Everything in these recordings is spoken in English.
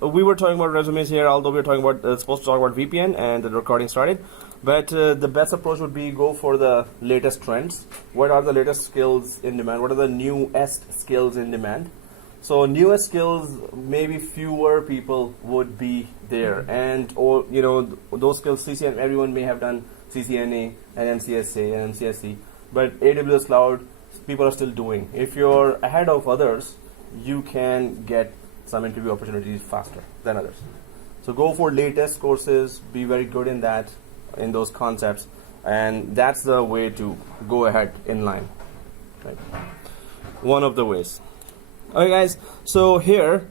we were talking about resumes here, although we were talking about supposed to talk about VPN, and the recording started. But the best approach would be go for the latest trends. What are the latest skills in demand? What are the newest skills in demand? So newest skills, maybe fewer people would be there, and or those skills CCN, everyone may have done CCNA and MCSA and MCSE, but AWS Cloud people are still doing. If you're ahead of others, you can get some interview opportunities faster than others. So go for latest courses, be very good in that, in those concepts, and that's the way to go ahead in line. Right? One of the ways. Okay guys, so here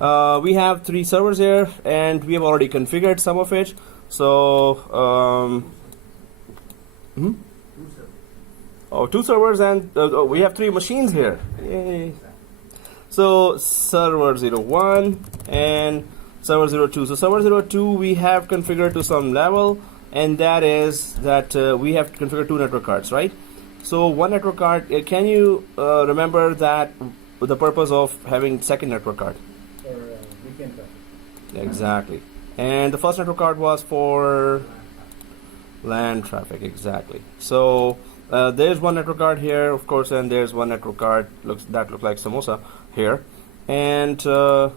we have 3 servers here, and we have already configured some of it. So 2 servers, and we have 3 machines here. Yay. So server 01 and server 02. So server 02 we have configured to some level, and that is that we have configured 2 network cards, right? So one network card, can you remember that the purpose of having second network card? For VPN traffic. Exactly. And the first network card was for LAN traffic, exactly. So there's one network card here, of course, and there's one network card that looks like samosa here. And so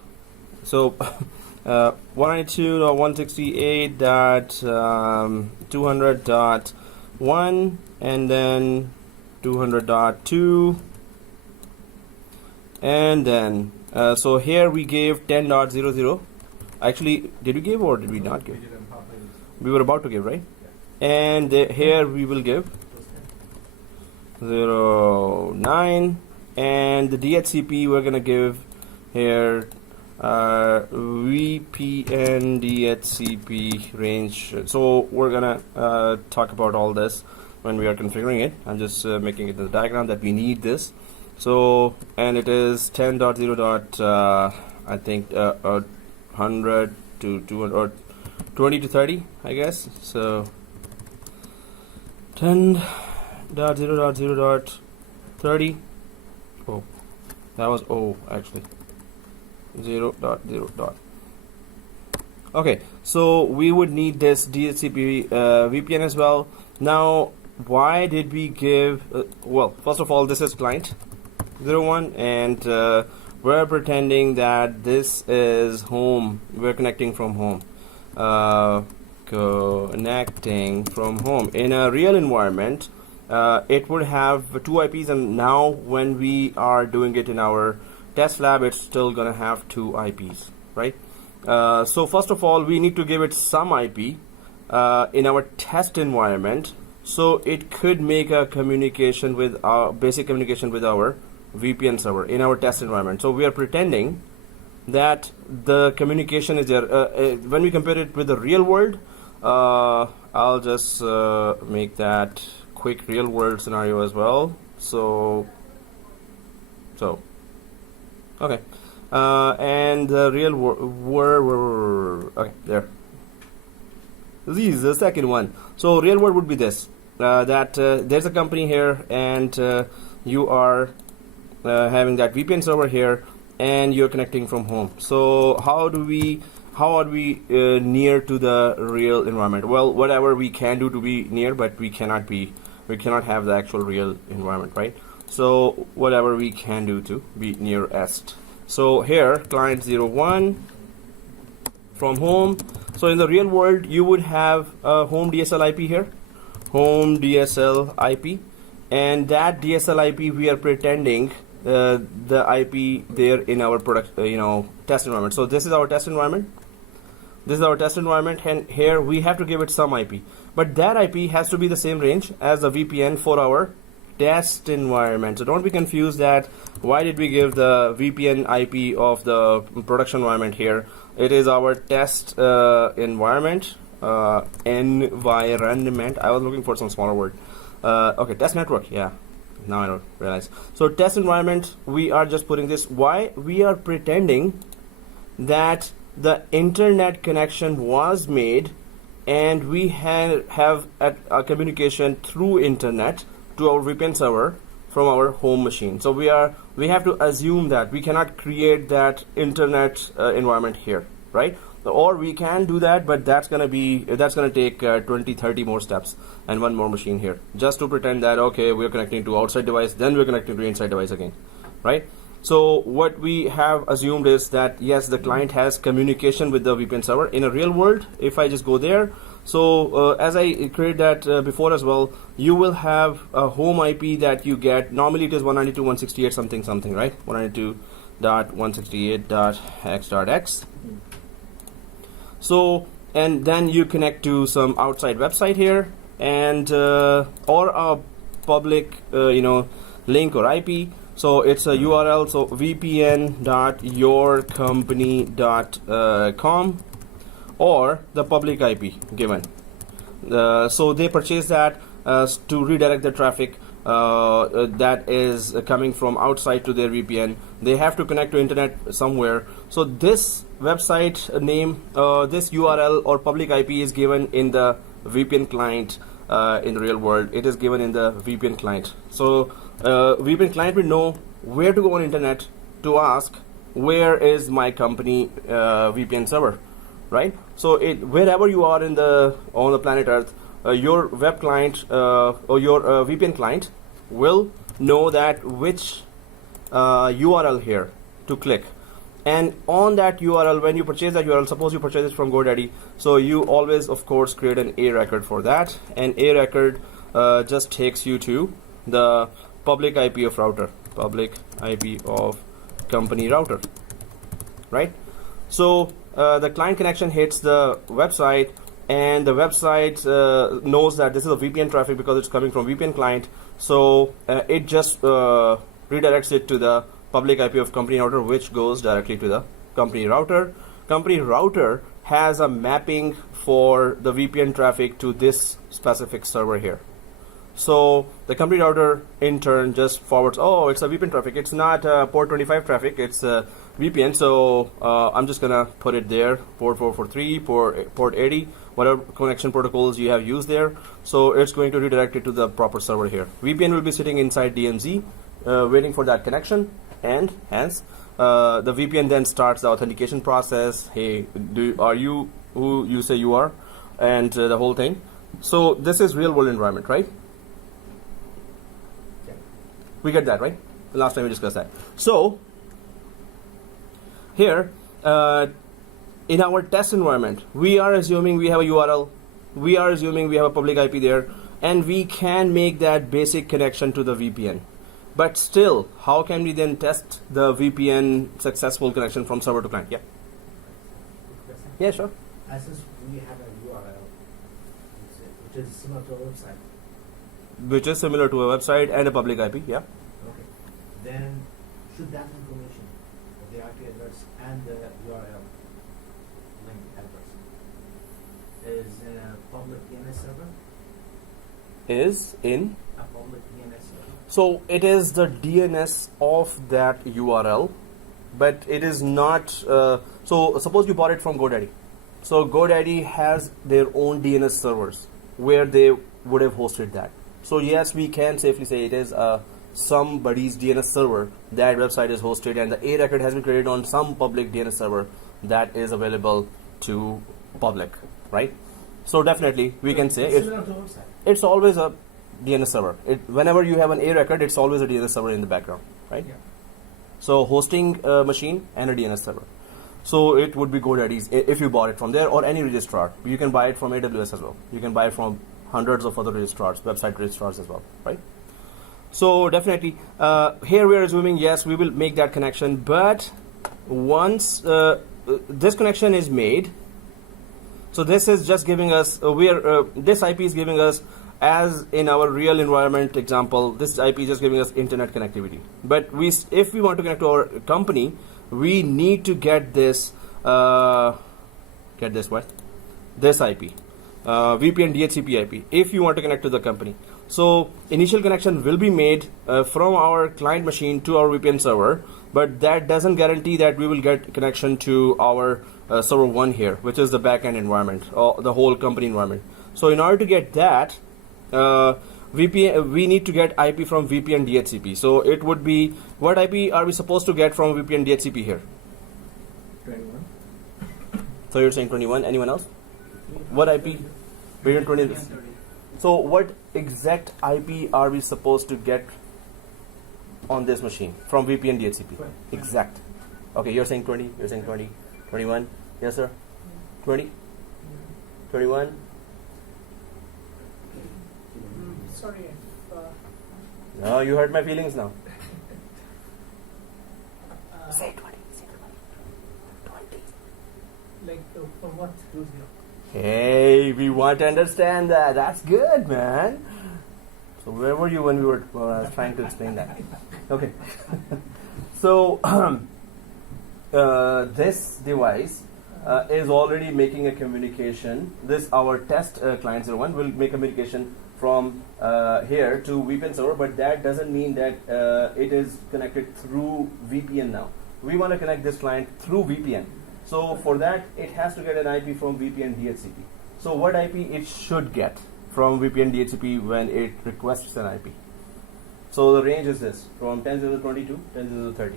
192.168.200.1 and then 200.2, and then so here we gave 10.00. Actually, did we give or did we not give? We were about to give, right? Yeah. And here we will give 09, and the DHCP we're gonna give here VPN DHCP range. So we're gonna talk about all this when we are configuring it. I'm just making it the diagram that we need this. So, and it is 10.0. I think 100 to 200 or 20 to 30, I guess. So 10.0.0.30. Oh, that was O actually. 0.0. Okay, so we would need this DHCP VPN as well. Now, why did we give? Well, first of all, this is client 01, and we're pretending that this is home. We're connecting from home. Connecting from home. In a real environment, it would have 2 IPs, and now when we are doing it in our test lab, it's still gonna have 2 IPs, right? So first of all, we need to give it some IP in our test environment, so it could make a communication with our basic communication with our VPN server in our test environment. So we are pretending that the communication is there. When we compare it with the real world, I'll just make that quick real world scenario as well. So okay, and the real world, okay, there. This is the second one. So real world would be this, that there's a company here, and you are having that VPN server here, and you're connecting from home. So how are we near to the real environment? Well, whatever we can do to be near, but we cannot have the actual real environment, right? So whatever we can do to be nearest. So here, client 01 from home. So in the real world, you would have a home DSL IP here, home DSL IP, and that DSL IP we are pretending the IP there in our product, test environment. So this is our test environment. This is our test environment, and here we have to give it some IP, but that IP has to be the same range as the VPN for our test environment. So don't be confused that why did we give the VPN IP of the production environment here. It is our test environment, environment. I was looking for some smaller word. Okay, test network. Yeah, now I don't realize. So test environment, we are just putting this. Why? We are pretending that the internet connection was made, and we have a communication through internet to our VPN server from our home machine. So we have to assume that we cannot create that internet environment here, right? Or we can do that, but that's gonna take 20-30 more steps and one more machine here, just to pretend that okay, we're connecting to outside device, then we're connecting to inside device again, right? So what we have assumed is that yes, the client has communication with the VPN server. In a real world, if I just go there, so as I created that before as well, you will have a home IP that you get. Normally it is 192.168 something something, right? 192.168.x.x. So, and then you connect to some outside website here, and or a public link or IP. So it's a URL, so vpn.yourcompany.com, or the public IP given. So they purchase that to redirect the traffic that is coming from outside to their VPN. They have to connect to internet somewhere. So this website name, this URL or public IP is given in the VPN client. In the real world, it is given in the VPN client. So VPN client will know where to go on internet to ask where is my company VPN server, right? So wherever you are on the planet Earth, your web client or your VPN client will know that which URL here to click. And on that URL, when you purchase that URL, suppose you purchase it from GoDaddy, so you always of course create an A record for that, and A record just takes you to the public IP of router, public IP of company router, right? So the client connection hits the website, and the website knows that this is a VPN traffic because it's coming from VPN client, so it just redirects it to the public IP of company router, which goes directly to the company router. Company router has a mapping for the VPN traffic to this specific server here. So the company router in turn just forwards, oh, it's a VPN traffic, it's not port 25 traffic, it's VPN, so I'm just gonna put it there, port 443, port 80, whatever connection protocols you have used there. So it's going to redirect it to the proper server here. VPN will be sitting inside DMZ waiting for that connection, and hence the VPN then starts the authentication process. Hey, are you who you say you are, and the whole thing. So this is real world environment, right? Yeah. We get that, right? The last time we discussed that. So here in our test environment, we are assuming we have a URL, we are assuming we have a public IP there, and we can make that basic connection to the VPN. But still, how can we then test the VPN successful connection from server to client? Yeah. Yeah, sure. As since we have a URL, which is similar to a website. Which is similar to a website and a public IP, yeah. Okay. Then should that information, the IP address and the URL link address, is in a public DNS server? Is in A public DNS server. So it is the DNS of that URL, but it is not. So suppose you bought it from GoDaddy. So GoDaddy has their own DNS servers where they would have hosted that. So yes, we can safely say it is somebody's DNS server. That website is hosted, and the A record has been created on some public DNS server that is available to public, right? So definitely we can say Similar to a website. it's always a DNS server. Whenever you have an A record, it's always a DNS server in the background, right? Yeah. So hosting a machine and a DNS server. So it would be GoDaddy's if you bought it from there, or any registrar. You can buy it from AWS as well. You can buy it from hundreds of other registrars, website registrars as well, right? So definitely, here we are assuming yes, we will make that connection. But once this connection is made, so this is just giving us this IP is giving us, as in our real environment example, this IP is just giving us internet connectivity. But if we want to connect to our company, we need to get this this IP, VPN DHCP IP, if you want to connect to the company. So initial connection will be made from our client machine to our VPN server, but that doesn't guarantee that we will get connection to our server 1 here, which is the backend environment, or the whole company environment. So in order to get that, VPN, we need to get IP from VPN DHCP. So it would be, what IP are we supposed to get from VPN DHCP here? 21. So you're saying 21. Anyone else? What IP? VPN 20. So what exact IP are we supposed to get on this machine from VPN DHCP? Exact. Okay, you're saying 20. You're saying 20. 21. Yes, sir. 20. 21. Sorry if No, you hurt my feelings now. Say 20. Say 20. like for what? Hey, we want to understand that. That's good, man. So where were you when we were trying to explain that? Okay. So this device is already making a communication. This our test client 01 will make communication from here to VPN server, but that doesn't mean that it is connected through VPN now. We want to connect this client through VPN. So for that, it has to get an IP from VPN DHCP. So what IP it should get from VPN DHCP when it requests an IP? So the range is this, from 10.0.22 to 10.0.30.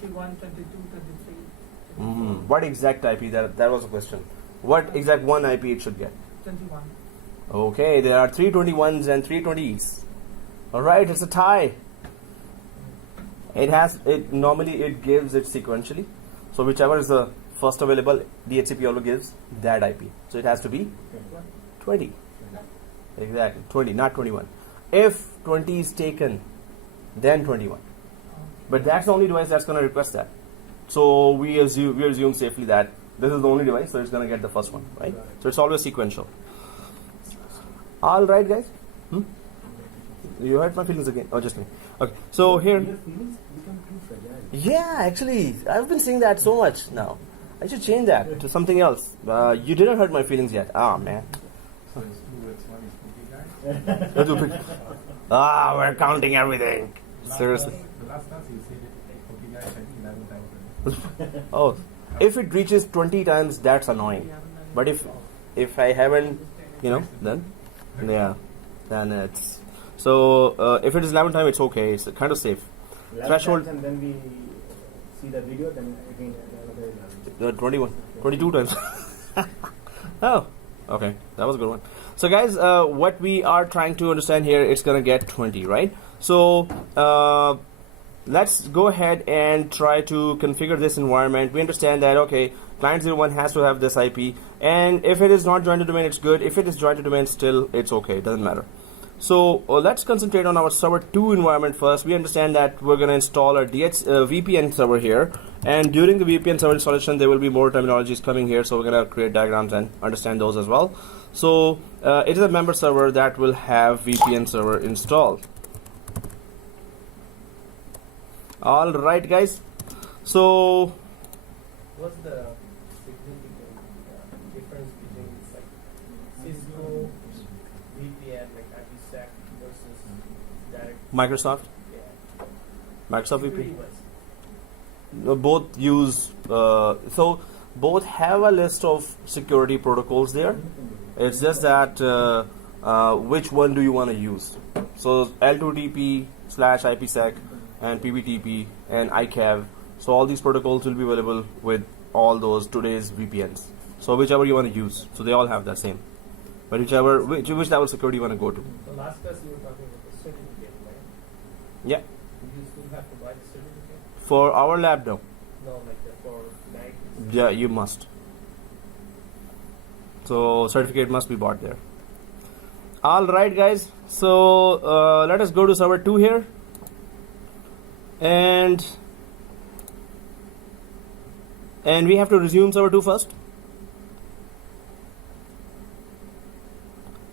21, 22, 23. What exact IP? That was a question. What exact one IP it should get? 21. Okay, there are 321s and 320s. All right, it's a tie. It normally it gives it sequentially. So whichever is the first available, DHCP also gives that IP. So it has to be 20. Exactly, 20, not 21. If 20 is taken, then 21. But that's the only device that's going to request that. So we assume safely that this is the only device, so it's going to get the first one, right? So it's always sequential. All right, guys. You hurt my feelings again. Oh, just me. Okay. So here. Your feelings become too fragile. Yeah, actually, I've been saying that so much now. I should change that to something else. You didn't hurt my feelings yet. Ah, man. So it's 2 words. One is cookie guy. We're counting everything. Seriously. The last time you said it, cookie guy, I think 11 times. Oh, if it reaches 20 times, that's annoying. But if I haven't, then yeah, then it's so. If it is 11 times, it's okay. It's kind of safe. Threshold. And then we see the video, then again another 11. 21, 22 times. Oh, okay, that was a good one. So guys, what we are trying to understand here, it's gonna get 20, right? So let's go ahead and try to configure this environment. We understand that, okay, client 01 has to have this IP, and if it is not joined to domain, it's good. If it is joined to domain, still it's okay, it doesn't matter. So let's concentrate on our server 2 environment first. We understand that we're going to install our VPN server here, and during the VPN server installation there will be more terminologies coming here, so we're going to create diagrams and understand those as well. So it is a member server that will have VPN server installed. All right, guys. So What's the significant difference between Cisco VPN, like IPsec, versus direct? Microsoft Security VPN. wise. Both use so both have a list of security protocols there. It's just that which one do you want to use? So L2TP / IPsec and PBTP and ICAV. So all these protocols will be available with all those today's VPNs. So whichever you want to use. So they all have the same. But which level security you want to go to. So last class you were talking about the certificate, right? Yeah. Do you still have to buy the certificate? For our lab, no. No, like for night. Yeah, you must. So certificate must be bought there. All right, guys. So let us go to server 2 here, and we have to resume server 2 first.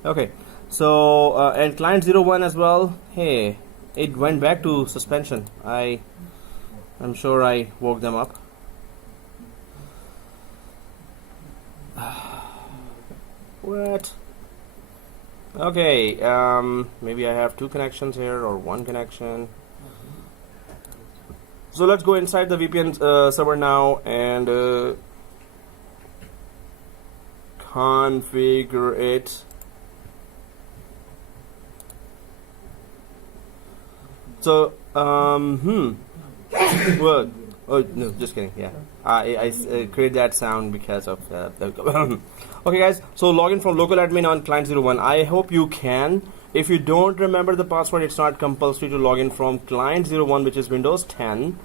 Okay. So and client 01 as well. Hey, it went back to suspension. I'm sure I woke them up. What? Okay, maybe I have 2 connections here or 1 connection. So let's go inside the VPN server now and configure it. So, well, oh no, just kidding. Yeah, I create that sound because of. Okay, guys. So login from local admin on client 01. I hope you can. If you don't remember the password, it's not compulsory to log in from client 01, which is Windows 10,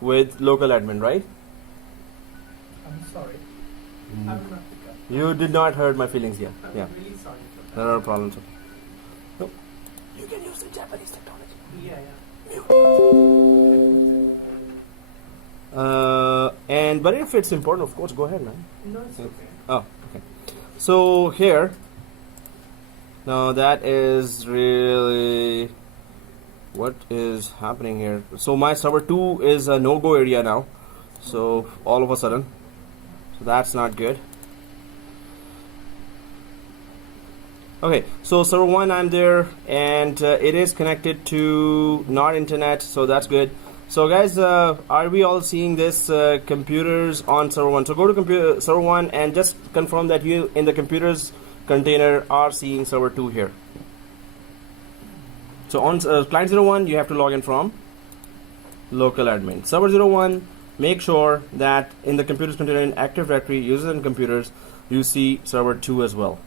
with local admin, right? I'm sorry. I will not pick up. You did not hurt my feelings here. I'm Yeah, really sorry for there that. are problems. No, you can use the Japanese technology. Yeah. But if it's important, of course, go ahead, man. No, it's okay. Oh, okay. So here, now that is really what is happening here. So my server 2 is a no-go area now. So all of a sudden, so that's not good. Okay, so server 1, I'm there, and it is connected to not internet, so that's good. So guys, are we all seeing this computers on server 1? So go to computer server 1 and just confirm that you in the computers container are seeing server 2 here. So on client 01, you have to log in from local admin. Server 01, make sure that in the computers container in Active Directory users and computers, you see server 2 as well.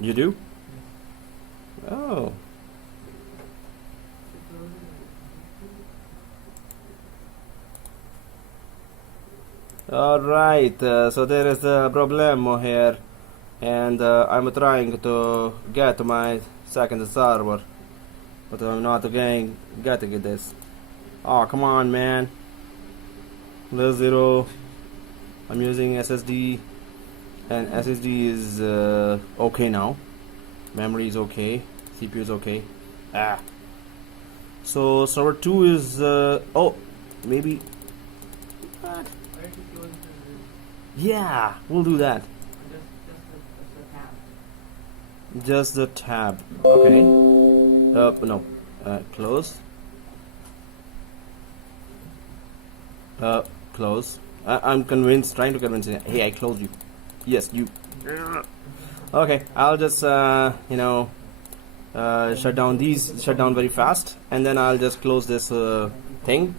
You do? Oh. Alright, so there is a problem here, and I'm trying to get my second server, but I'm not getting this. Oh, come on, man. Level 0. I'm using SSD, and SSD is okay now. Memory is okay. CPU is okay. So server 2 is oh, maybe what? Yeah, we'll do that. Just the tab. Okay. No. Close. Close. I'm convinced. Trying to convince you. Hey, I closed you. Yes, you. Okay, I'll just shut down very fast, and then I'll just close this thing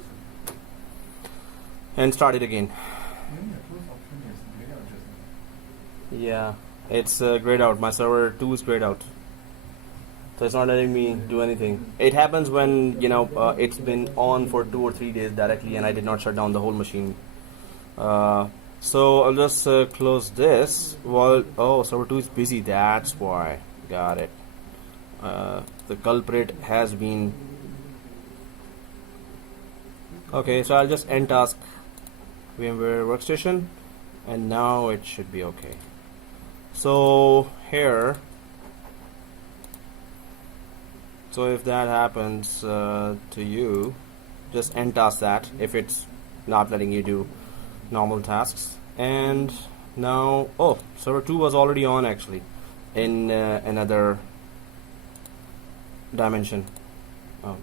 and start it again. Yeah, it's grayed out. My server 2 is grayed out, so it's not letting me do anything. It happens when it's been on for 2 or 3 days directly, and I did not shut down the whole machine. So I'll just close this. Oh, server 2 is busy. That's why. Got it. The culprit has been. Okay, so I'll just end task VMware workstation, and now it should be okay. So here, so if that happens to you, just end task that if it's not letting you do normal tasks. And now, oh, server 2 was already on actually in another dimension. Oh.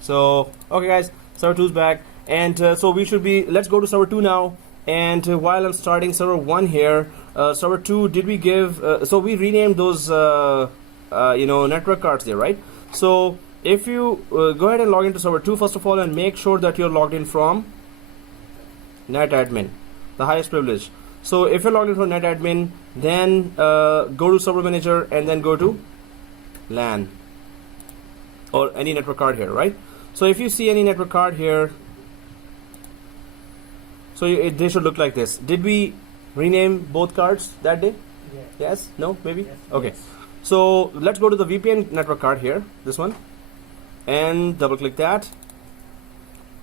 So okay guys, server 2 is back, and so we should be, let's go to server 2 now. And while I'm starting server 1 here, server 2, did we give so we renamed those network cards there, right? So if you go ahead and log into server 2 first of all, and make sure that you're logged in from NetAdmin, the highest privilege. So if you're logged in from NetAdmin, then go to server manager and then go to LAN or any network card here, right? So if you see any network card here, so they should look like this. Did we rename both cards that day? Yeah. Yes? No? Maybe? Yes. Okay. So let's go to the VPN network card here, this one, and double click that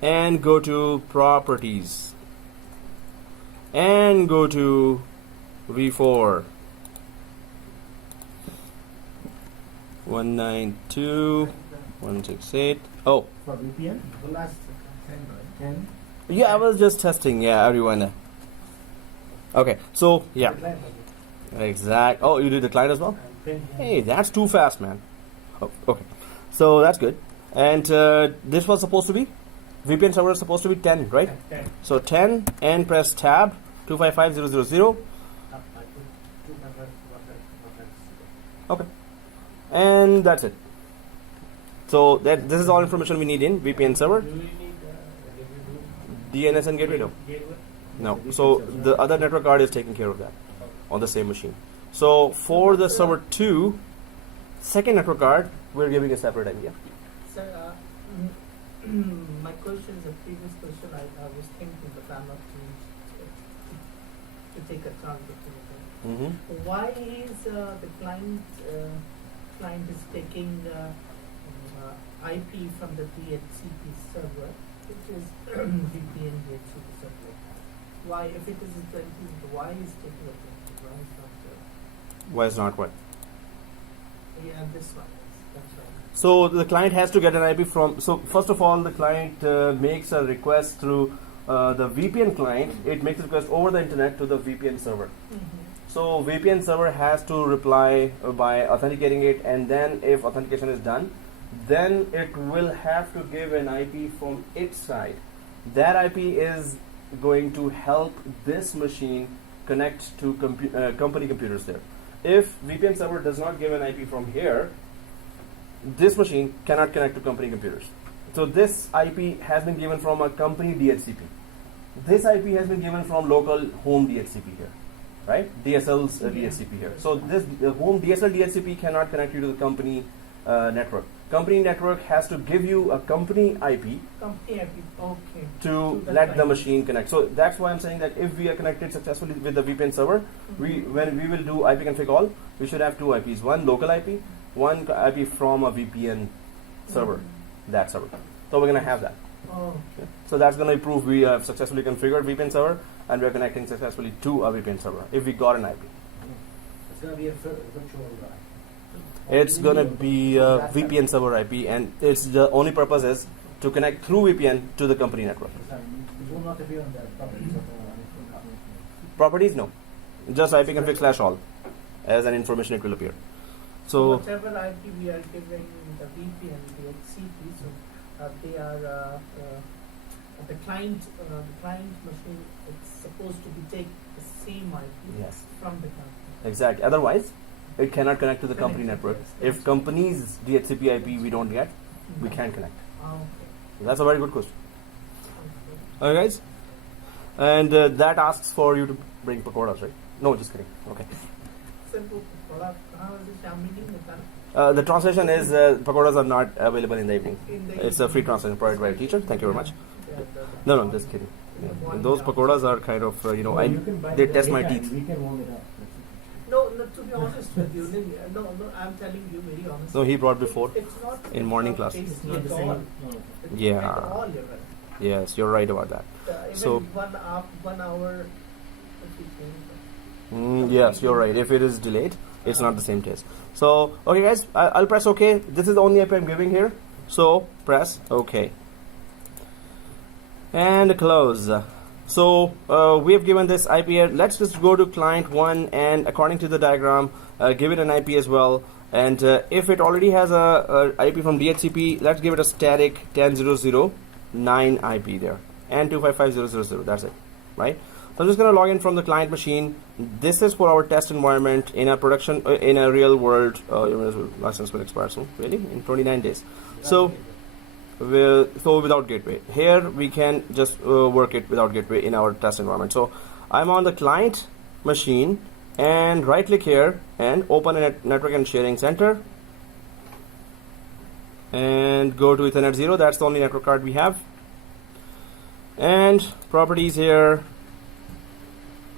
and go to properties and go to v4 192.168. Oh, For VPN, the last 10. yeah, I was just testing. Yeah, everyone. Okay, so yeah, exact. Oh, you did the client as well? Hey, that's too fast, man. Oh, okay, so that's good. And this was supposed to be VPN server is supposed to be 10, right? 10. So 10 and press tab 255000. Okay, and that's it. So this is all information we need in VPN server. Do we need DNS and gateway, no. gateway? No. So the other network card is taking care of that on the same machine. So for the server 2, second network card, we're giving a separate idea. Sir, my question is a previous question. I was thinking, but I'm not to take a chance of it. Mm-hmm. Why is the client is taking IP from the DHCP server, which is VPN DHCP server? Why, if it is a 20, why is taking a 20? Why is not Why is not what? yeah, this one is. That's right. So the client has to get an IP from. So first of all, the client makes a request through the VPN client. It makes a request over the internet to the VPN server. So VPN server has to reply by authenticating it, and then if authentication is done, then it will have to give an IP from its side. That IP is going to help this machine connect to company computers there. If VPN server does not give an IP from here, this machine cannot connect to company computers. So this IP has been given from a company DHCP. This IP has been given from local home DHCP here, right? DSL's DHCP here. So this home DSL DHCP cannot connect you to the company network. Company network has to give you a company IP Company IP, okay. to the let the client. machine connect. So that's why I'm saying that if we are connected successfully with the VPN server, when we will do IP config all, we should have two IPs: one local IP, one IP from a VPN server, that server. So we're gonna have that. Oh, Okay. So that's gonna prove we have successfully configured VPN server and we are connecting successfully to a VPN server if we got an IP. It's going to be a virtual guy. It's gonna be a VPN server IP, and it's the only purpose is to connect through VPN to the company network. It will not appear on the properties of Properties, no. Just IP config / all. As an information it will appear. So whatever IP we are giving the VPN, the HCP, so they are the client machine. It's supposed to be take the same IP yes, from the company. exactly. Otherwise, it cannot connect to the company network. If company's DHCP IP we don't get, we can't connect. Okay. That's a very good question. Alright, guys. And that asks for you to bring pakoras, right? No, just kidding. Okay. Simple product. How is it meeting with that? The translation is pakoras are not available in the evening. In the It's a free translation provided by a teacher. Thank you very much. Yeah, No, just kidding. Yeah. And those pakoras are kind of, they test my teeth. We can warm it up. No, to be honest with you, no, I'm telling you very honestly. No, he brought before. It's not in morning class. tasty It's not at the all. same. No. It's Yeah. not at all, you're right. Yes, you're right about that. Even So- 1 hour. if you think. Yes, you're right. If it is delayed, it's not the same taste. So, okay, guys, I'll press OK. This is the only IP I'm giving here. So, press OK. And close. So, we have given this IP here. Let's just go to client 1 and according to the diagram, give it an IP as well. And if it already has a IP from DHCP, let's give it a static 10.0.0.9 IP there. And 255.0.0.0. That's it, right? So I'm just going to log in from the client machine. This is for our test environment in a production, in a real world. License will expire soon, really, in 29 days. So without gateway. Here we can just work it without gateway in our test environment. So I'm on the client machine and right click here and open a network and sharing center. And go to Ethernet 0. That's the only network card we have. And properties here.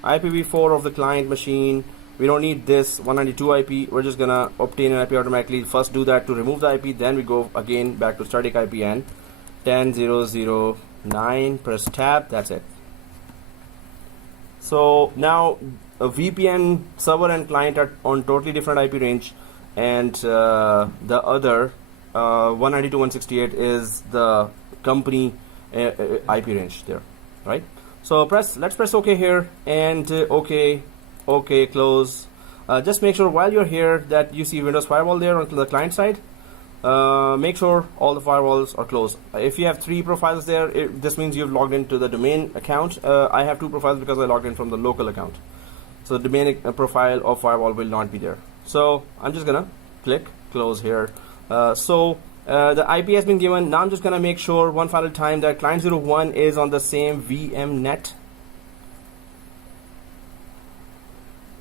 IPv4 of the client machine. We don't need this 192 IP. We're just gonna obtain an IP automatically. First do that to remove the IP, then we go again back to static IP and 10.0.0.9. Press tab. That's it. So now a VPN server and client are on totally different IP range, and the other 192.168 is the company IP range there, right? So let's press OK here and OK, close. Just make sure while you're here that you see Windows Firewall there on the client side. Make sure all the firewalls are closed. If you have 3 profiles there, this means you've logged into the domain account. I have 2 profiles because I logged in from the local account. So the domain profile of firewall will not be there. So I'm just gonna click close here. The IP has been given. Now I'm just gonna make sure one final time that client 01 is on the same VMnet.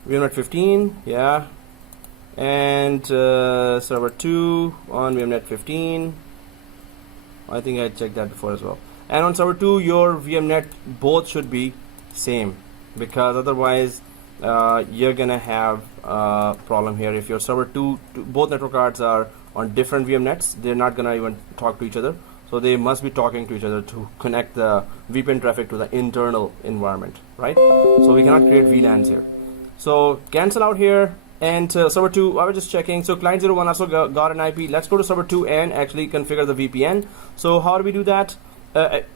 VMnet 15, yeah. And server 2 on VMnet 15. I think I checked that before as well. And on server 2, your VMnet both should be same, because otherwise you're gonna have a problem here. If your server 2, both network cards are on different VMnets, they're not gonna even talk to each other. So they must be talking to each other to connect the VPN traffic to the internal environment, right? So we cannot create VLANs here. So cancel out here. And server 2, I was just checking. So client 01 also got an IP. Let's go to server 2 and actually configure the VPN. So how do we do that?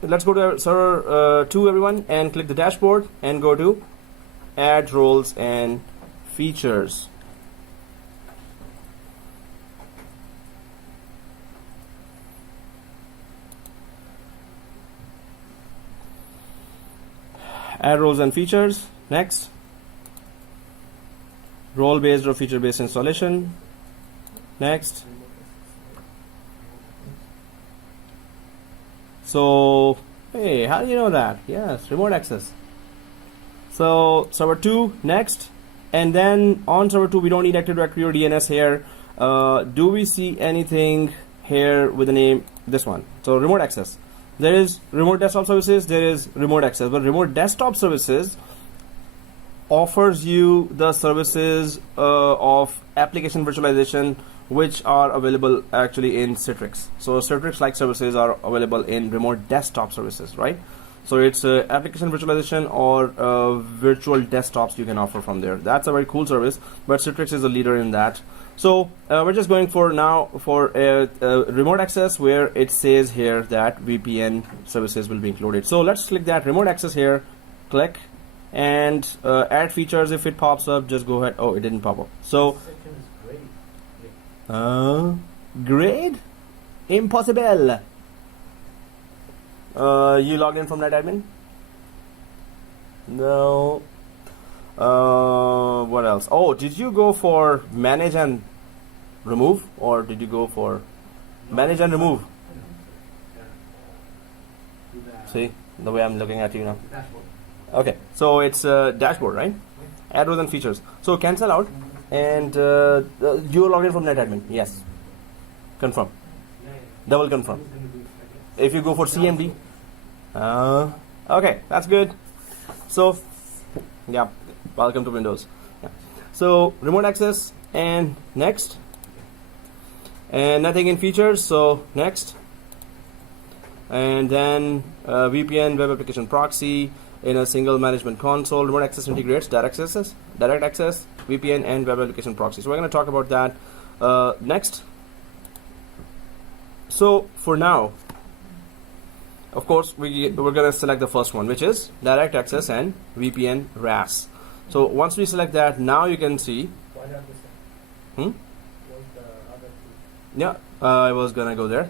Let's go to server 2, everyone, and click the dashboard and go to add roles and features. Add roles and features. Next. Role-based or feature-based installation. Next. So, hey, how do you know that? Yes, remote access. So, server 2, next. And then on server 2, we don't need Active Directory or DNS here. Do we see anything here with the name, this one? So, remote access. There is remote desktop services, there is remote access. But remote desktop services offers you the services of application virtualization, which are available actually in Citrix. So Citrix like services are available in remote desktop services, right? So it's application virtualization or virtual desktops you can offer from there. That's a very cool service, but Citrix is a leader in that. So we're just going for now for remote access, where it says here that VPN services will be included. So let's click that remote access here, click, and add features. If it pops up, just go ahead. Oh, it didn't pop up. So grade impossible. You logged in from NetAdmin? No. What else? Oh, did you go for manage and remove, or did you go for manage and remove? See the way I'm looking at you now. Okay, so it's dashboard, right? Add roles and features. So cancel out, and you logged in from NetAdmin. Yes. Confirm. Double confirm. If you go for CMD, okay, that's good. So, yeah, welcome to Windows. Yeah. So remote access and next, and nothing in features. So next, and then VPN web application proxy in a single management console. Remote access integrates direct access, VPN, and web application proxy. So we're going to talk about that next. So for now, of course, we're going to select the first one, which is direct access and VPN RAS. So once we select that, now you can see. Why not the same? Was the other two? Yeah, I was going to go there.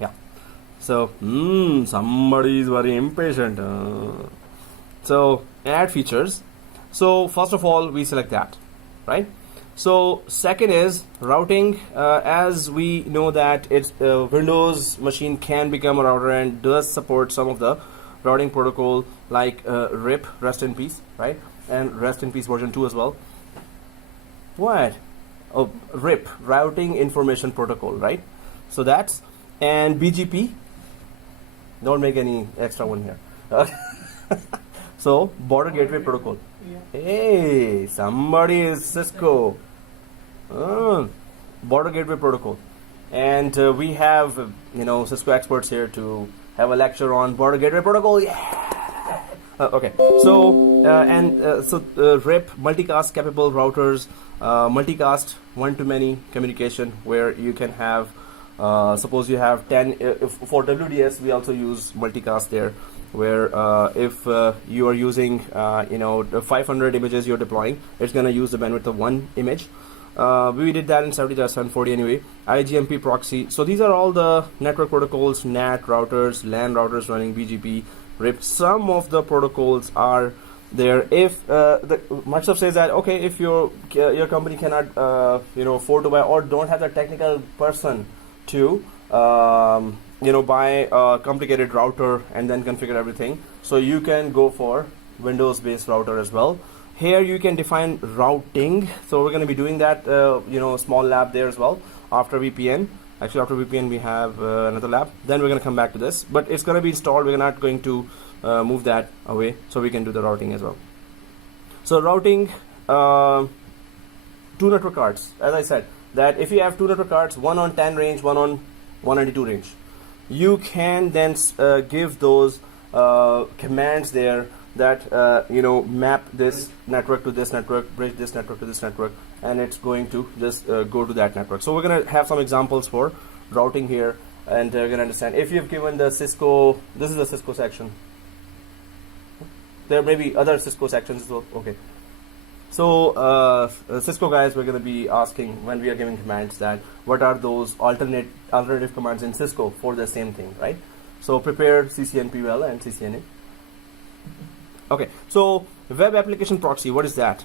Yeah. So, somebody is very impatient. So add features. So first of all, we select that, right? So second is routing. As we know that it's Windows machine can become a router and does support some of the routing protocol like RIP, rest in peace, right? And rest in peace version 2 as well. What? Oh, RIP, routing information protocol, right? So that's, and BGP. Don't make any extra one here. So border gateway protocol. Yeah. Hey, somebody is Cisco. Border gateway protocol, and we have Cisco experts here to have a lecture on border gateway protocol. Yeah. Okay. So RIP, multicast capable routers, multicast one-to-many communication, where you can have suppose you have 10. For WDS, we also use multicast there, where if you are using the 500 images you're deploying, it's going to use the bandwidth of one image. We did that in 70/740 anyway. IGMP proxy. So these are all the network protocols: NAT routers, LAN routers running BGP, RIP. Some of the protocols are there. If Microsoft says that, okay, if your company cannot afford to buy or don't have the technical person to buy a complicated router and then configure everything, so you can go for Windows based router as well. Here you can define routing, so we're going to be doing that small lab there as well after VPN. Actually, after VPN we have another lab, then we're going to come back to this, but it's going to be installed. We're not going to move that away, so we can do the routing as well. So routing, 2 network cards, as I said, that if you have 2 network cards, one on 10 range, one on 192 range, you can then give those commands there that map this network to this network, bridge this network to this network, and it's going to just go to that network. So we're going to have some examples for routing here, and you're going to understand. If you've given the Cisco, this is the Cisco section. There may be other Cisco sections as well. Okay. So Cisco guys, we're going to be asking when we are giving commands that what are those alternative commands in Cisco for the same thing, right? So prepare CCNP and CCNA. Okay, so web application proxy, what is that?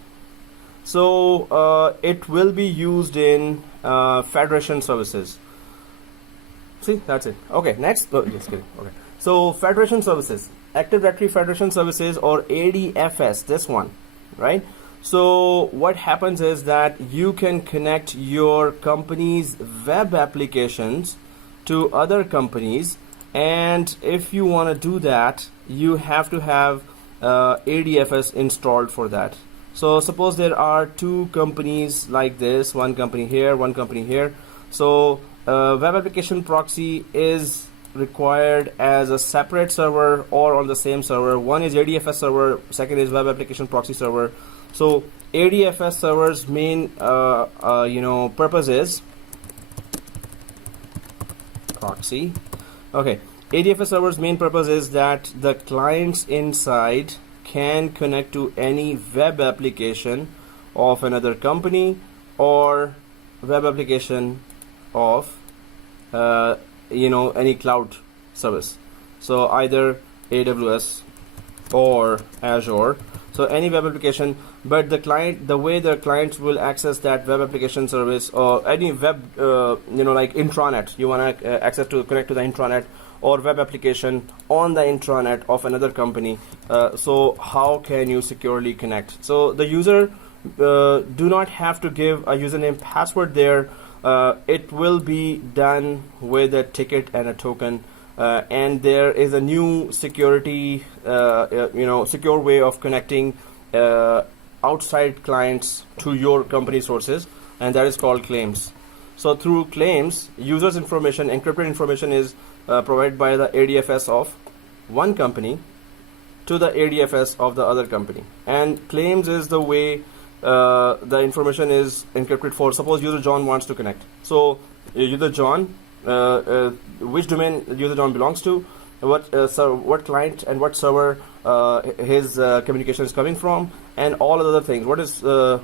So it will be used in federation services. See, that's it. Okay, next. Just kidding. Okay, so federation services, Active Directory Federation Services, or ADFS, this one, right? So what happens is that you can connect your company's web applications to other companies, and if you want to do that, you have to have ADFS installed for that. So suppose there are 2 companies like this, one company here, one company here. So web application proxy is required as a separate server or on the same server. One is ADFS server, second is web application proxy server. So ADFS server's main purpose is proxy. Okay, ADFS server's main purpose is that the clients inside can connect to any web application of another company or web application of any cloud service. So either AWS or Azure. So any web application, but the way the clients will access that web application service or any web, like intranet, you want to connect to the intranet or web application on the intranet of another company. So how can you securely connect? So the user do not have to give a username password there. It will be done with a ticket and a token. And there is a new security, secure way of connecting outside clients to your company sources, and that is called claims. So through claims, users' information, encrypted information is provided by the ADFS of one company to the ADFS of the other company. And claims is the way the information is encrypted for. Suppose user John wants to connect. So user John, which domain user John belongs to, what client and what server his communication is coming from, and all other things. What is the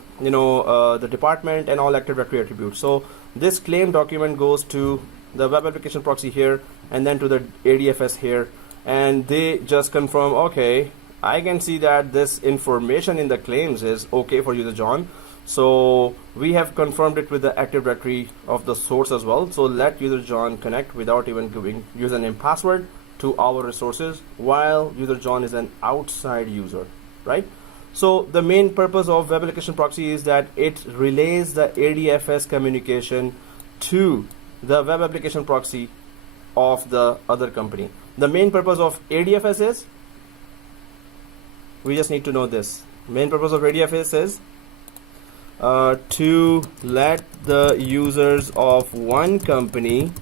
department and all Active Directory attributes. So this claim document goes to the web application proxy here, and then to the ADFS here, and they just confirm, okay, I can see that this information in the claims is okay for user John. So we have confirmed it with the Active Directory of the source as well. So let user John connect without even giving username password to our resources, while user John is an outside user, right? So the main purpose of web application proxy is that it relays the ADFS communication to the web application proxy of the other company. The main purpose of ADFS is, we just need to know this. Main purpose of ADFS is to let the users of one company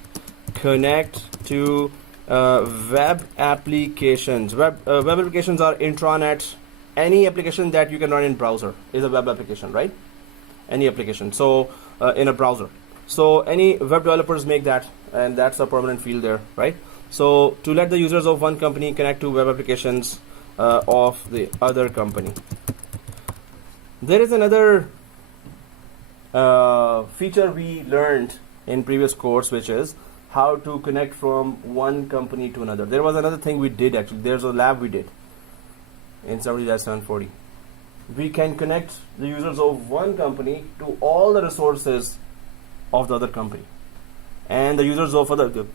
connect to web applications. Web applications are intranet. Any application that you can run in browser is a web application, right? Any application. So in a browser. So any web developers make that, and that's a permanent field there, right? So to let the users of one company connect to web applications of the other company. There is another feature we learned in previous course, which is how to connect from one company to another. There was another thing we did actually. There's a lab we did. in 70-740. We can connect the users of one company to all the resources of the other company, and the users of other.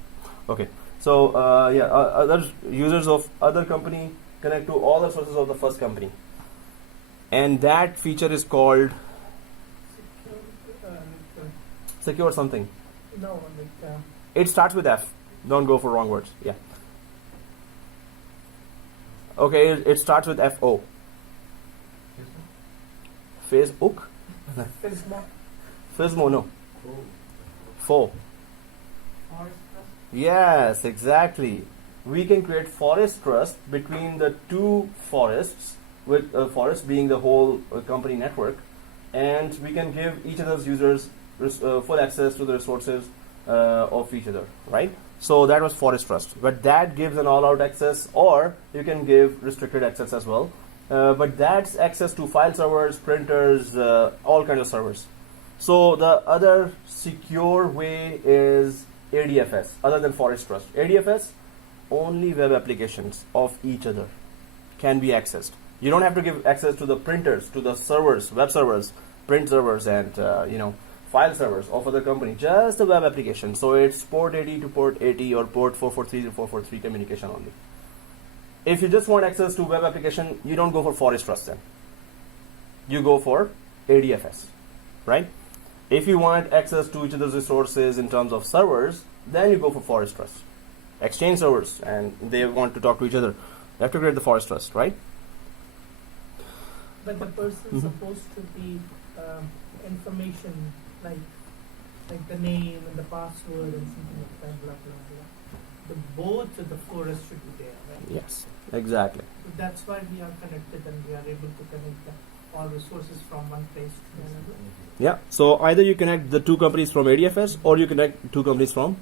Okay, so other users of other company connect to all the sources of the first company, and that feature is called secure something. no, It starts with F. Don't go for wrong words. Yeah. Okay, it starts with FO. Facebook? FISMA, Fismo, no. Oh. Fo. Forest Trust. Yes, exactly. We can create forest trust between the two forests, with forest being the whole company network, and we can give each other's users full access to the resources of each other, right? So that was forest trust, but that gives an all-out access, or you can give restricted access as well. But that's access to file servers, printers, all kinds of servers. So the other secure way is ADFS, other than forest trust. ADFS, only web applications of each other can be accessed. You don't have to give access to the printers, to the servers, web servers, print servers, and file servers of other company. Just the web application. So it's port 80 to port 80 or port 443 to 443 communication only. If you just want access to web application, you don't go for forest trust then. You go for ADFS, right? If you want access to each other's resources in terms of servers, then you go for forest trust. Exchange servers, and they want to talk to each other. You have to create the forest trust, right? But the person's supposed to be information like the name and the password and something like that, blah blah blah. The both of the forest should be there, right? Yes, exactly. So that's why we are connected and we are able to connect all resources from one place to another. Yeah. So either you connect the two companies from ADFS, or you connect two companies from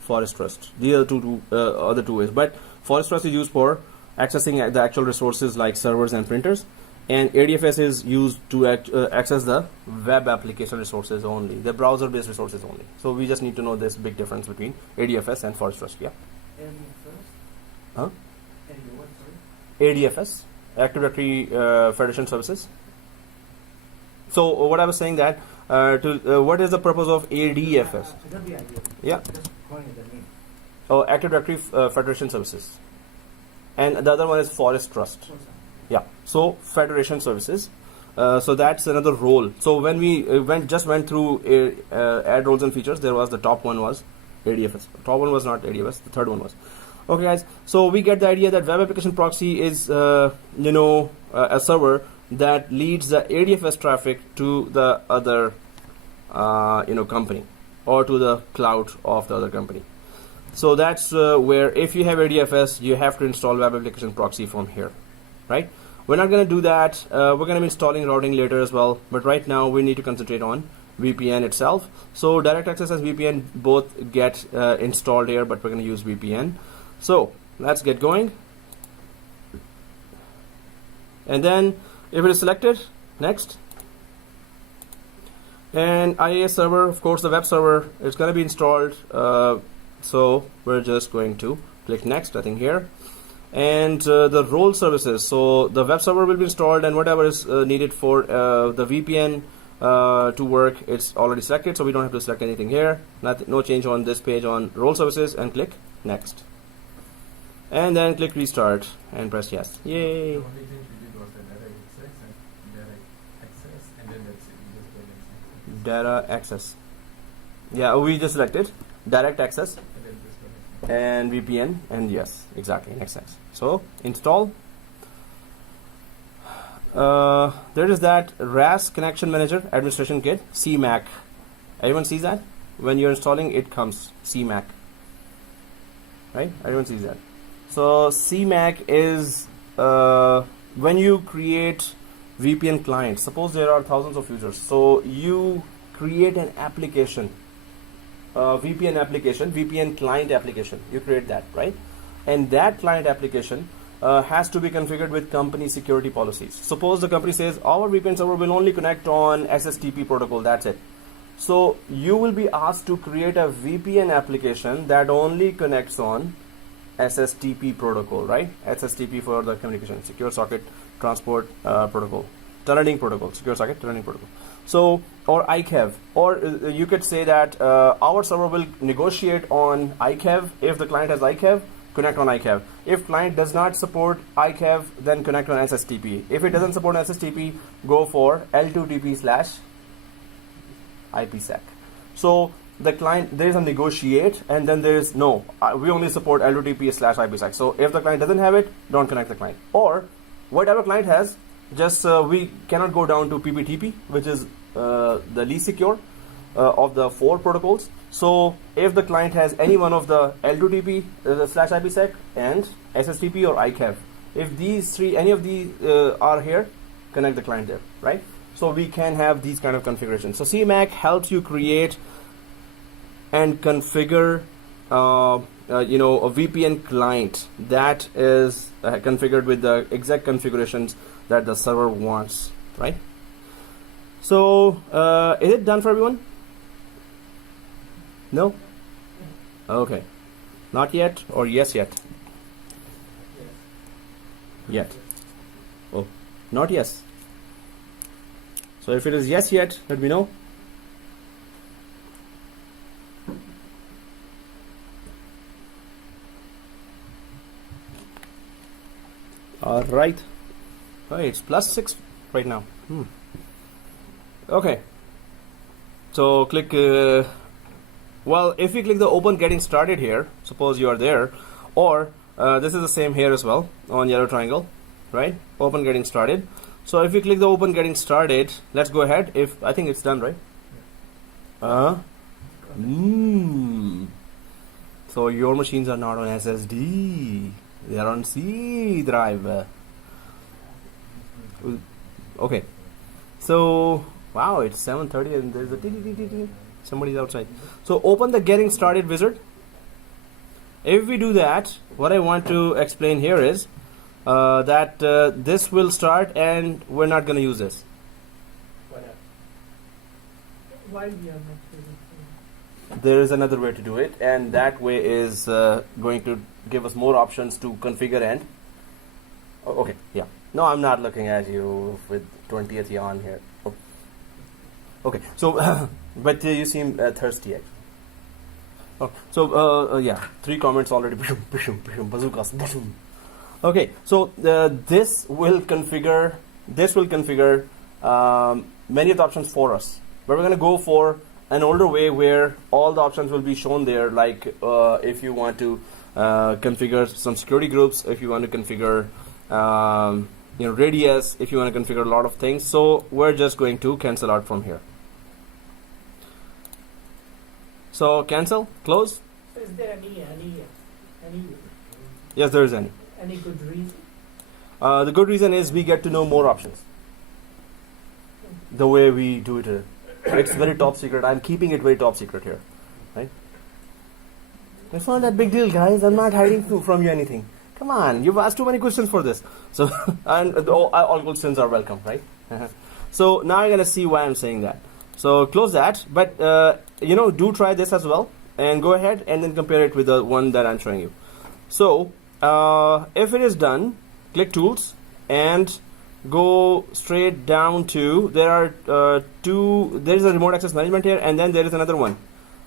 forest trust. These are the other two ways. But forest trust is used for accessing the actual resources like servers and printers, and ADFS is used to access the web application resources only, the browser-based resources only. So we just need to know this big difference between ADFS and forest trust. Yeah. Huh? ADFS, Active Directory Federation Services. So what I was saying that what is the purpose of ADFS? I got the idea. Yeah. Just calling it the name. Oh, Active Directory Federation Services, and the other one is Forest Trust. Yeah. So Federation Services. So that's another role. So when we went through add roles and features, there was the top one was ADFS. Top one was not ADFS. The third one was. Okay, guys. So we get the idea that web application proxy is a server that leads the ADFS traffic to the other company, or to the cloud of the other company. So that's where if you have ADFS, you have to install web application proxy from here, right? We're not going to do that. We're going to be installing routing later as well, but right now we need to concentrate on VPN itself. So direct access and VPN both get installed here, but we're going to use VPN. So let's get going. And then if it is selected, next. And IIS server, of course, the web server is going to be installed. So we're just going to click next, I think here. And the role services. So the web server will be installed, and whatever is needed for the VPN to work, it's already selected. So we don't have to select anything here. No change on this page on role services, and click next. And then click restart and press yes. Yay. The only thing we did was the direct access and then that's it. We just go next. Data access. Yeah, we just selected direct access And then just go next. and VPN, and yes, exactly, next next. So install. There is that RAS Connection Manager Administration Kit, CMAC. Everyone sees that? When you're installing, it comes CMAC. Right? Everyone sees that. So CMAC is when you create VPN clients. Suppose there are thousands of users. So you create an application, VPN client application. You create that, right? And that client application has to be configured with company security policies. Suppose the company says our VPN server will only connect on SSTP protocol. That's it. So you will be asked to create a VPN application that only connects on SSTP protocol, right? SSTP for the communication, secure socket transport protocol, tunneling protocol, secure socket tunneling protocol. So, or ICAV, or you could say that our server will negotiate on ICAV. If the client has ICAV, connect on ICAV. If client does not support ICAV, then connect on SSTP. If it doesn't support SSTP, go for L2TP/IPsec. So the client, there is a negotiate, and then there is no, we only support L2TP/IPsec. So if the client doesn't have it, don't connect the client. Or whatever client has, just we cannot go down to PPTP, which is the least secure of the 4 protocols. So if the client has any one of the L2TP/IPsec and SSTP or ICAV, if these 3, any of these are here, connect the client there, right? So we can have these kind of configurations. So CMAC helps you create and configure a VPN client that is configured with the exact configurations that the server wants, right? So is it done for everyone? No? Okay. Not yet, or yes yet? Yet. Oh, not yes. So if it is yes yet, let me know. All right. Oh, it's +6 right now. Okay. So click. Well, if you click the open getting started here, suppose you are there, or this is the same here as well on yellow triangle, right? Open getting started. So if you click the open getting started, let's go ahead. If I think it's done, right? So your machines are not on SSD; they are on C drive. Okay. So wow, it's 7:30 and there's a somebody's outside. So open the getting started wizard. If we do that, what I want to explain here is that this will start and we're not going to use this. Why we are not using it? There is another way to do it, and that way is going to give us more options to configure and okay, yeah. No, I'm not looking at you with 20th yawn here. Oh. Okay, so but you seem thirsty actually. Oh, so yeah, 3 comments already. Bazookas. Okay, so this will configure many of the options for us, but we're going to go for an older way where all the options will be shown there. Like if you want to configure some security groups, if you want to configure radius, if you want to configure a lot of things. So we're just going to cancel out from here. So cancel, close. So is there any Yes, there is any. Any good reason? The good reason is we get to know more options. The way we do it, it's very top secret. I'm keeping it very top secret here, right? It's not that big deal, guys. I'm not hiding from you anything. Come on, you've asked too many questions for this. So, and all questions are welcome, right? So now you're gonna see why I'm saying that. So close that, but do try this as well, and go ahead and then compare it with the one that I'm showing you. So if it is done, click Tools and go straight down to, there are there is a remote access management here, and then there is another one,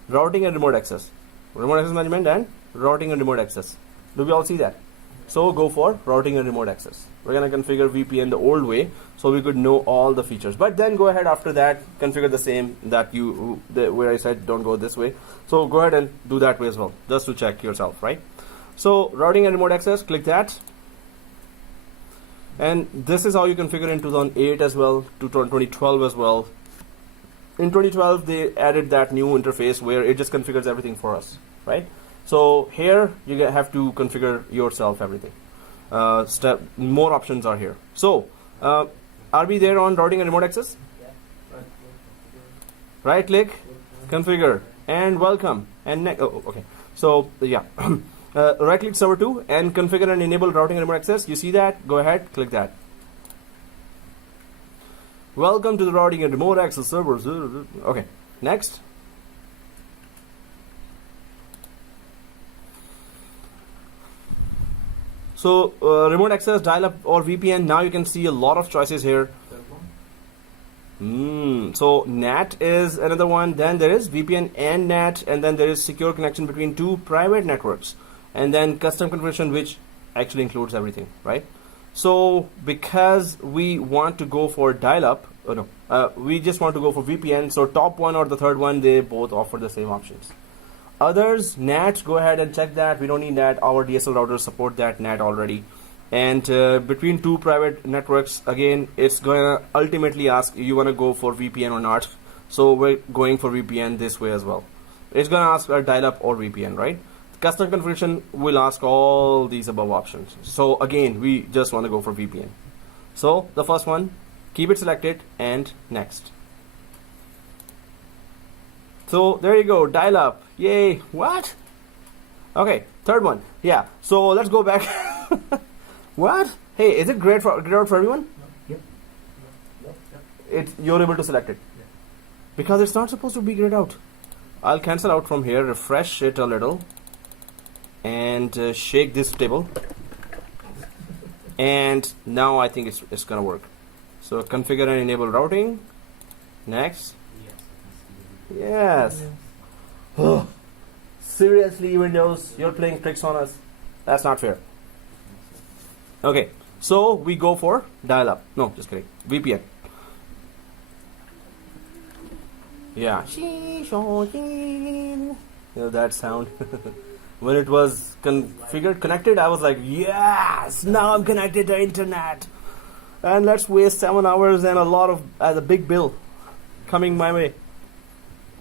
routing and remote access management and routing and remote access. Do we all see that? So go for routing and remote access. We're going to configure VPN the old way so we could know all the features, but then go ahead after that, configure the same that where I said don't go this way. So go ahead and do that way as well, just to check yourself, right? So routing and remote access, click that. And this is how you configure in 2008 as well, to 2012 as well. In 2012, they added that new interface where it just configures everything for us, right? So here you have to configure yourself everything. More options are here. So are we there on routing and remote access? Right click, configure, and welcome. And okay. So yeah. Right click server 2 and configure and enable routing and remote access. You see that? Go ahead, click that. Welcome to the routing and remote access servers. Okay, next. So remote access, dial-up, or VPN. Now you can see a lot of choices here. Third one? So NAT is another one. Then there is VPN and NAT, and then there is secure connection between two private networks, and then custom configuration, which actually includes everything, right? So because we want to go for dial-up, we just want to go for VPN. So top one or the third one, they both offer the same options. Others, NAT, go ahead and check that. We don't need NAT. Our DSL routers support that NAT already. And between two private networks, again, it's going to ultimately ask you want to go for VPN or not. So we're going for VPN this way as well. It's going to ask a dial-up or VPN, right? Custom configuration will ask all these above options. So again, we just want to go for VPN. So the first one, keep it selected and next. So there you go, dial up. Yay. What? Okay, third one. Yeah. So let's go back. What? Hey, is it grayed out for everyone? Yep. You're able to select it. Yeah. Because it's not supposed to be grayed out. I'll cancel out from here, refresh it a little, and shake this table. And now I think it's gonna work. So configure and enable routing. Next. Yes. Oh, seriously, Windows, you're playing tricks on us. That's not fair. Okay, so we go for dial-up. No, just kidding. VPN. Yeah. You know that sound. When it was configured, connected, I was like, yes, now I'm connected to internet. And let's waste 7 hours and a big bill coming my way.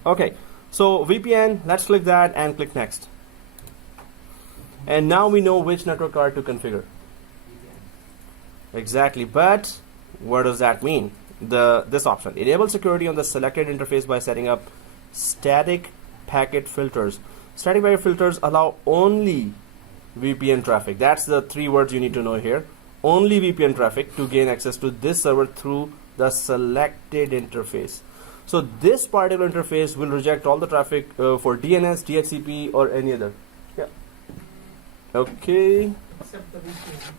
Okay, so VPN, let's click that and click next. And now we know which network card to configure. Exactly, but what does that mean? This option, enable security on the selected interface by setting up static packet filters. Static packet filters allow only VPN traffic. That's the 3 words you need to know here. Only VPN traffic to gain access to this server through the selected interface. So this particular interface will reject all the traffic for DNS, DHCP, or any other. Yeah. Okay. Except the VPN.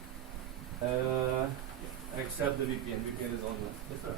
Except the VPN. VPN is on. Yes, sir.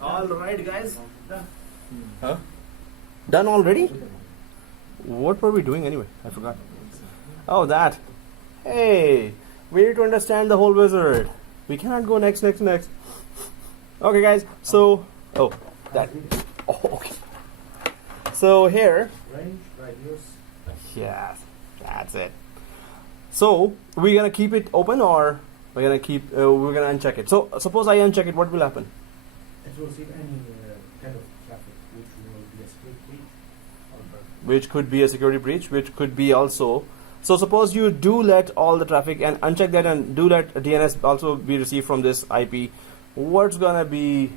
All right, guys. Huh? Done already? What were we doing anyway? I forgot. Oh, that. Hey, we need to understand the whole wizard. We cannot go next. Okay, guys. So, oh, that. Oh, okay. So here. Range, radius. Yes, that's it. So we're gonna keep it open, or we're gonna uncheck it. So suppose I uncheck it, what will happen? It will receive any kind of traffic which will be a split reach or Which could be a security breach, which could be also. So suppose you do let all the traffic and uncheck that, and do let DNS also be received from this IP. What's gonna be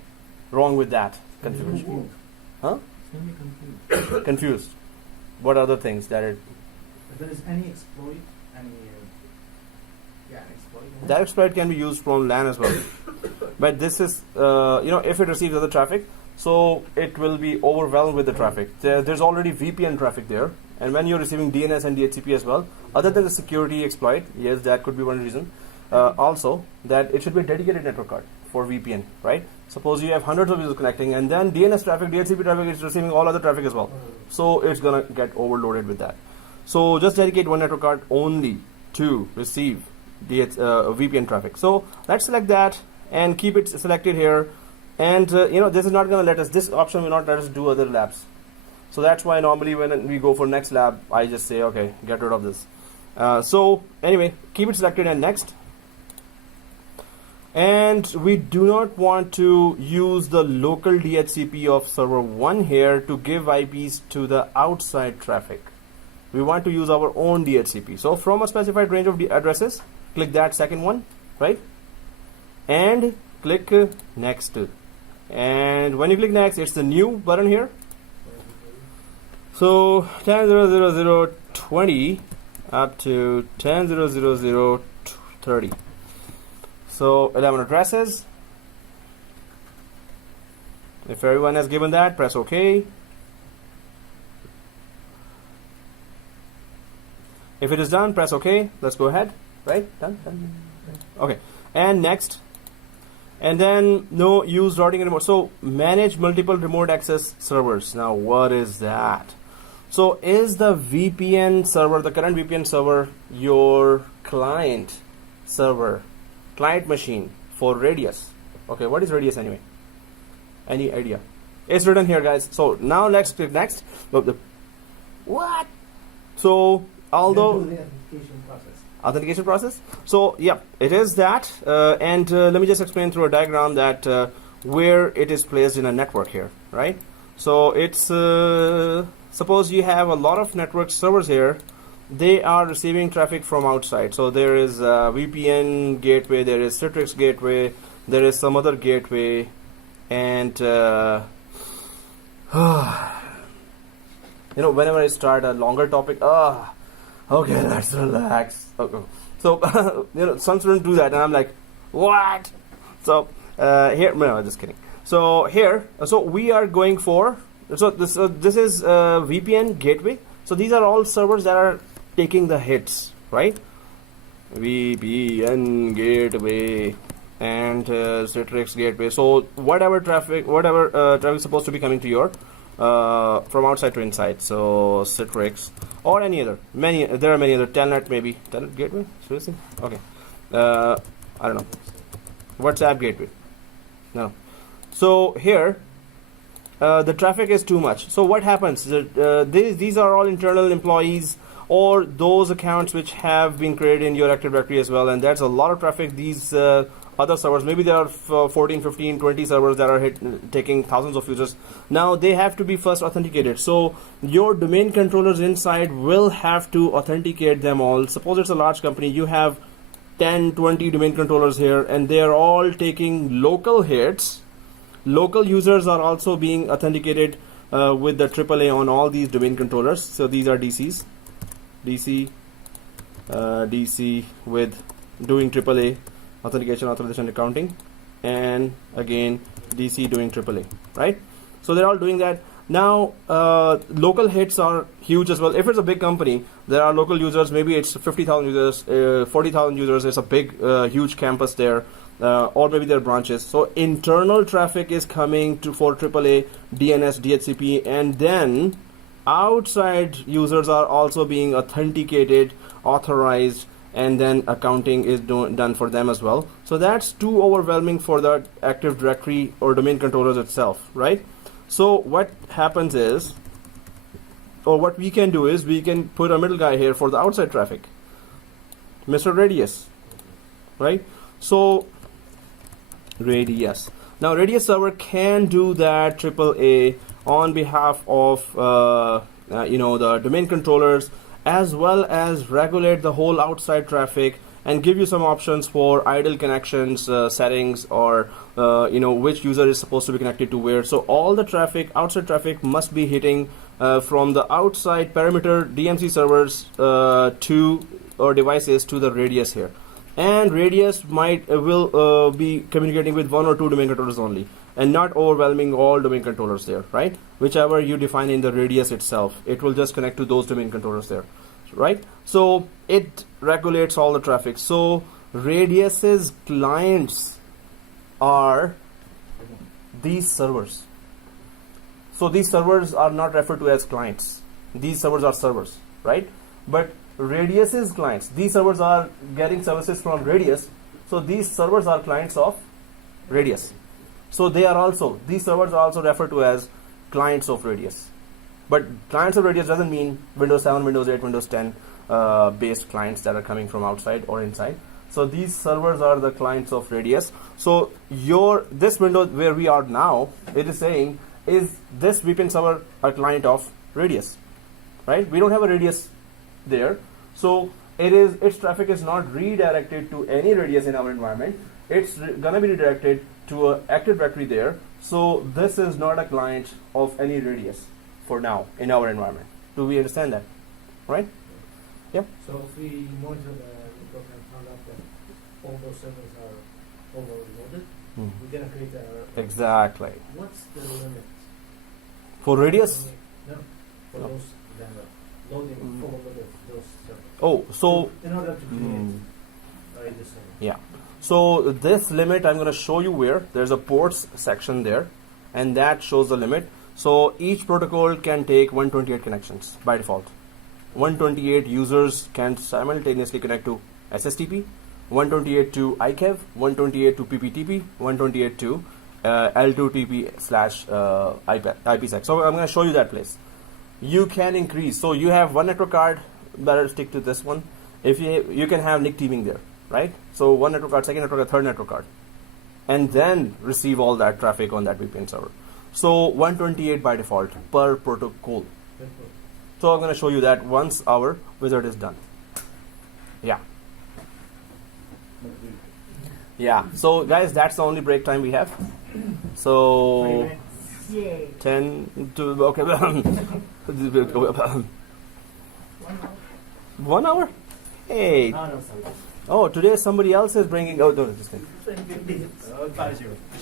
wrong with that? Confused. Huh? Confused. What other things that it? If there is any exploit, any exploit. That exploit can be used from LAN as well. But this is, if it receives other traffic, so it will be overwhelmed with the traffic. There's already VPN traffic there, and when you're receiving DNS and DHCP as well, other than the security exploit, yes, that could be one reason. Also, that it should be a dedicated network card for VPN, right? Suppose you have hundreds of users connecting, and then DNS traffic, DHCP traffic is receiving all other traffic as well. So it's gonna get overloaded with that. So just dedicate one network card only to receive VPN traffic. So let's select that and keep it selected here. And this is not gonna let us. This option will not let us do other labs. So that's why normally when we go for next lab, I just say, okay, get rid of this. So anyway, keep it selected and next. And we do not want to use the local DHCP of server 1 here to give IPs to the outside traffic. We want to use our own DHCP. So from a specified range of addresses, click that second one, right? And click next. And when you click next, it's the new button here. So 10.0.0.20 up to 10.0.0.30. So 11 addresses. If everyone has given that, press OK. If it is done, press OK. Let's go ahead. Right? Done. Okay. And next. And then no use routing anymore. So manage multiple remote access servers. Now what is that? So is the VPN server, the current VPN server, your client server? Client machine for radius. Okay, what is radius anyway? Any idea? It's written here, guys. So now let's click next. What? So although the authentication process. So yeah, it is that. And let me just explain through a diagram that where it is placed in a network here, right? So it's suppose you have a lot of network servers here. They are receiving traffic from outside. So there is a VPN gateway, there is Citrix gateway, there is some other gateway, and whenever I start a longer topic, okay, let's relax. Okay. So some students do that, and I'm like, what? So here, no, just kidding. So here, so we are going for. So this is VPN gateway. So these are all servers that are taking the hits, right? VPN gateway and Citrix gateway. So whatever traffic is supposed to be coming to your from outside to inside. So Citrix or any other. There are many other. Telnet maybe. Telnet gateway. Seriously? Okay. I don't know. WhatsApp gateway. No. So here. The traffic is too much. So what happens? These are all internal employees or those accounts which have been created in your Active Directory as well, and that's a lot of traffic. These other servers, maybe there are 14, 15, 20 servers that are taking thousands of users. Now they have to be first authenticated. So your domain controllers inside will have to authenticate them all. Suppose it's a large company, you have 10, 20 domain controllers here, and they are all taking local hits. Local users are also being authenticated with the AAA on all these domain controllers. So these are DCs, DC with doing AAA authentication, authorization, accounting, and again DC doing AAA, right? So they're all doing that. Now local hits are huge as well. If it's a big company, there are local users, maybe it's 50,000 users, 40,000 users. It's a big huge campus there. Or maybe their branches. So internal traffic is coming for AAA, DNS, DHCP, and then outside users are also being authenticated, authorized, and then accounting is done for them as well. So that's too overwhelming for the Active Directory or domain controllers itself, right? So what happens is, or what we can do is, we can put a middle guy here for the outside traffic. Mr. Radius, right? So Radius. Now Radius server can do that AAA on behalf of the domain controllers, as well as regulate the whole outside traffic and give you some options for idle connections settings, or which user is supposed to be connected to where. So all the traffic, outside traffic, must be hitting from the outside perimeter DMZ servers or devices to the Radius here. And Radius will be communicating with 1 or 2 domain controllers only, and not overwhelming all domain controllers there, right? Whichever you define in the Radius itself, it will just connect to those domain controllers there, right? So it regulates all the traffic. So Radius's clients are these servers. So these servers are not referred to as clients. These servers are servers, right? But Radius's clients, these servers are getting services from Radius, so these servers are clients of Radius. So these servers are also referred to as clients of Radius. But clients of Radius doesn't mean Windows 7, Windows 8, Windows 10 based clients that are coming from outside or inside. So these servers are the clients of Radius. So this window where we are now, it is saying, is this VPN server a client of Radius, right? We don't have a Radius there, so its traffic is not redirected to any Radius in our environment. It's gonna be redirected to an Active Directory there. So this is not a client of any Radius for now in our environment. Do we understand that, right? Yeah. So if we monitor the network and found out that all those servers are overloaded, we're gonna create a Exactly. What's the limit For Radius? No, for No. those that are loading overloaded those servers. Oh, so In order to create Radius server. yeah. So this limit, I'm going to show you where. There's a ports section there, and that shows the limit. So each protocol can take 128 connections by default. 128 users can simultaneously connect to SSTP, 128 to IKEV, 128 to PPTP, 128 to L2TP/IPsec. So I'm going to show you that place. You can increase. So you have one network card, better stick to this one. If you can have NIC teaming there, right? So one network card, second network card, third network card, and then receive all that traffic on that VPN server. So 128 by default per protocol. So I'm going to show you that once our wizard is done. Yeah. Yeah. So guys, that's the only break time we have. So 10 to okay. 1 hour? Hey. No, sorry. Oh, today somebody else is bringing. Oh, no, just kidding.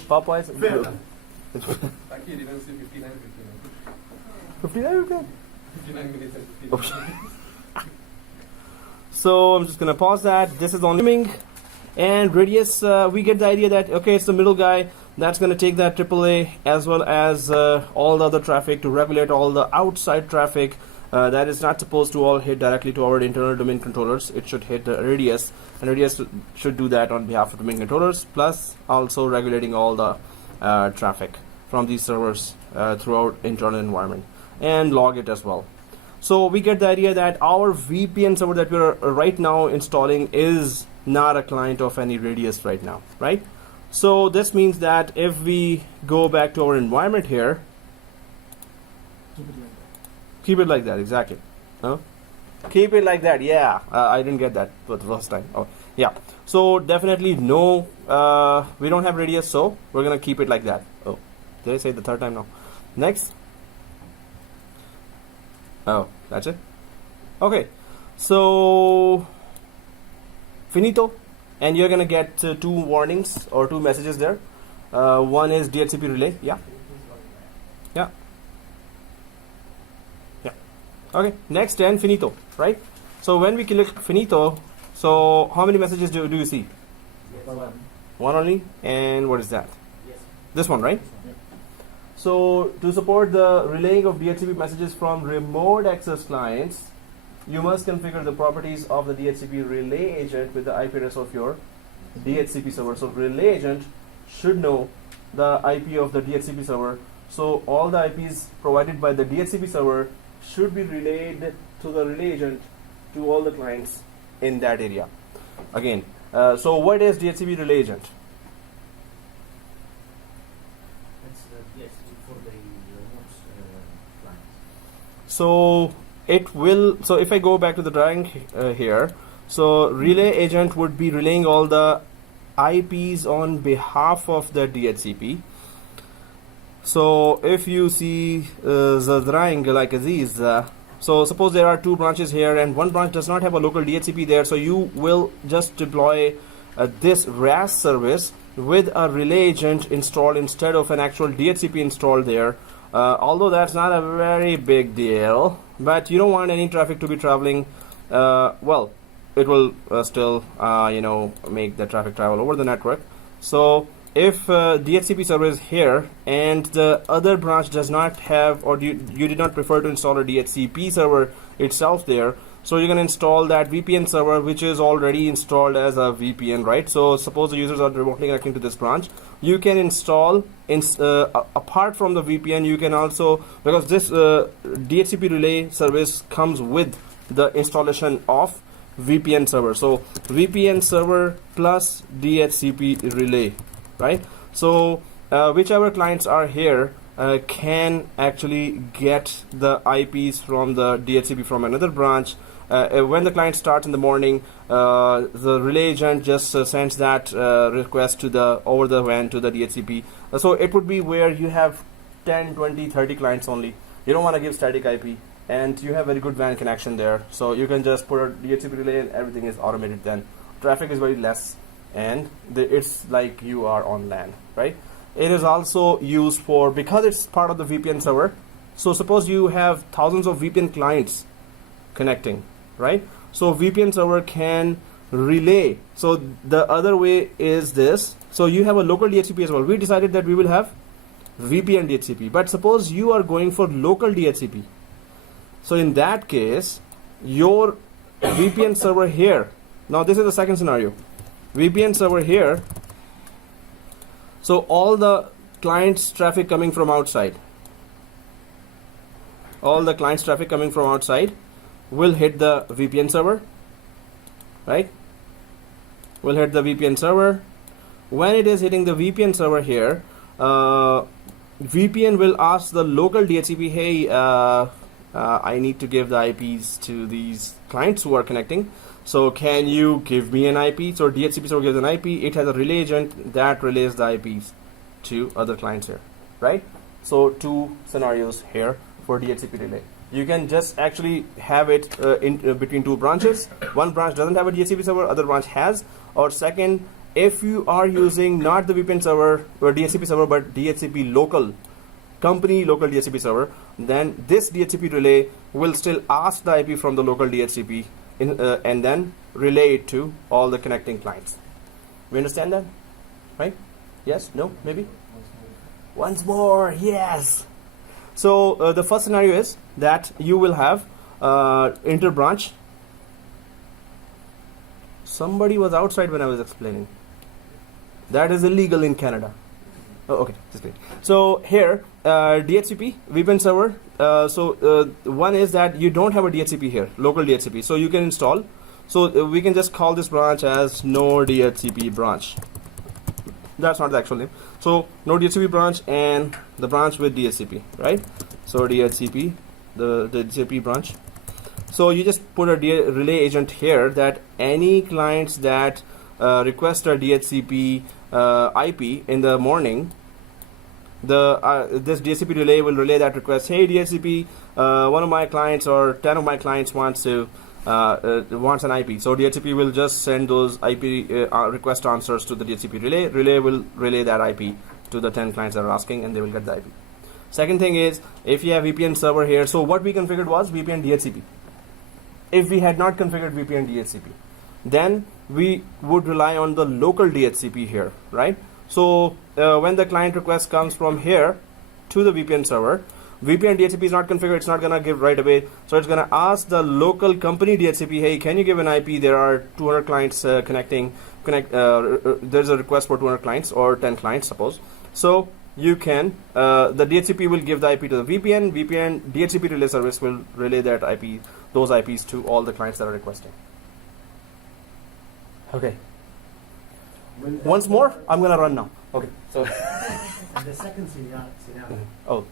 Popeyes. Aquí didn't say 59, 59 okay. 59 minutes and 59 Okay. So I'm just gonna pause that. This is on streaming, and Radius. We get the idea that okay, it's the middle guy that's gonna take that AAA as well as all the other traffic to regulate all the outside traffic. That is not supposed to all hit directly to our internal domain controllers. It should hit the Radius, and Radius should do that on behalf of domain controllers, plus also regulating all the traffic from these servers throughout internal environment, and log it as well. So we get the idea that our VPN server that we're right now installing is not a client of any Radius right now, right? So this means that if we go back to our environment here, keep it like that, exactly. Huh? Keep it like that, yeah. I didn't get that for the first time. Oh, yeah. So definitely no, we don't have Radius, so we're gonna keep it like that. Oh, did I say the third time now? Next. Oh, that's it. Okay, so finito, and you're gonna get 2 warnings or 2 messages there. One is DHCP relay, yeah. Yeah. Okay, next and finito, right? So when we click finito, so how many messages do you see? Yes. One only, and what is that? Yes. This one, right? So to support the relaying of DHCP messages from remote access clients, you must configure the properties of the DHCP relay agent with the IP address of your DHCP server. So relay agent should know the IP of the DHCP server. So all the IPs provided by the DHCP server should be relayed to the relay agent to all the clients in that area. Again, so what is DHCP relay agent? It's yes for the remote clients. So it will, so if I go back to the drawing here, so relay agent would be relaying all the IPs on behalf of the DHCP. So if you see the drawing like this, so suppose there are two branches here and one branch does not have a local DHCP there, so you will just deploy this RAS service with a relay agent installed instead of an actual DHCP installed there. Although that's not a very big deal, but you don't want any traffic to be traveling, well, it will still make the traffic travel over the network. So if DHCP server is here and the other branch does not have, or you did not prefer to install a DHCP server itself there, so you're going to install that VPN server which is already installed as a VPN, right? So suppose the users are remotely connecting to this branch, you can install apart from the VPN, you can also, because this DHCP relay service comes with the installation of VPN server. So VPN server plus DHCP relay, right? So whichever clients are here can actually get the IPs from the DHCP from another branch. When the client starts in the morning, the relay agent just sends that request to the over the WAN to the DHCP. So it would be where you have 10, 20, 30 clients only. You don't want to give static IP, and you have very good WAN connection there. So you can just put a DHCP relay and everything is automated then. Traffic is very less, and it's like you are on LAN, right? It is also used for, because it's part of the VPN server. So suppose you have thousands of VPN clients connecting, right? So VPN server can relay. So the other way is this. So you have a local DHCP as well. We decided that we will have VPN DHCP, but suppose you are going for local DHCP. So in that case, your VPN server here, now this is the second scenario, VPN server here, so all the clients traffic coming from outside, all the clients traffic coming from outside will hit the VPN server, right? Will hit the VPN server. When it is hitting the VPN server here, VPN will ask the local DHCP, hey, I need to give the IPs to these clients who are connecting. So can you give me an IP? So DHCP server gives an IP. It has a relay agent that relays the IPs to other clients here, right? So two scenarios here for DHCP relay. You can just actually have it between two branches. One branch doesn't have a DHCP server, other branch has. Or second, if you are using not the VPN server or DHCP server, but DHCP local, company local DHCP server, then this DHCP relay will still ask the IP from the local DHCP and then relay it to all the connecting clients. We understand that? Right? Yes? No? Maybe? Once more, yes! So the first scenario is that you will have inter-branch. Somebody was outside when I was explaining. That is illegal in Canada. Oh, okay, just kidding. So here, DHCP, VPN server. One is that you don't have a DHCP here, local DHCP. So you can install. So we can just call this branch as no DHCP branch. That's not the actual name. So no DHCP branch and the branch with DHCP, right? So DHCP, the DHCP branch. So you just put a relay agent here that any clients that request a DHCP IP in the morning, this DHCP relay will relay that request. Hey DHCP, one of my clients or 10 of my clients wants an IP. So DHCP will just send those IP request answers to the DHCP relay. Relay will relay that IP to the 10 clients that are asking, and they will get the IP. Second thing is, if you have VPN server here, so what we configured was VPN DHCP. If we had not configured VPN DHCP, then we would rely on the local DHCP here, right? So when the client request comes from here to the VPN server, VPN DHCP is not configured, it's not going to give right away. So it's going to ask the local company DHCP, hey, can you give an IP? There are 200 clients connecting. There's a request for 200 clients or 10 clients, suppose. So you can, the DHCP will give the IP to the VPN. DHCP relay service will relay that IP, those IPs to all the clients that are requesting. Okay. Will that- Once more, I'm gonna run now. Okay. So. And the second scenario. Oh.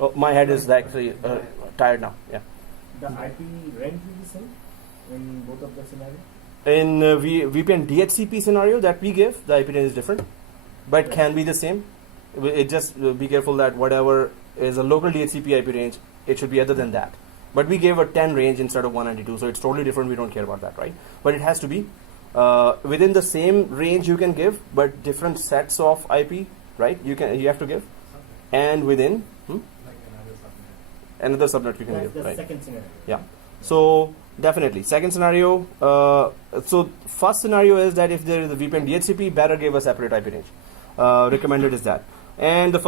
Oh, my head is actually tired now. Yeah. The IP range will be same in both of the scenarios? In VPN DHCP scenario that we give, the IP range is different, but can be the same. It just be careful that whatever is a local DHCP IP range, it should be other than that. But we gave a 10 range instead of 192, so it's totally different. We don't care about that, right? But it has to be within the same range you can give, but different sets of IP, right? You have to give, and within Like another subnet. another subnet you can That's give, the right? second scenario. Yeah. So definitely. Second scenario. So first scenario is that if there is a VPN DHCP, better give a separate IP range. Recommended is that. And the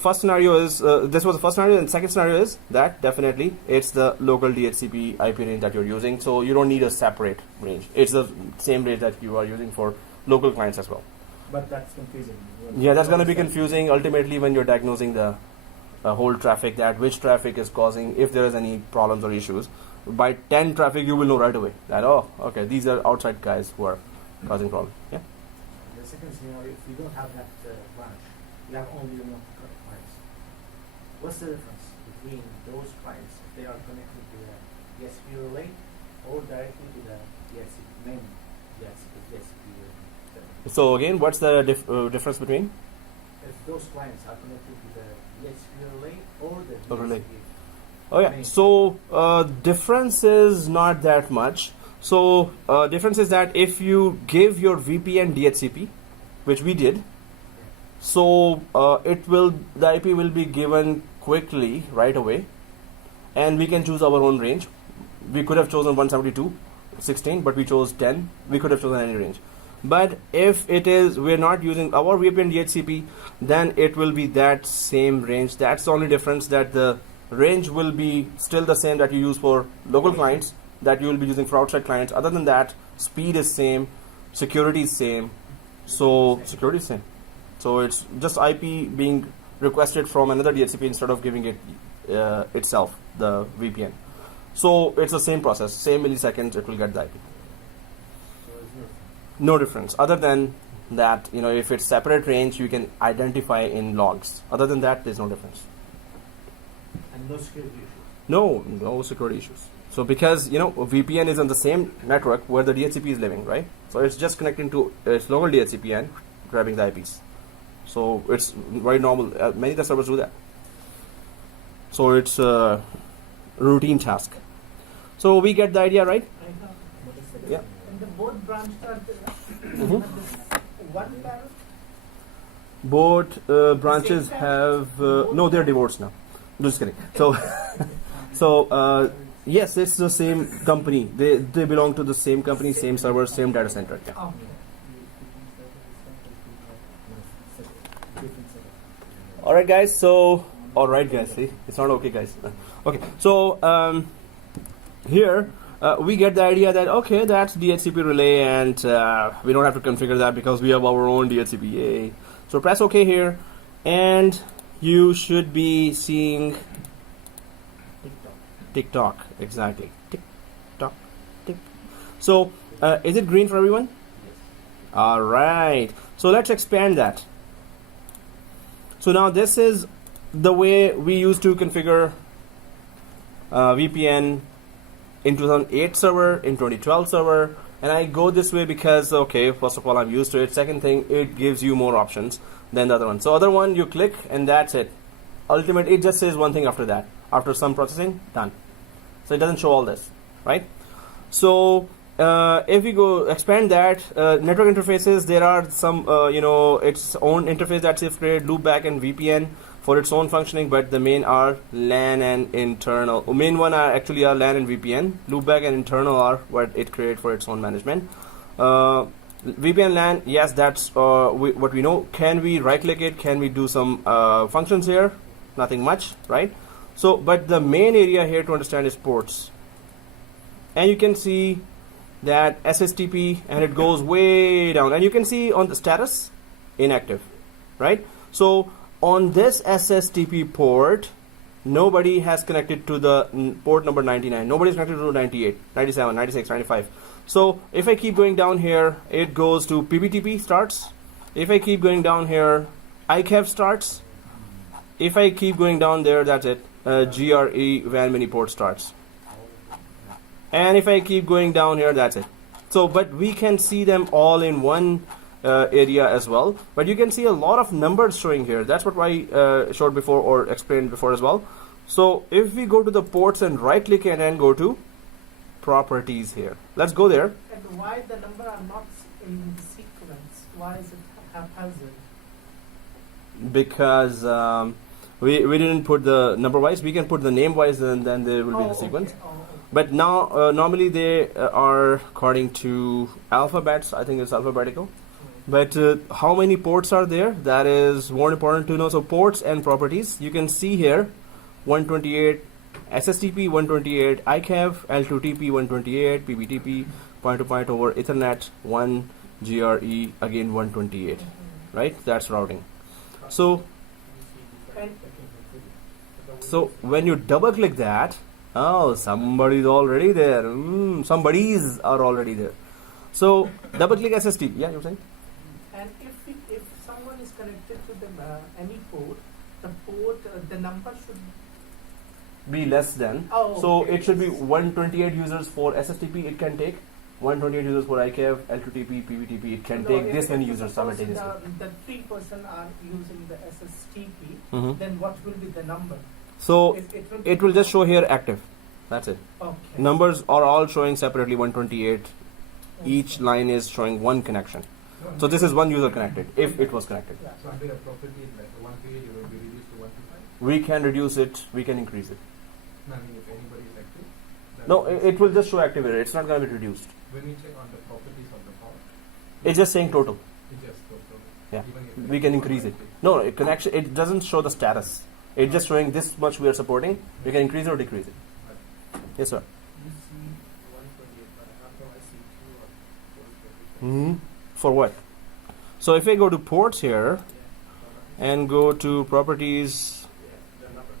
first scenario is this was the first scenario, and second scenario is that definitely it's the local DHCP IP range that you're using. So you don't need a separate range. It's the same range that you are using for local clients as well. But that's confusing. Yeah, that's going to be confusing ultimately when you're diagnosing the whole traffic, that which traffic is causing, if there is any problems or issues. By 10 traffic, you will know right away that, oh, okay, these are outside guys who are causing problems. Yeah. The second scenario, if you don't have that branch, you have only clients. What's the difference between those clients if they are connected to the DSP relay or directly to the DSP main DSP server? So again, what's the difference between? If those clients are connected to the DSP relay or the The relay. DSP. Oh yeah. So difference is not that much. So difference is that if you give your VPN DHCP, which we did, so the IP will be given quickly right away, and we can choose our own range. We could have chosen 172.16, but we chose 10. We could have chosen any range. But if we're not using our VPN DHCP, then it will be that same range. That's the only difference, that the range will be still the same that you use for local clients, that you will be using for outside clients. Other than that, speed is same, security is same. So security is same. So it's just IP being requested from another DHCP instead of giving it itself, the VPN. So it's the same process, same milliseconds, it will get the IP. So it's No difference, other than that, if it's separate range, you can identify in logs. Other than that, there's no difference. and no security issues. No security issues. So because VPN is on the same network where the DHCP is living, right? So it's just connecting to its local DHCP and grabbing the IPs. So it's very normal. Many of the servers do that. So it's a routine task. So we get the idea, right? I have. What is the Yeah. And the both branches are Mhm. one barrel. Both branches have no, they're divorced now. Just kidding. So yes, it's the same company. They belong to the same company, same server, same data center. Yeah. Oh. All right, guys. So all right, guys. See, it's not okay, guys. Okay. So here we get the idea that okay, that's DHCP relay, and we don't have to configure that because we have our own DHCP. Yay. So press OK here, and you should be seeing TikTok. Exactly. TikTok. Tick. So is it green for everyone? Yes. All right. So let's expand that. So now this is the way we used to configure VPN in 2008 server, in 2012 server, and I go this way because okay, first of all, I'm used to it. Second thing, it gives you more options than the other one. So other one, you click and that's it. Ultimate, it just says one thing after that. After some processing, done. So it doesn't show all this, right? So if we go expand that, network interfaces, there are some, its own interface that's created, loopback and VPN for its own functioning, but the main are LAN and internal. Main one are actually are LAN and VPN. Loopback and internal are what it created for its own management. VPN LAN, yes, that's what we know. Can we right click it? Can we do some functions here? Nothing much, right? So, but the main area here to understand is ports. And you can see that SSTP, and it goes way down, and you can see on the status inactive, right? So on this SSTP port, nobody has connected to the port number 99. Nobody is connected to 98, 97, 96, 95. So if I keep going down here, it goes to PBTP starts. If I keep going down here, ICAV starts. If I keep going down there, that's it. GRE WAN mini port starts. And if I keep going down here, that's it. So, but we can see them all in one area as well. But you can see a lot of numbers showing here. That's what I showed before or explained before as well. So if we go to the ports and right click and then go to properties here. Let's go there. And why the number are not in the sequence? Why is it haphazard? Because we didn't put the number wise. We can put the name wise, and then they will be in the sequence. Okay. Okay. But now normally they are according to alphabets. I think it's alphabetical. But how many ports are there? That is more important to know. So ports and properties. You can see here 128 SSTP 128 ICAV L2TP 128 PBTP point-to-point over Ethernet 1 GRE again 128. Right? That's routing. So when you double click that, oh, somebody's already there. Somebodies are already there. So double click SSTP. Yeah, you're saying? And if someone is connected to the any port, the number should Be less than. Oh, So okay. it should be 128 users for SSTP. It can take 128 users for ICAV, L2TP, PBTP. It can take this many users simultaneously. The 3 person are using the SSTP. Mhm. Then what will be the number? So It will just show here active. That's it. Okay. Numbers are all showing separately 128. Each Okay. line is showing one connection. So this is one user connected, if it was connected. Yeah. So under the property, like 1 page, it will be reduced to 125. We can reduce it, we can increase it. I mean, if anybody is active. that No, will- it will just show active here. It's not going to be reduced. When we check on the properties of the power, It's just saying total. it just goes to. Yeah. Even if We can increase it. No, it connection. It doesn't show the status. It's just showing this much we are supporting. We can increase it or decrease it. Yes, sir. You see 128, but how come I see 2 or 4? For what? So if I go to ports here Yeah, and go to properties, the number.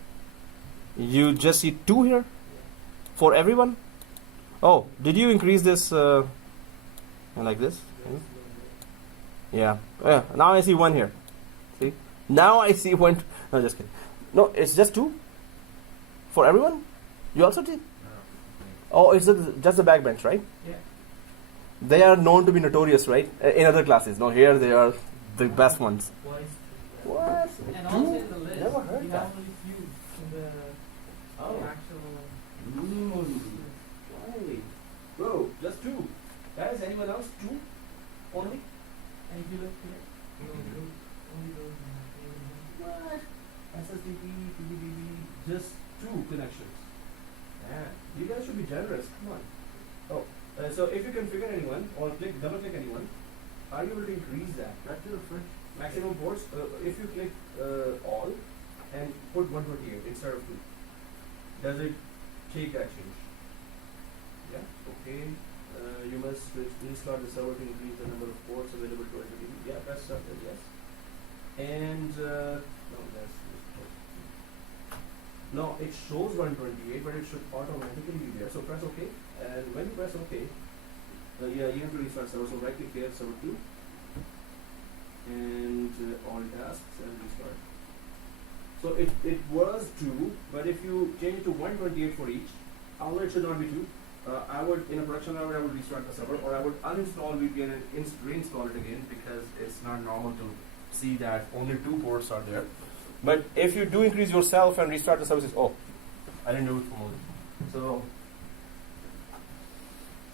you just see 2 here for everyone. Oh, did you increase this like this? Yeah. Yeah. Now I see 1 here. See? Now I see 1. No, just kidding. No, it's just 2 for everyone. You also did. Oh, it's just the backbench, right? Yeah. They are known to be notorious, right? In other classes. No, here they are the best ones. Twice. What? And also in the list, Never heard you that. have only few in the actual. Why? Bro, just 2. Guys, anyone else? 2 only? And if you look here, only those. What? SSTP, PBDB, just 2 connections. Man, you guys should be generous. Come on. Oh, so if you configure anyone or double click anyone, are you able to increase that? Back to the first. Maximum ports. If you click all and put 128 instead of 2, does it take that change? Yeah. Okay. You must restart the server to increase the number of ports available to SSTP. Yeah, press start. Yes. And no, that's. No, it shows 128, but it should automatically be there. So press OK, and when you press OK, yeah, you have to restart server. So right click here, server 2, and all tasks and restart. So it was 2, but if you change it to 128 for each, although it should not be 2, I would, in a production hour, I would restart the server, or I would uninstall VPN and reinstall it again, because it's not normal to see that only 2 ports are there. But if you do increase yourself and restart the services, oh, I didn't do it for moment. So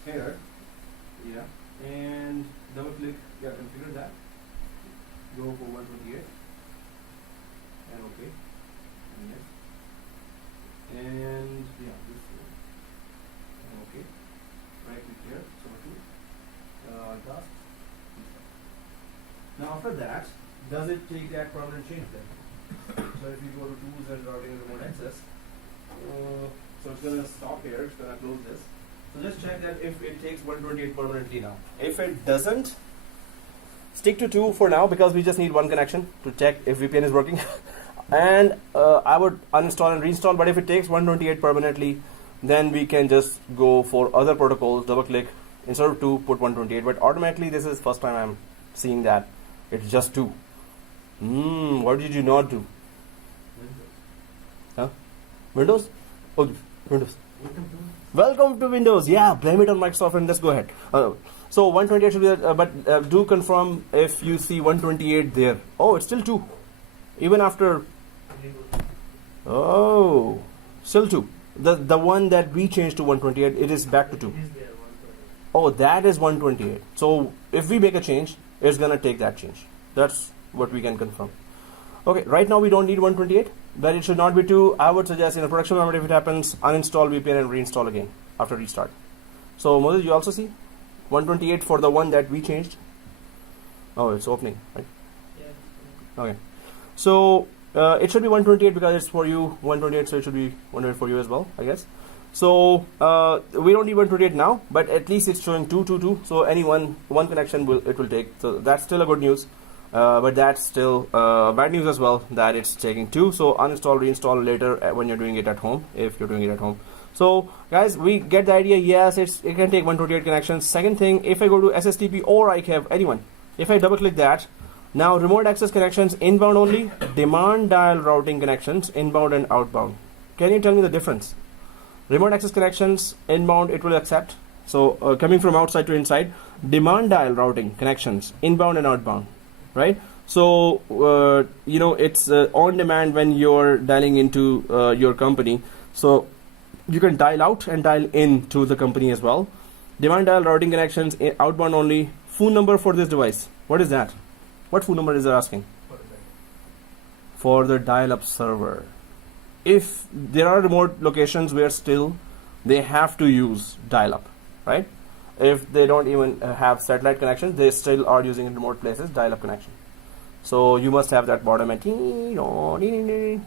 here, yeah, and double click, yeah, configure that. Go for 128 and OK. And yes. And yeah, this one. And OK. Right click here, server 2. Tasks. Now after that, does it take that permanent change then? So if you go to tools and routing and remote access, so it's going to stop here, it's going to close this. So just check that if it takes 128 permanently now. If it doesn't, stick to 2 for now, because we just need 1 connection to check if VPN is working. and I would uninstall and reinstall. But if it takes 128 permanently, then we can just go for other protocols, double click, instead of 2 put 128. But automatically, this is first time I'm seeing that it's just 2. What did you not do? Huh? Windows? Oh, Windows. Welcome to Windows. Yeah, blame it on Microsoft and let's go ahead. So 128 should be that, but do confirm if you see 128 there. Oh, it's still 2. Even after. Oh, still 2. The one that we changed to 128, it is back to 2. Oh, that is 128. So if we make a change, it's gonna take that change. That's what we can confirm. Okay, right now we don't need 128, but it should not be 2. I would suggest in a production environment, if it happens, uninstall VPN and reinstall again after restart. So Moses, you also see 128 for the one that we changed. Oh, it's opening, right? Yeah. Okay. So it should be 128 because it's for you 128, so it should be 128 for you as well, I guess. So we don't need 128 now, but at least it's showing 222. So any one connection will take. So that's still a good news. But that's still bad news as well, that it's taking 2. So uninstall, reinstall later when you're doing it at home, if you're doing it at home. So guys, we get the idea. Yes, it can take 128 connections. Second thing, if I go to SSTP or ICAV, anyone, if I double click that, now remote access connections inbound only, demand dial routing connections inbound and outbound. Can you tell me the difference? Remote access connections inbound, it will accept. So coming from outside to inside, demand dial routing connections inbound and outbound. Right, so it's on demand when you're dialing into your company, so you can dial out and dial in to the company as well. Demand dial routing connections outbound only. Phone number for this device, what is that? What phone number is it asking? For the dial-up server. If there are remote locations where still they have to use dial-up, right? If they don't even have satellite connections, they still are using in remote places dial-up connection. So you must have that bottom and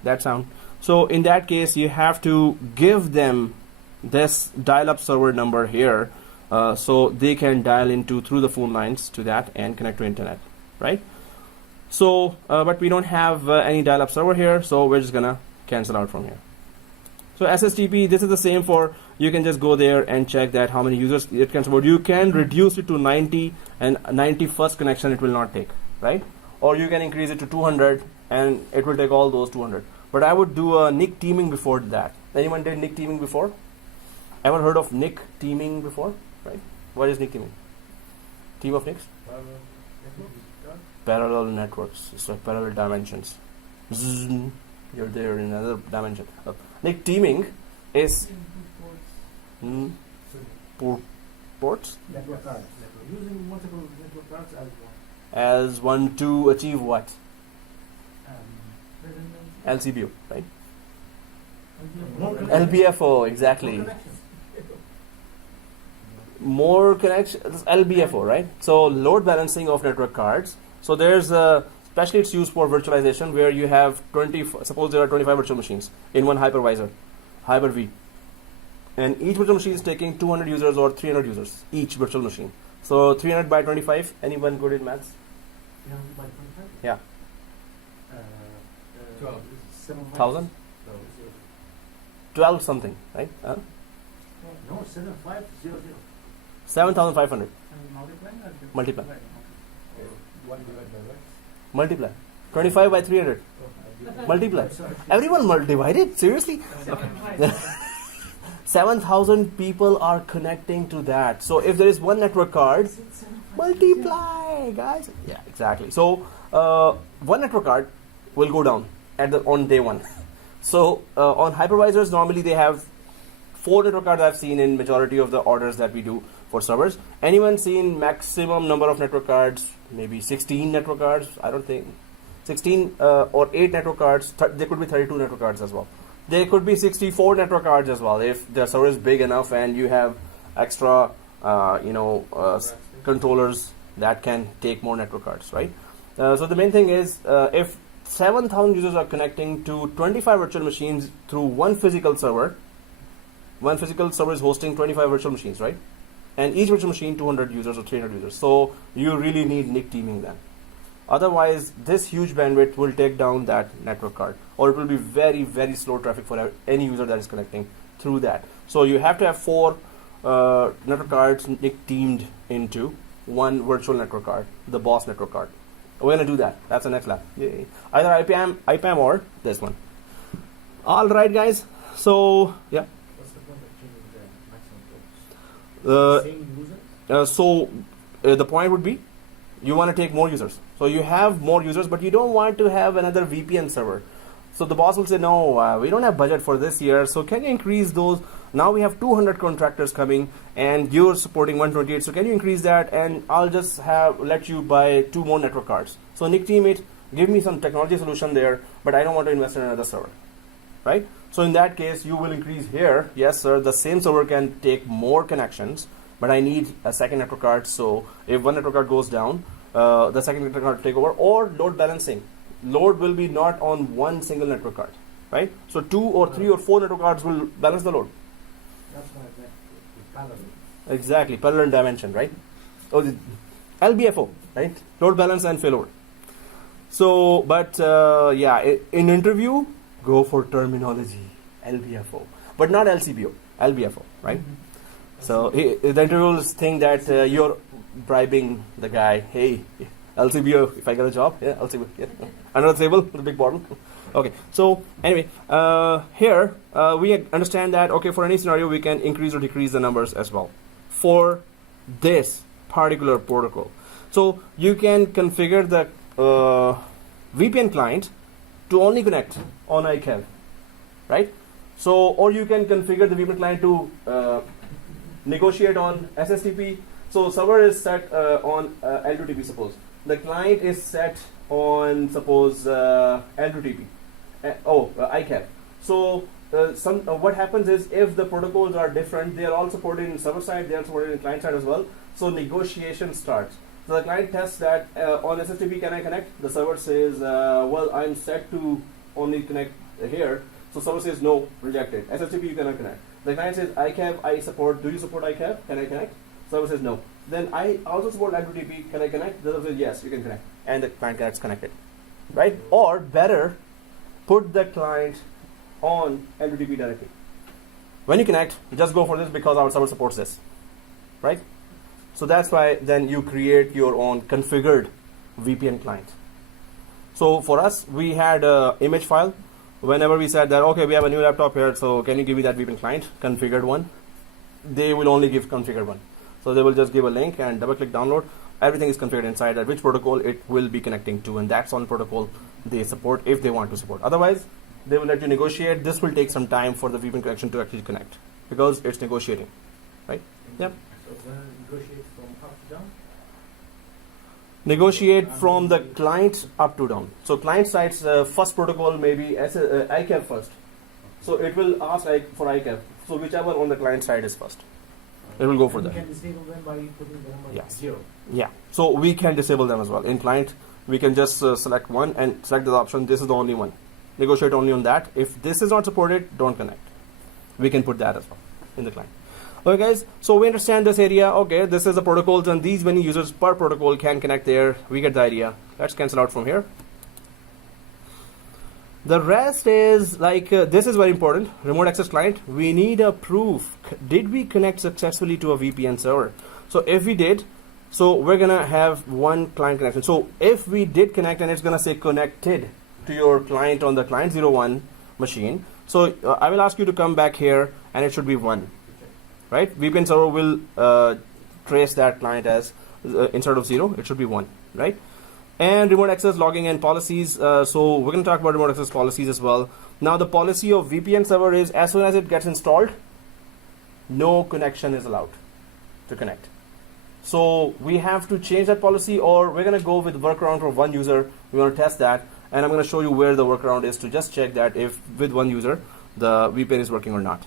that sound. So in that case, you have to give them this dial-up server number here, so they can dial into through the phone lines to that and connect to internet, right? So, but we don't have any dial-up server here, so we're just gonna cancel out from here. So SSTP, this is the same for, you can just go there and check that how many users it can support. You can reduce it to 90 and 91st connection it will not take, right? Or you can increase it to 200 and it will take all those 200. But I would do a NIC teaming before that. Anyone did NIC teaming before? Ever heard of NIC teaming before? Right? What is NIC teaming? Team of NICs? Parallel networks. It's like parallel dimensions. Zzz, you're there in another dimension. NIC teaming is ports Network cards. Using multiple network cards as one to achieve what? one. LCBO, right? More connections. LBFO, exactly. More connections, LBFO, right? So load balancing of network cards. So there's especially it's used for virtualization where you have 20, suppose there are 25 virtual machines in one hypervisor, Hyper-V. And each virtual machine is taking 200 users or 300 users, each virtual machine. So 300 by 25, anyone good in maths? 300 by 25? Yeah. 12. 1,000? 12 something, right? No, 7500. 7,500. Multiplying or dividing? Multiply. Okay. 1 divided by what? Multiply. 25 by 300. Multiply. Everyone divide it? Seriously? Okay. 7,000 people are connecting to that. So if there is one network card, multiply, guys. Yeah, exactly. So one network card will go down on day one. So on hypervisors, normally they have 4 network cards I've seen in majority of the orders that we do for servers. Anyone seen maximum number of network cards? Maybe 16 network cards? I don't think. 16 or 8 network cards. There could be 32 network cards as well. There could be 64 network cards as well if the server is big enough and you have extra, controllers that can take more network cards, right? So the main thing is if 7,000 users are connecting to 25 virtual machines through one physical server is hosting 25 virtual machines, right? And each virtual machine 200 users or 300 users. So you really need NIC teaming then. Otherwise, this huge bandwidth will take down that network card, or it will be very, very slow traffic for any user that is connecting through that. So you have to have 4 network cards teamed into one virtual network card, the boss network card. We're gonna do that. That's the next lab. Yay. Either IPAM or this one. All right, guys. So yeah. What's the point of changing the maximum ports? The point would be, you want to take more users. So you have more users, but you don't want to have another VPN server. So the boss will say, no, we don't have budget for this year. So can you increase those? Now we have 200 contractors coming, and you're supporting 128. So can you increase that? And I'll just let you buy 2 more network cards. So Nick teammate, give me some technology solution there, but I don't want to invest in another server, right? So in that case, you will increase here. Yes, sir, the same server can take more connections, but I need a second network card. So if one network card goes down, the second network card will take over, or load balancing. Load will be not on one single network card, right? So 2 or 3 or 4 network cards will balance the load. That's why I meant with parallel. Exactly, parallel dimension, right? Oh, the LBFO, right? Load balance and failover. So, but yeah, in interview, go for terminology, LBFO, but not LCBO, LBFO, right? So the interview will think that you're bribing the guy. Hey, LCBO, if I get a job, yeah, LCBO, yeah. Under the table, the big bottle. Okay, so anyway, here we understand that, okay, for any scenario, we can increase or decrease the numbers as well for this particular protocol. So you can configure the VPN client to only connect on ICAV, right? So, or you can configure the VPN client to negotiate on SSTP. So server is set on L2TP, suppose. The client is set on, suppose, L2TP. ICAV. So what happens is, if the protocols are different, they are all supported in server side, they are supported in client side as well. So negotiation starts. So the client tests that on SSTP, can I connect? The server says, well, I'm set to only connect here. So server says no, rejected. SSTP, you cannot connect. The client says, ICAV, I support. Do you support ICAV? Can I connect? Server says no. Then I also support L2TP. Can I connect? The server says yes, you can connect. And the client gets connected, right? Or better, put the client on L2TP directly. When you connect, just go for this because our server supports this, right? So that's why then you create your own configured VPN client. So for us, we had an image file. Whenever we said that, okay, we have a new laptop here, so can you give me that VPN client, configured one? They will only give configured one. So they will just give a link and double click download. Everything is configured inside at which protocol it will be connecting to, and that's on protocol they support if they want to support. Otherwise, they will let you negotiate. This will take some time for the VPN connection to actually connect because it's negotiating, right? Yep. So negotiate from up to down? Negotiate from the client up to down. So client side's first protocol may be ICAV first. So it will ask for ICAV. So whichever on the client side is first, it will go for You that. can disable them by putting the number Yes. 0. Yeah. So we can disable them as well. In client, we can just select one and select the option. This is the only one. Negotiate only on that. If this is not supported, don't connect. We can put that as well in the client. Okay, guys. So we understand this area. Okay, this is the protocols, and these many users per protocol can connect there. We get the idea. Let's cancel out from here. The rest is like, this is very important. Remote access client. We need a proof. Did we connect successfully to a VPN server? So if we did, so we're gonna have one client connection. So if we did connect, and it's gonna say connected to your client on the client 01 machine. So I will ask you to come back here, and it should be 1, right? VPN server will trace that client as instead of 0, it should be 1, right? And remote access logging and policies. So we're going to talk about remote access policies as well. Now the policy of VPN server is, as soon as it gets installed, no connection is allowed to connect. So we have to change that policy, or we're going to go with workaround for one user. We want to test that, and I'm going to show you where the workaround is to just check that if with one user the VPN is working or not.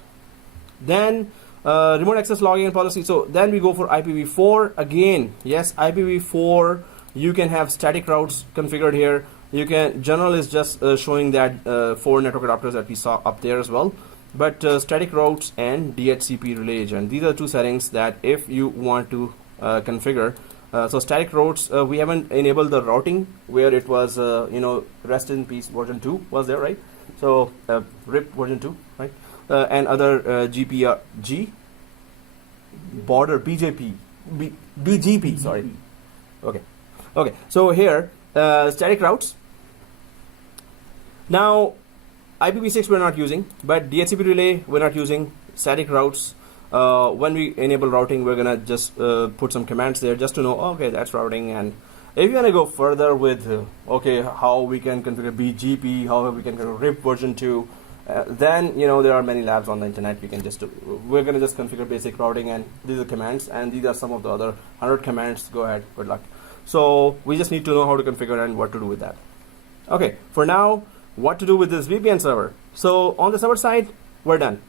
Then remote access logging and policy. So then we go for IPv4 again. Yes, IPv4. You can have static routes configured here. You can, general is just showing that 4 network adapters that we saw up there as well. But static routes and DHCP relay agent, these are 2 settings that if you want to configure, So static routes, we haven't enabled the routing where it was, rest in peace version 2 was there, right? So RIP version 2, right? And other GPRG, border BJP, BGP, sorry. Okay. So here, static routes. Now, IPv6 we're not using, but DHCP relay we're not using. Static routes. When we enable routing, we're gonna just put some commands there just to know, okay, that's routing. And if you wanna go further with, how we can configure BGP, how we can configure RIP version 2, then there are many labs on the internet. We're gonna just configure basic routing, and these are commands, and these are some of the other 100 commands. Go ahead, good luck. So we just need to know how to configure and what to do with that. Okay, for now, what to do with this VPN server? So on the server side, we're done.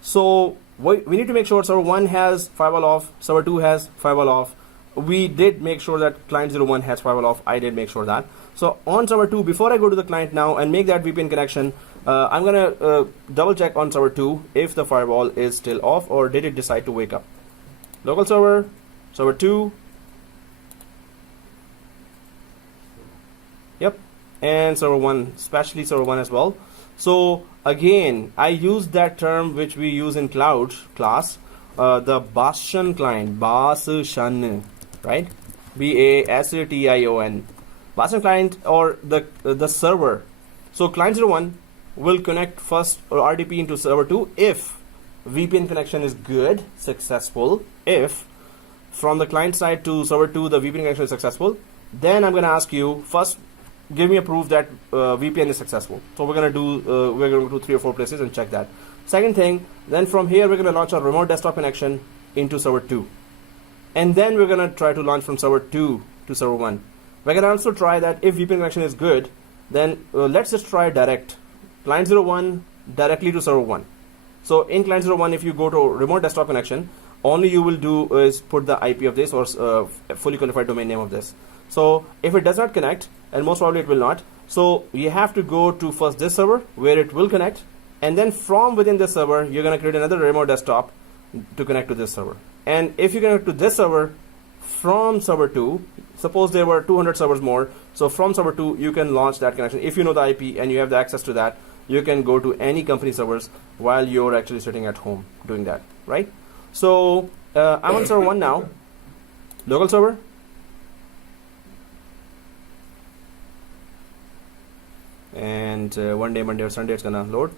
So we need to make sure server 1 has firewall off, server 2 has firewall off. We did make sure that client 01 has firewall off. I did make sure that. So on server 2, before I go to the client now and make that VPN connection, I'm gonna double check on server 2 if the firewall is still off or did it decide to wake up. Local server, server 2. Yep, and server 1, especially server 1 as well. So again, I used that term which we use in cloud class, the Bastion client, Bastion, right? Bastion, Bastion client, or the server. So client 01 will connect first or RDP into server 2 if VPN connection is good, successful. If from the client side to server 2 the VPN connection is successful, then I'm going to ask you first, give me a proof that VPN is successful. So we're going to go to 3 or 4 places and check that. Second thing, then from here we're going to launch a remote desktop connection into server 2. And then we're going to try to launch from server 2 to server 1. We're going to also try that if VPN connection is good, then let's just try direct. Client 01 directly to server 1. So in client 01, if you go to remote desktop connection, only you will do is put the IP of this or fully qualified domain name of this. So if it does not connect, and most probably it will not, so you have to go to first this server where it will connect, and then from within this server you're going to create another remote desktop to connect to this server. And if you connect to this server from server 2, suppose there were 200 servers more, so from server 2 you can launch that connection. If you know the IP and you have the access to that, you can go to any company servers while you're actually sitting at home doing that, right? So I'm on server 1 now, local server. And one day, Monday or Sunday, it's gonna load.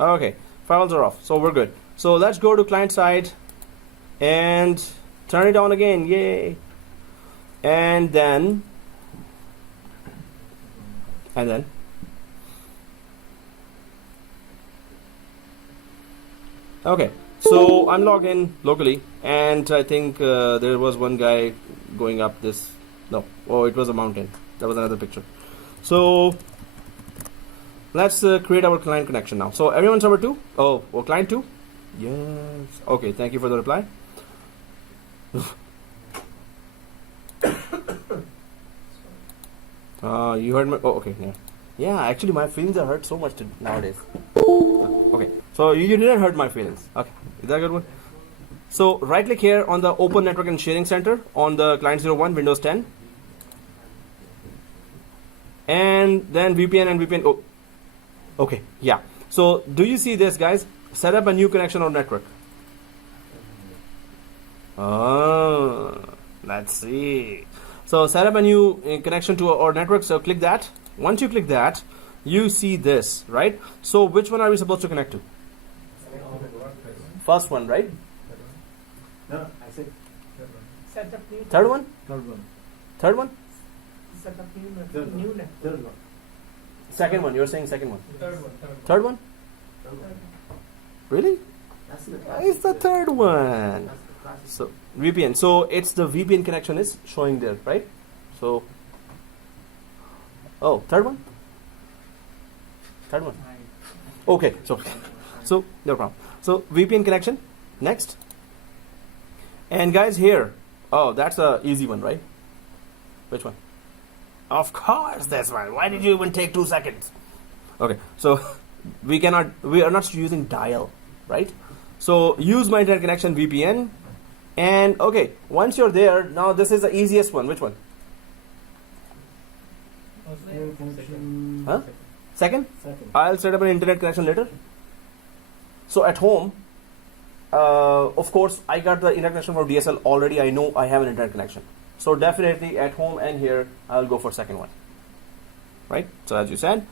Okay, firewalls are off, so we're good. So let's go to client side and turn it on again. Yay! And then okay, so I'm logged in locally, and I think there was one guy going up this. No, oh, it was a mountain. That was another picture. So let's create our client connection now. So everyone server 2? Oh, client 2? Yes. Okay, thank you for the reply. You heard my... Oh, okay. Yeah, actually my feelings are hurt so much nowadays. Okay, so you didn't hurt my feelings. Okay, is that a good one? So right click here on the Open Network and Sharing Center on the client 01, Windows 10. And then VPN and VPN. Oh, okay, yeah. So do you see this, guys? Set up a new connection or network. Oh, let's see. So set up a new connection to our network. So click that. Once you click that, you see this, right? So which one are we supposed to connect to? First one, right? No, I said Set up new. Third one? Third one. Third one? Set up new Third new one. network. Third one. Second one. You're saying second one. Third one. Third one? Third one. Really? That's the It's the third one. That's the classic. So VPN. So it's the VPN connection is showing there, right? So third one. Third one. Okay. So no problem. So VPN connection. Next. And guys here. Oh, that's a easy one, right? Which one? Of course, this one. Why did you even take 2 seconds? Okay. So we are not using dial, right? So use my internet connection VPN And okay, once you're there, now this is the easiest one. Which one? Phone connection. Huh? Second? Second. I'll set up an internet connection later. So at home, of course, I got the internet connection from DSL already. I know I have an internet connection. So definitely at home and here, I'll go for second one. Right? So as you said,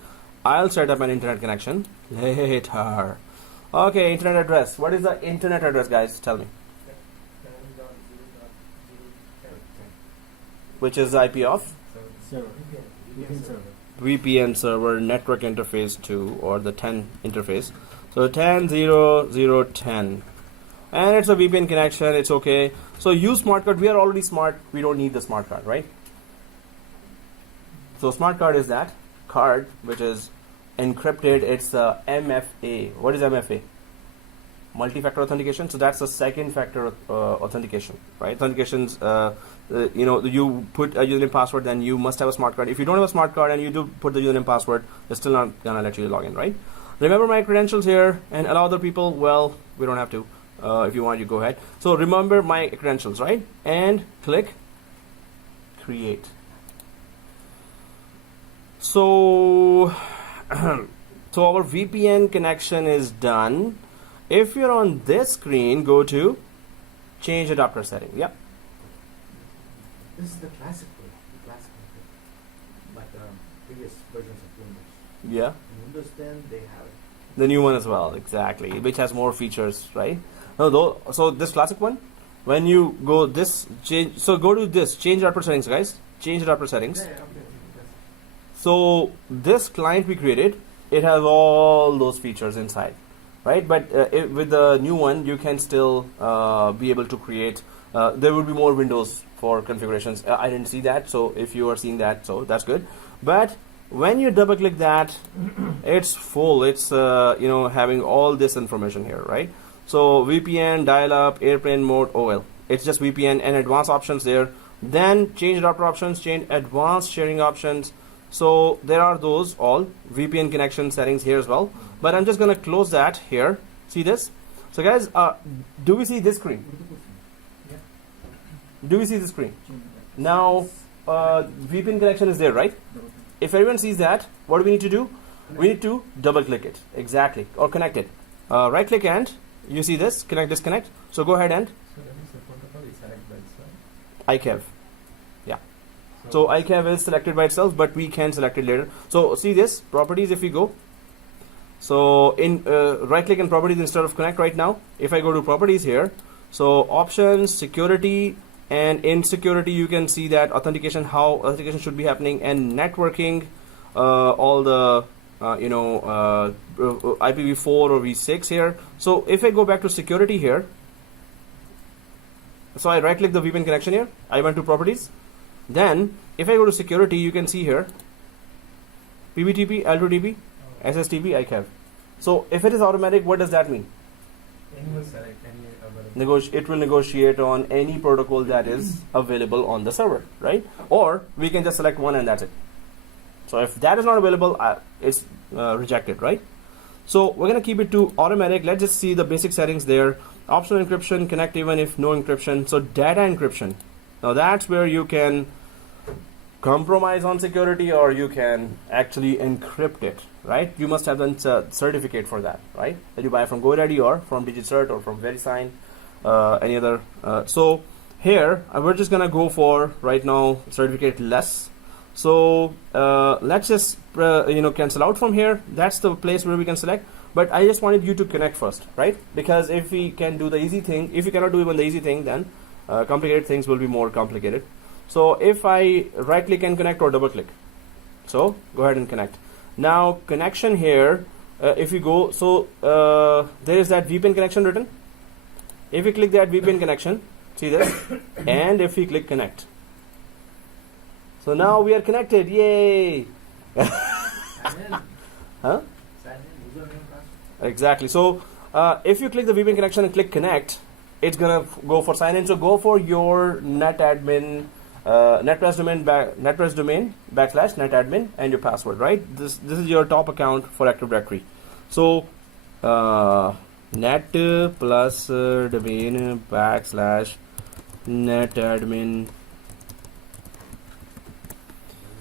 I'll set up an internet connection later. Okay, internet address. What is the internet address, guys? Tell me. Which is the IP of? Server. VPN server. VPN server network interface 2 or the 10 interface. So 10.0.0.10. And it's a VPN connection, it's okay. So use smart card. We are already smart. We don't need the smart card, right? So smart card is that card which is encrypted. It's MFA. What is MFA? Multi-factor authentication. So that's the second factor authentication, right? Authentications, you put a username password, then you must have a smart card. If you don't have a smart card and you do put the username password, they're still not gonna let you log in, right? Remember my credentials here and allow other people. Well, we don't have to. If you want, you go ahead. So remember my credentials, right? And click create. So, so our VPN connection is done. If you're on this screen, go to change adapter setting. Yep. This is the classic way, like previous versions of Windows. Yeah. In Windows 10, they have it. The new one as well, exactly, which has more features, right? No, so this classic one, when you go this change, so go to this change adapter settings, guys. Change adapter settings. Yeah, okay. So this client we created, it has all those features inside, right? But with the new one, you can still be able to create. There will be more windows for configurations. I didn't see that, so if you are seeing that, so that's good. But when you double click that, it's full. It's having all this information here, right? So VPN, dial-up, airplane mode, OL. It's just VPN and advanced options there. Then change adapter options, change advanced sharing options. So there are those all VPN connection settings here as well. But I'm just gonna close that here. See this? So guys, do we see this screen? Do we see the screen? Now VPN connection is there, right? If everyone sees that, what do we need to do? We need to double click it, exactly, or connect it. Right click and you see this, connect, disconnect. So go ahead and So that means the protocol is selected by itself. ICAV. Yeah. So ICAV is selected by itself, but we can select it later. So see this, properties if we go. So in right click and properties instead of connect right now. If I go to properties here, so options, security, and in security you can see that authentication, how authentication should be happening, and networking, all the IPv4 or v6 here. So if I go back to security here, so I right click the VPN connection here, I went to properties. Then if I go to security, you can see here PBTP, L2TP, SSTP, ICAV. So if it is automatic, what does that mean? Anyone select any available. It will negotiate on any protocol that is available on the server, right? Or we can just select one and that's it. So if that is not available, it's rejected, right? So we're gonna keep it to automatic. Let's just see the basic settings there. Optional encryption, connect even if no encryption. So data encryption. Now that's where you can compromise on security or you can actually encrypt it, right? You must have done certificate for that, right? That you buy from GoDaddy or from DigiCert or from VeriSign, any other. So here we're just gonna go for right now certificate less. So let's just cancel out from here. That's the place where we can select. But I just wanted you to connect first, right? Because if we can do the easy thing, if you cannot do even the easy thing, then complicated things will be more complicated. So if I right click and connect or double click, so go ahead and connect. Now connection here, if you go, so there is that VPN connection written. If you click that VPN connection, see this, and if we click connect, so now we are connected. Yay! Huh? Exactly. So if you click the VPN connection and click connect, it's gonna go for sign in. So go for your netadmin, Netplus domain / netadmin and your password. Right. This is your top account for Active Directory. So Netplus domain / netadmin. Is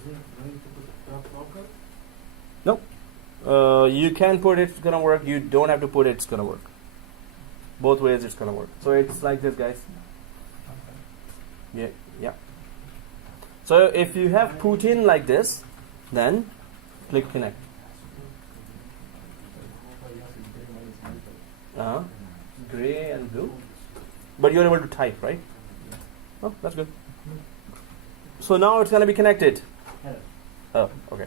it going to put local? You can put it's gonna work. You don't have to put it's gonna work. Both ways it's gonna work. So it's like this, guys. Yeah, yeah. So if you have Putin like this, then click connect. Gray and blue. But you're able to type, right? Oh, that's good. So now it's gonna be connected. Oh, okay.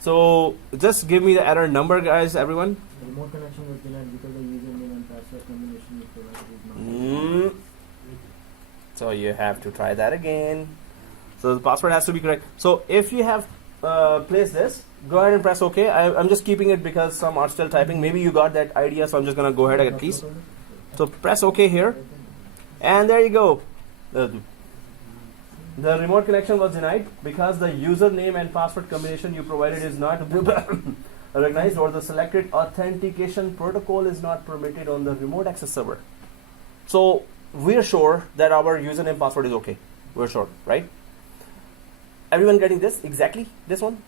So just give me the error number, guys, everyone. The remote connection was denied because the username and password combination you provided is not. So you have to try that again. So the password has to be correct. So if you have placed this, go ahead and press OK. I'm just keeping it because some are still typing. Maybe you got that idea, so I'm just gonna go ahead at least. So press OK here, and there you go. The remote connection was denied because the username and password combination you provided is not recognized, or the selected authentication protocol is not permitted on the remote access server. So we're sure that our username password is okay. We're sure, right? Everyone getting this? Exactly this one?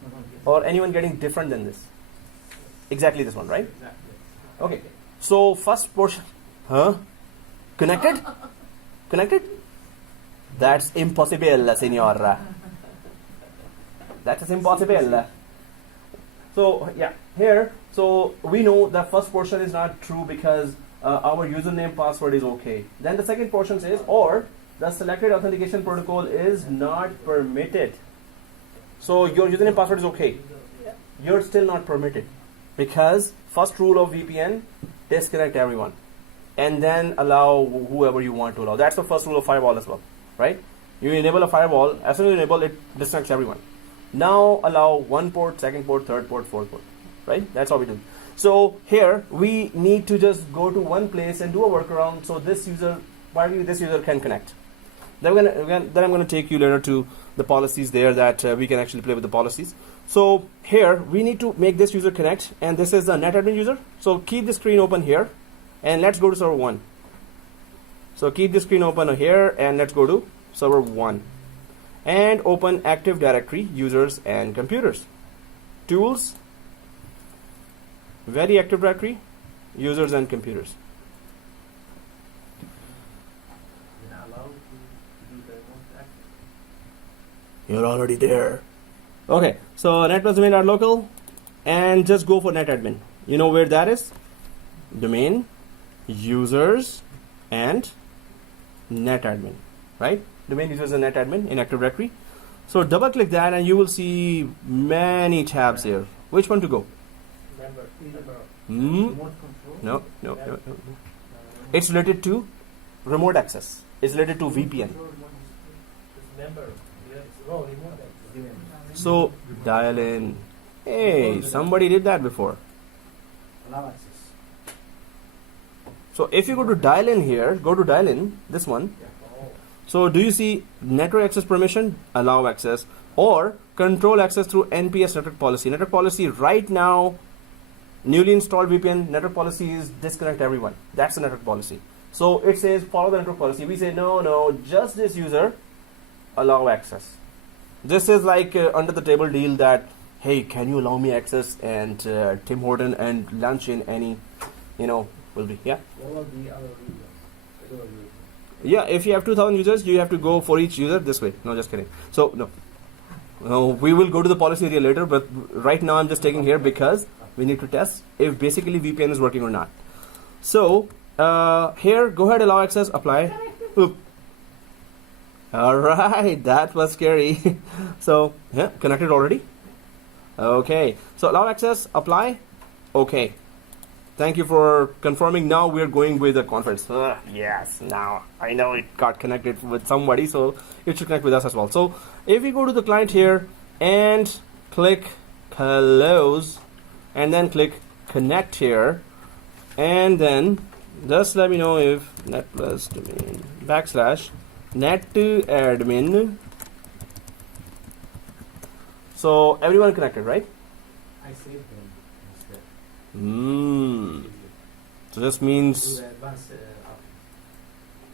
Or anyone getting different than this? Exactly this one, right? Okay. So first portion, connected? Connected? That's impossible, senor. That is impossible. So yeah, here, so we know the first portion is not true because our username password is okay. Then the second portion says, or the selected authentication protocol is not permitted. So your username password is okay. You're still not permitted because first rule of VPN, disconnect everyone and then allow whoever you want to allow. That's the first rule of firewall as well, right? You enable a firewall, as soon as you enable it, disconnects everyone. Now allow one port, second port, third port, fourth port, right? That's how we do. So here we need to just go to one place and do a workaround so this user, this user can connect. Then I'm going to take you later to the policies there that we can actually play with the policies. So here we need to make this user connect, and this is the netadmin user. So keep the screen open here, and let's go to server 1. So keep the screen open here, and let's go to server 1. And open Active Directory, users and computers. Tools, very Active Directory, users and computers. You're already there. Okay, so Netplus domain local, and just go for netadmin. You know where that is? Domain, users, and netadmin, right? Domain, users, and netadmin in Active Directory. So double click that, and you will see many tabs here. Which one to go? No. It's related to remote access. It's related to VPN. So dial in. Hey, somebody did that before. Allow access. So if you go to dial in here, go to dial in, this one. So do you see network access permission, allow access, or control access through NPS network policy? Network policy right now, newly installed VPN, network policy is disconnect everyone. That's the network policy. So it says follow the network policy. We say no, just this user, allow access. This is like under the table deal that, hey, can you allow me access and Tim Horton and lunch in any, will be, yeah. What are the other users? Yeah, if you have 2,000 users, you have to go for each user this way. No, just kidding. So, no, we will go to the policy area later, but right now I'm just taking here because we need to test if basically VPN is working or not. So, here, go ahead, allow access, apply. Oop. All right, that was scary. So, yeah, connected already. Okay, so allow access, apply. Okay. Thank you for confirming. Now we're going with the conference. Yes, now I know it got connected with somebody, so it should connect with us as well. So if we go to the client here and click close and then click connect here, and then just let me know if Netplus domain /netadmin. So everyone connected, right? I saved them instead. So this means Do the advanced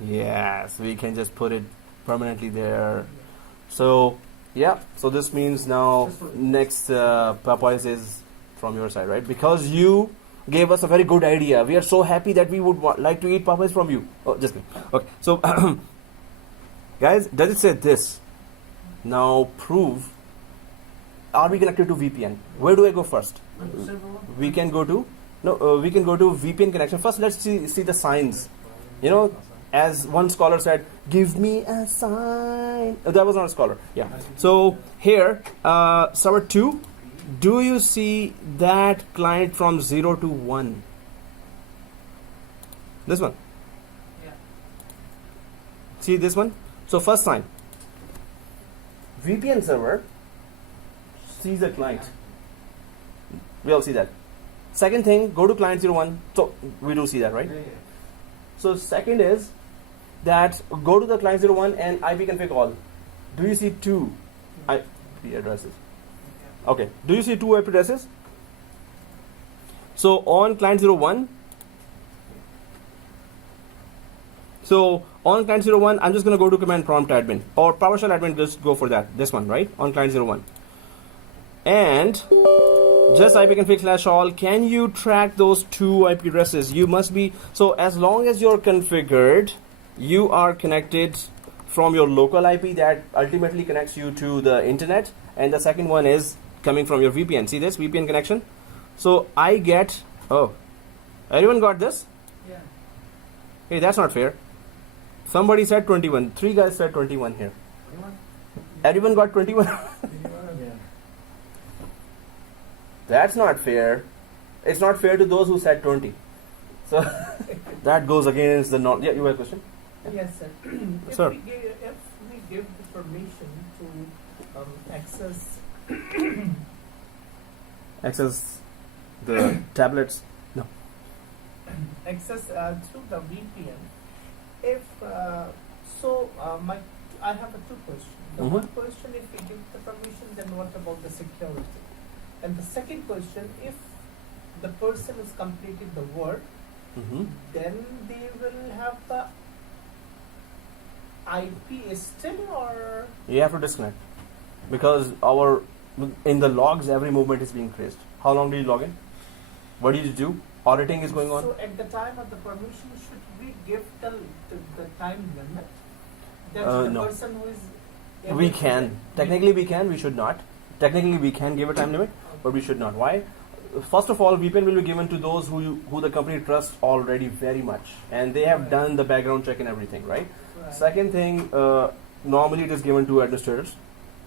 Yes, we can just put it permanently there. So yeah, so this means now next purpose is from your side, right? Because you gave us a very good idea. We are so happy that we would like to eat Popeyes from you. Oh, just me. Okay, so guys, does it say this? Now prove. Are we connected to VPN? Where do I go first? We can go to we can go to VPN connection first. Let's see the signs. You know, as one scholar said, "Give me a sign." Oh, that was not a scholar. Yeah. So here, server 2. Do you see that client from 0 to 1? This one. Yeah. See this one? So first sign. VPN server sees the client. We all see that. Second thing, go to client 01. So we do see that, right? So second is that go to the client 01 and IP config all. Do you see two IP addresses? Okay. Do you see two IP addresses? So on client 01. So on client 01, I'm just going to go to command prompt admin or PowerShell admin. Just go for that. This one, right? On client 01. And just IP config /all. Can you track those two IP addresses? You must be. So as long as you're configured, you are connected from your local IP that ultimately connects you to the internet. And the second one is coming from your VPN. See this VPN connection? So I get, oh, everyone got this? Yeah. Hey, that's not fair. Somebody said 21. 3 guys said 21 here. Everyone got 21. That's not fair. It's not fair to those who said 20. So that goes against the norm. Yeah, you have a question? Yes, sir. If Sir. we give the permission to access Access the tablets. No. access through the VPN, if I have two questions. The Mhm. one question, if we give the permission, then what about the security? And the second question, if the person has completed the work, Mm-hmm. then they will have the IP still, or You have to disconnect because in the logs every movement is being traced. How long did you log in? What did you do? Auditing is going on. so at the time of the permission, should we give the time limit that the No. person who is able We to can. get- Technically we can. We should not. Technically we can give a time limit, but we should not. Why? First of all, VPN will be given to those who the company trusts already very much, and they have done the background check and everything, right? Right. Second thing, normally it is given to administrators.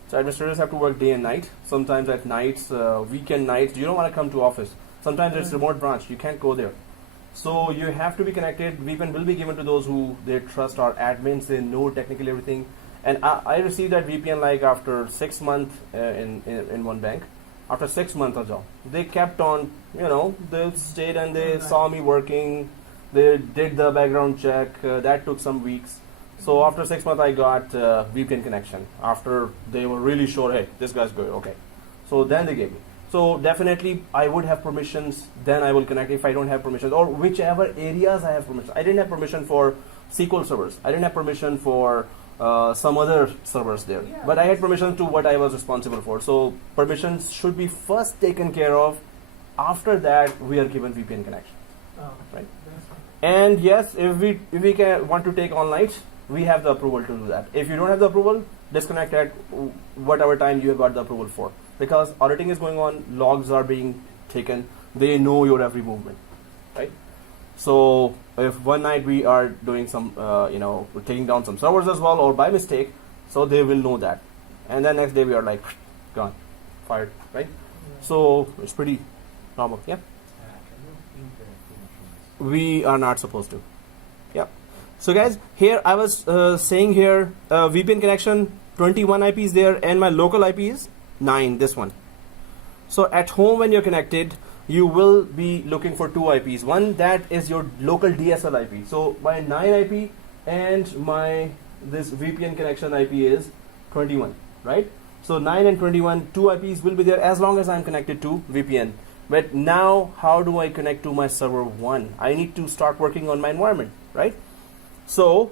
So administrators have to work day and night. Sometimes at nights, weekend nights, you don't want to come to office. Sometimes it's remote branch, you can't go there. So you have to be connected. VPN will be given to those who they trust are admins. They know technically everything. And I received that VPN like after 6 months in one bank. After 6 months or so, they kept on, they stayed and they saw me working. They did the background check. That took some weeks. So after 6 months, I got VPN connection. After they were really sure, hey, this guy's good. Okay. So then they gave me. So definitely, I would have permissions. Then I will connect if I don't have permissions, or whichever areas I have permission. I didn't have permission for SQL servers. I didn't have permission for some other servers there. Yeah. But I had permission to what I was responsible for. So permissions should be first taken care of. After that, we are given VPN connection. Oh, Right. that's fine. And yes, if we want to take all night, we have the approval to do that. If you don't have the approval, disconnect at whatever time you have got the approval for. Because auditing is going on, logs are being taken, they know your every movement, right? So if one night we are doing some, we're taking down some servers as well, or by mistake, so they will know that. And then next day we are like, gone, fired, right? Yeah. So it's pretty normal, yeah? We are not supposed to. Yeah. So guys, here I was saying here, VPN connection, 21 IPs there, and my local IP is 9, this one. So at home when you're connected, you will be looking for 2 IPs. One that is your local DSL IP. So my 9 IP and this VPN connection IP is 21, right? So 9 and 21, 2 IPs will be there as long as I'm connected to VPN. But now, how do I connect to my server 1? I need to start working on my environment, right? So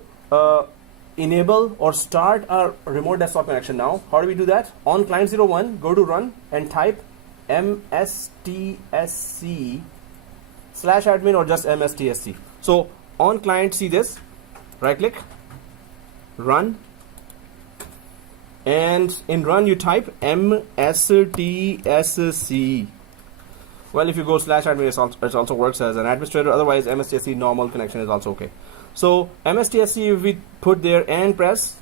enable or start our remote desktop connection now. How do we do that? On client 01, go to run and type mstsc/admin or just mstsc. So on client, see this, right click, run, and in run you type mstsc. Well, if you go /admin, it also works as an administrator. Otherwise, mstsc normal connection is also okay. So mstsc, if we put there and press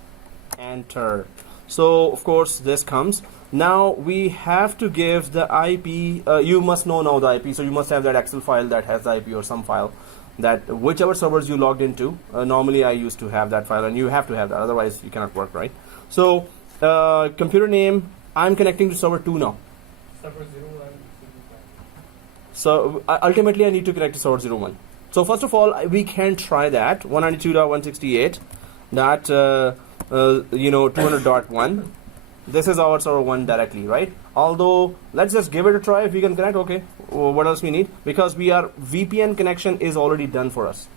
enter. So of course this comes. Now we have to give the IP. You must know now the IP. So you must have that Excel file that has the IP or some file that whichever servers you logged into. Normally I used to have that file, and you have to have that. Otherwise you cannot work, right? So computer name. I'm connecting to server 2 now. Server 01. So ultimately I need to connect to server 01. So first of all, we can try that 192.168.200.1. This is our server 1 directly, right? Although let's just give it a try. If we can connect, okay. What else we need? Because VPN connection is already done for us.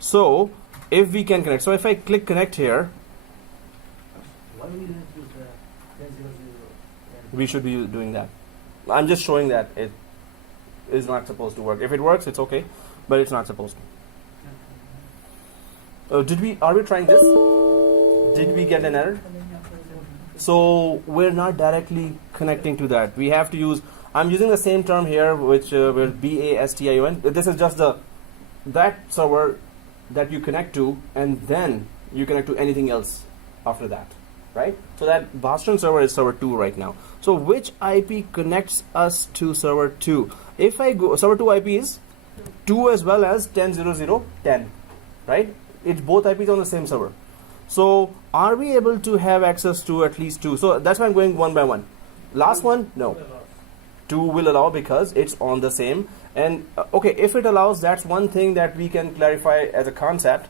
So if we can connect, so if I click connect here, Why do we need to use the 10.0.0? we should be doing that. I'm just showing that it is not supposed to work. If it works, it's okay, but it's not supposed to. Are we trying this? Did we get an error? So we're not directly connecting to that. We have to use, I'm using the same term here, which with BASTION. This is just that server that you connect to, and then you connect to anything else after that, right? So that Boston server is server 2 right now. So which IP connects us to server 2? If I go, server 2 IP is 2 as well as 10.0.0.10, right? It's both IPs on the same server. So are we able to have access to at least 2? So that's why I'm going one by one. Last one, no. 2 will allow because it's on the same. And okay, if it allows, that's one thing that we can clarify as a concept.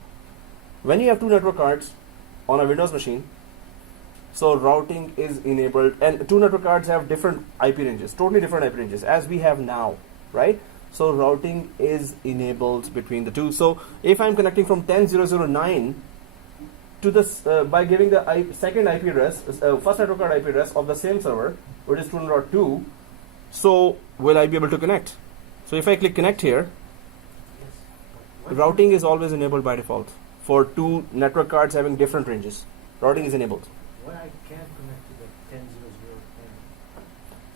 When you have 2 network cards on a Windows machine, so routing is enabled, and 2 network cards have different IP ranges, totally different IP ranges as we have now, right? So routing is enabled between the two. So if I'm connecting from 10.0.0.9 to this by giving the second IP address, first network card IP address of the same server, which is 200.2, so will I be able to connect? So if I click connect here, routing is always enabled by default for 2 network cards having different ranges. Routing is enabled. Why I can't connect to the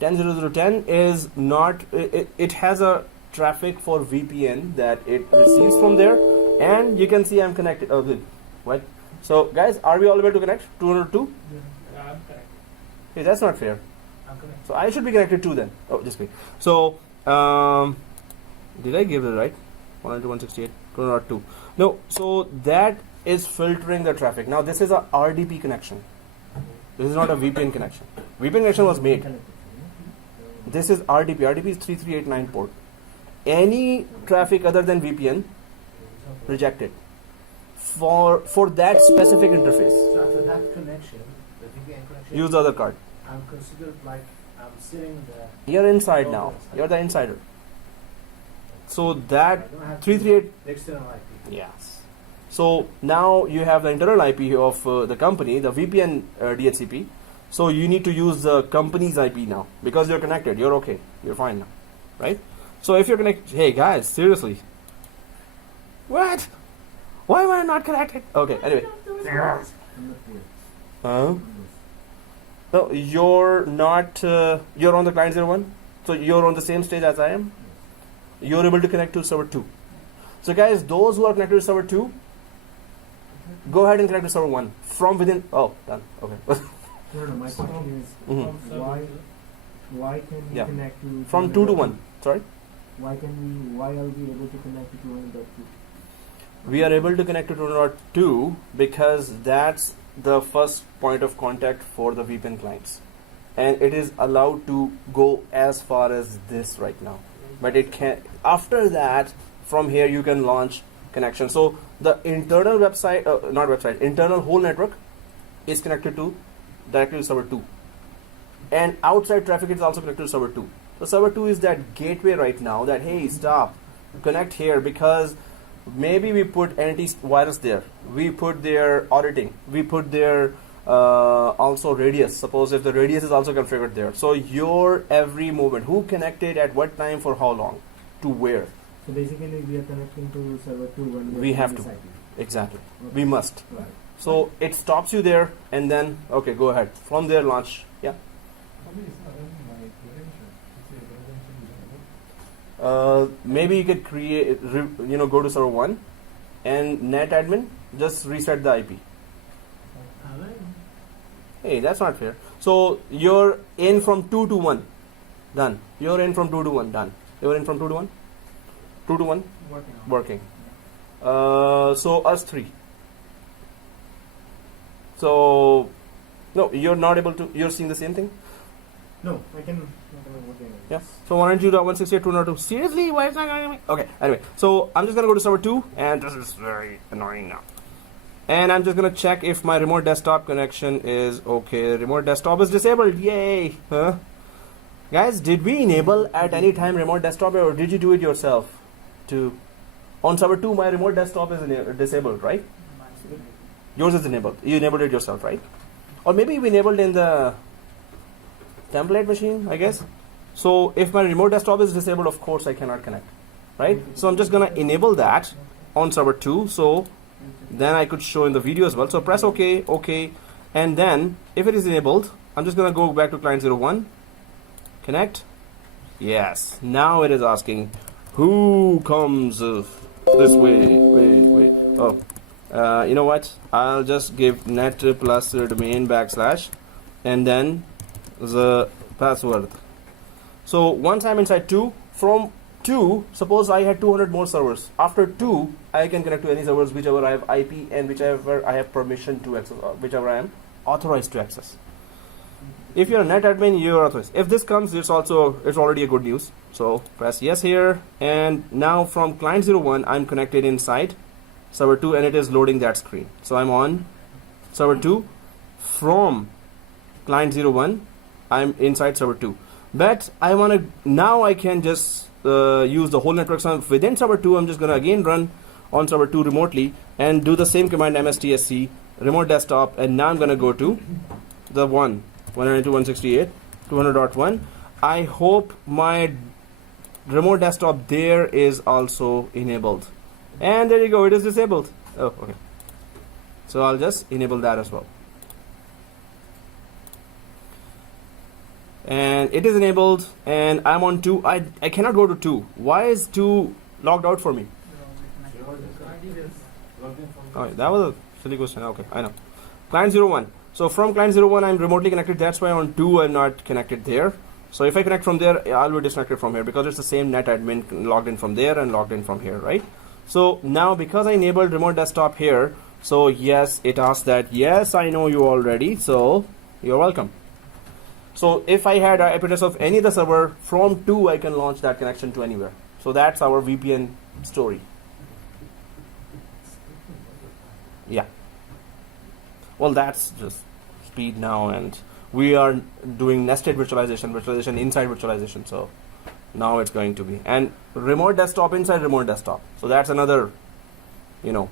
10.0.0.10? 10.0.0.10 is not, it has a traffic for VPN that it receives from there, and you can see I'm connected. Oh, good. What? So guys, are we all able to connect? 202? Yeah, I'm connected. Hey, that's not fair. I'm connected. So I should be connected too then. Oh, just wait. So did I give it right? 192.168, 202. No, so that is filtering the traffic. Now this is a RDP connection. This is not a VPN connection. VPN connection was made. This is RDP. RDP is 3389 port. Any traffic other than VPN, rejected. For that specific interface. So after that connection, the VPN connection, Use the other card. I'm considered like I'm sitting there. You're inside now. You're the insider. So I that don't have 338. the external IP. Yes. So now you have the internal IP of the company, the VPN DHCP. So you need to use the company's IP now because you're connected. You're okay. You're fine now, right? So if you're connected, hey guys, seriously, what? Why am I not connected? Okay. Anyway. No, you're not. You're on the client 01. So you're on the same stage as I am. You're able to connect to server 2. So guys, those who are connected to server 2, go ahead and connect to server 1 from within. Oh, done. Okay. No, my question is, Mhm. why can we Yeah. connect to From 2 to 1. Sorry. Why are we able to connect to 200.2? We are able to connect to 202 because that's the first point of contact for the VPN clients, and it is allowed to go as far as this right now. But it can, after that, from here you can launch connection. So the internal website, not website, internal whole network is connected to directly to server 2, and outside traffic is also connected to server 2. So server 2 is that gateway right now that, hey, stop, connect here, because maybe we put antivirus there, we put their auditing, we put their also radius. Suppose if the radius is also configured there, so your every movement, who connected at what time for how long to where. So basically we are connecting to server 2 when We have to. this IP. Exactly, Okay. we must. Right. So it stops you there, and then okay, go ahead from there, launch. Yeah. For me, it's not running my credential. It's a credential is on. Maybe you could create, go to server 1 and net admin, just reset the IP. Hey, that's not fair. So you're in from 2 to 1, done. You're in from 2 to 1, done. You're in from 2 to 1, 2 to 1, Working on. working. So us 3. So no, you're not able to. You're seeing the same thing. No, I can. Whatever working on. Yeah. So 192.168.202. Seriously, why is not going to me? Okay. Anyway, so I'm just gonna go to server 2, and this is very annoying now. And I'm just gonna check if my remote desktop connection is okay. Remote desktop is disabled. Yay! Huh? Guys, did we enable at any time remote desktop, or did you do it yourself? On server 2, my remote desktop is disabled, right? Yours is enabled. You enabled it yourself, right? Or maybe we enabled in the template machine, I guess. So if my remote desktop is disabled, of course I cannot connect, right? So I'm just gonna enable that on server 2. So then I could show in the video as well. So press OK, OK, and then if it is enabled, I'm just gonna go back to client 01, connect. Yes, now it is asking who comes this way. Wait. Oh, you know what? I'll just give Netplus domain / and then the password. So once I'm inside 2, from 2, suppose I had 200 more servers. After 2, I can connect to any servers whichever I have IP and whichever I have permission to access, or whichever I am authorized to access. If you're a net admin, you're authorized. If this comes, it's already a good news. So press yes here, and now from client 01, I'm connected inside server 2, and it is loading that screen. So I'm on server 2. From client 01, I'm inside server 2. But now I can just use the whole network. So within server 2, I'm just gonna again run on server 2 remotely and do the same command mstsc remote desktop, and now I'm gonna go to the 192.168.200.1. I hope my remote desktop there is also enabled, and there you go, it is disabled. Oh, okay. So I'll just enable that as well, and it is enabled, and I'm on 2. I cannot go to 2. Why is 2 logged out for me? Oh, that was a silly question. Okay, I know. Client 01. So from client 01, I'm remotely connected. That's why on 2, I'm not connected there. So if I connect from there, I'll be disconnected from here because it's the same net admin logged in from there and logged in from here, right? So now because I enabled remote desktop here, so yes, it asks that, yes, I know you already, so you're welcome. So if I had an IP address of any other server, from 2, I can launch that connection to anywhere. So that's our VPN story. Yeah. Well, that's just speed now, and we are doing nested virtualization inside virtualization. So now it's going to be, and remote desktop inside remote desktop. So that's another,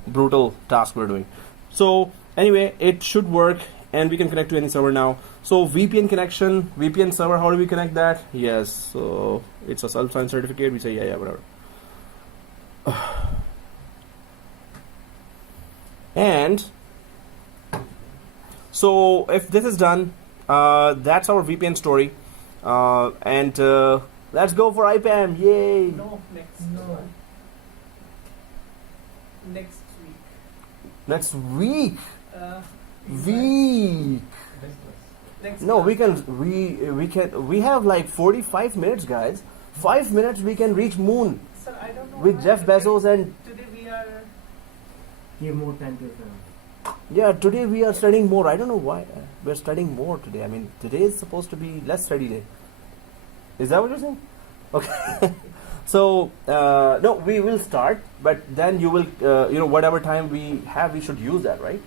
brutal task we're doing. So anyway, it should work, and we can connect to any server now. So VPN connection, VPN server, how do we connect that? Yes, so it's a self-signed certificate. We say yeah, whatever. And so if this is done, that's our VPN story, and let's go for IPAM. Yay! No, next week. Next week. Next No, class. we have like 45 minutes, guys. 5 minutes we can reach moon Sir, I don't know with why Jeff today- Bezos, and Today we are. Give more time to them. yeah, today we are studying more. I don't know why we're studying more today. I mean, today is supposed to be less study day. Is that what you're saying? Okay. So no, we will start, but then you will, whatever time we have, we should use that, right?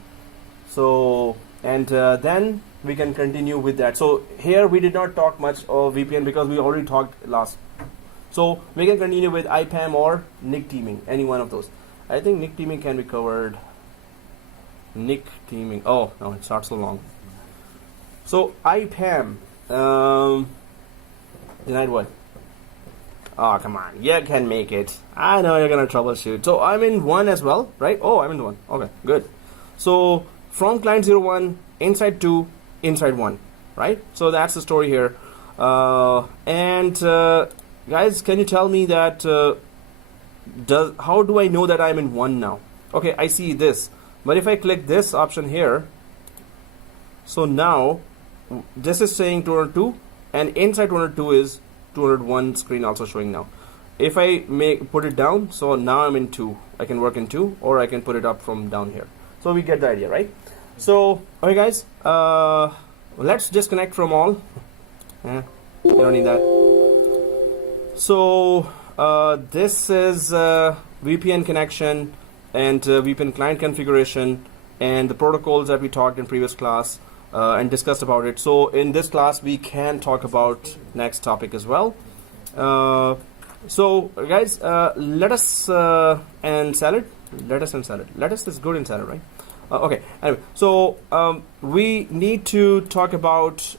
So, and then we can continue with that. So here we did not talk much of VPN because we already talked last. So we can continue with IPAM or NIC teaming, any one of those. I think nick teaming can be covered. Nick teaming. Oh no, it's not so long. So IPAM. Denied what? Oh come on, you can make it. I know you're gonna troubleshoot. So I'm in 1 as well, right? Oh, I'm in 1. Okay, good. So from client 01, inside 2, inside 1, right? So that's the story here. Guys, can you tell me that how do I know that I'm in 1 now? Okay, I see this. But if I click this option here, so now this is saying 202, and inside 202 is 201 screen also showing now. If I put it down, so now I'm in 2. I can work in 2, or I can put it up from down here. So we get the idea, right? So, okay guys, let's disconnect from all. You don't need that. So this is VPN connection and VPN client configuration and the protocols that we talked in previous class and discussed about it. So in this class we can talk about next topic as well. So guys, lettuce and salad. Lettuce and salad. Lettuce is good in salad, right? Okay. Anyway, so we need to talk about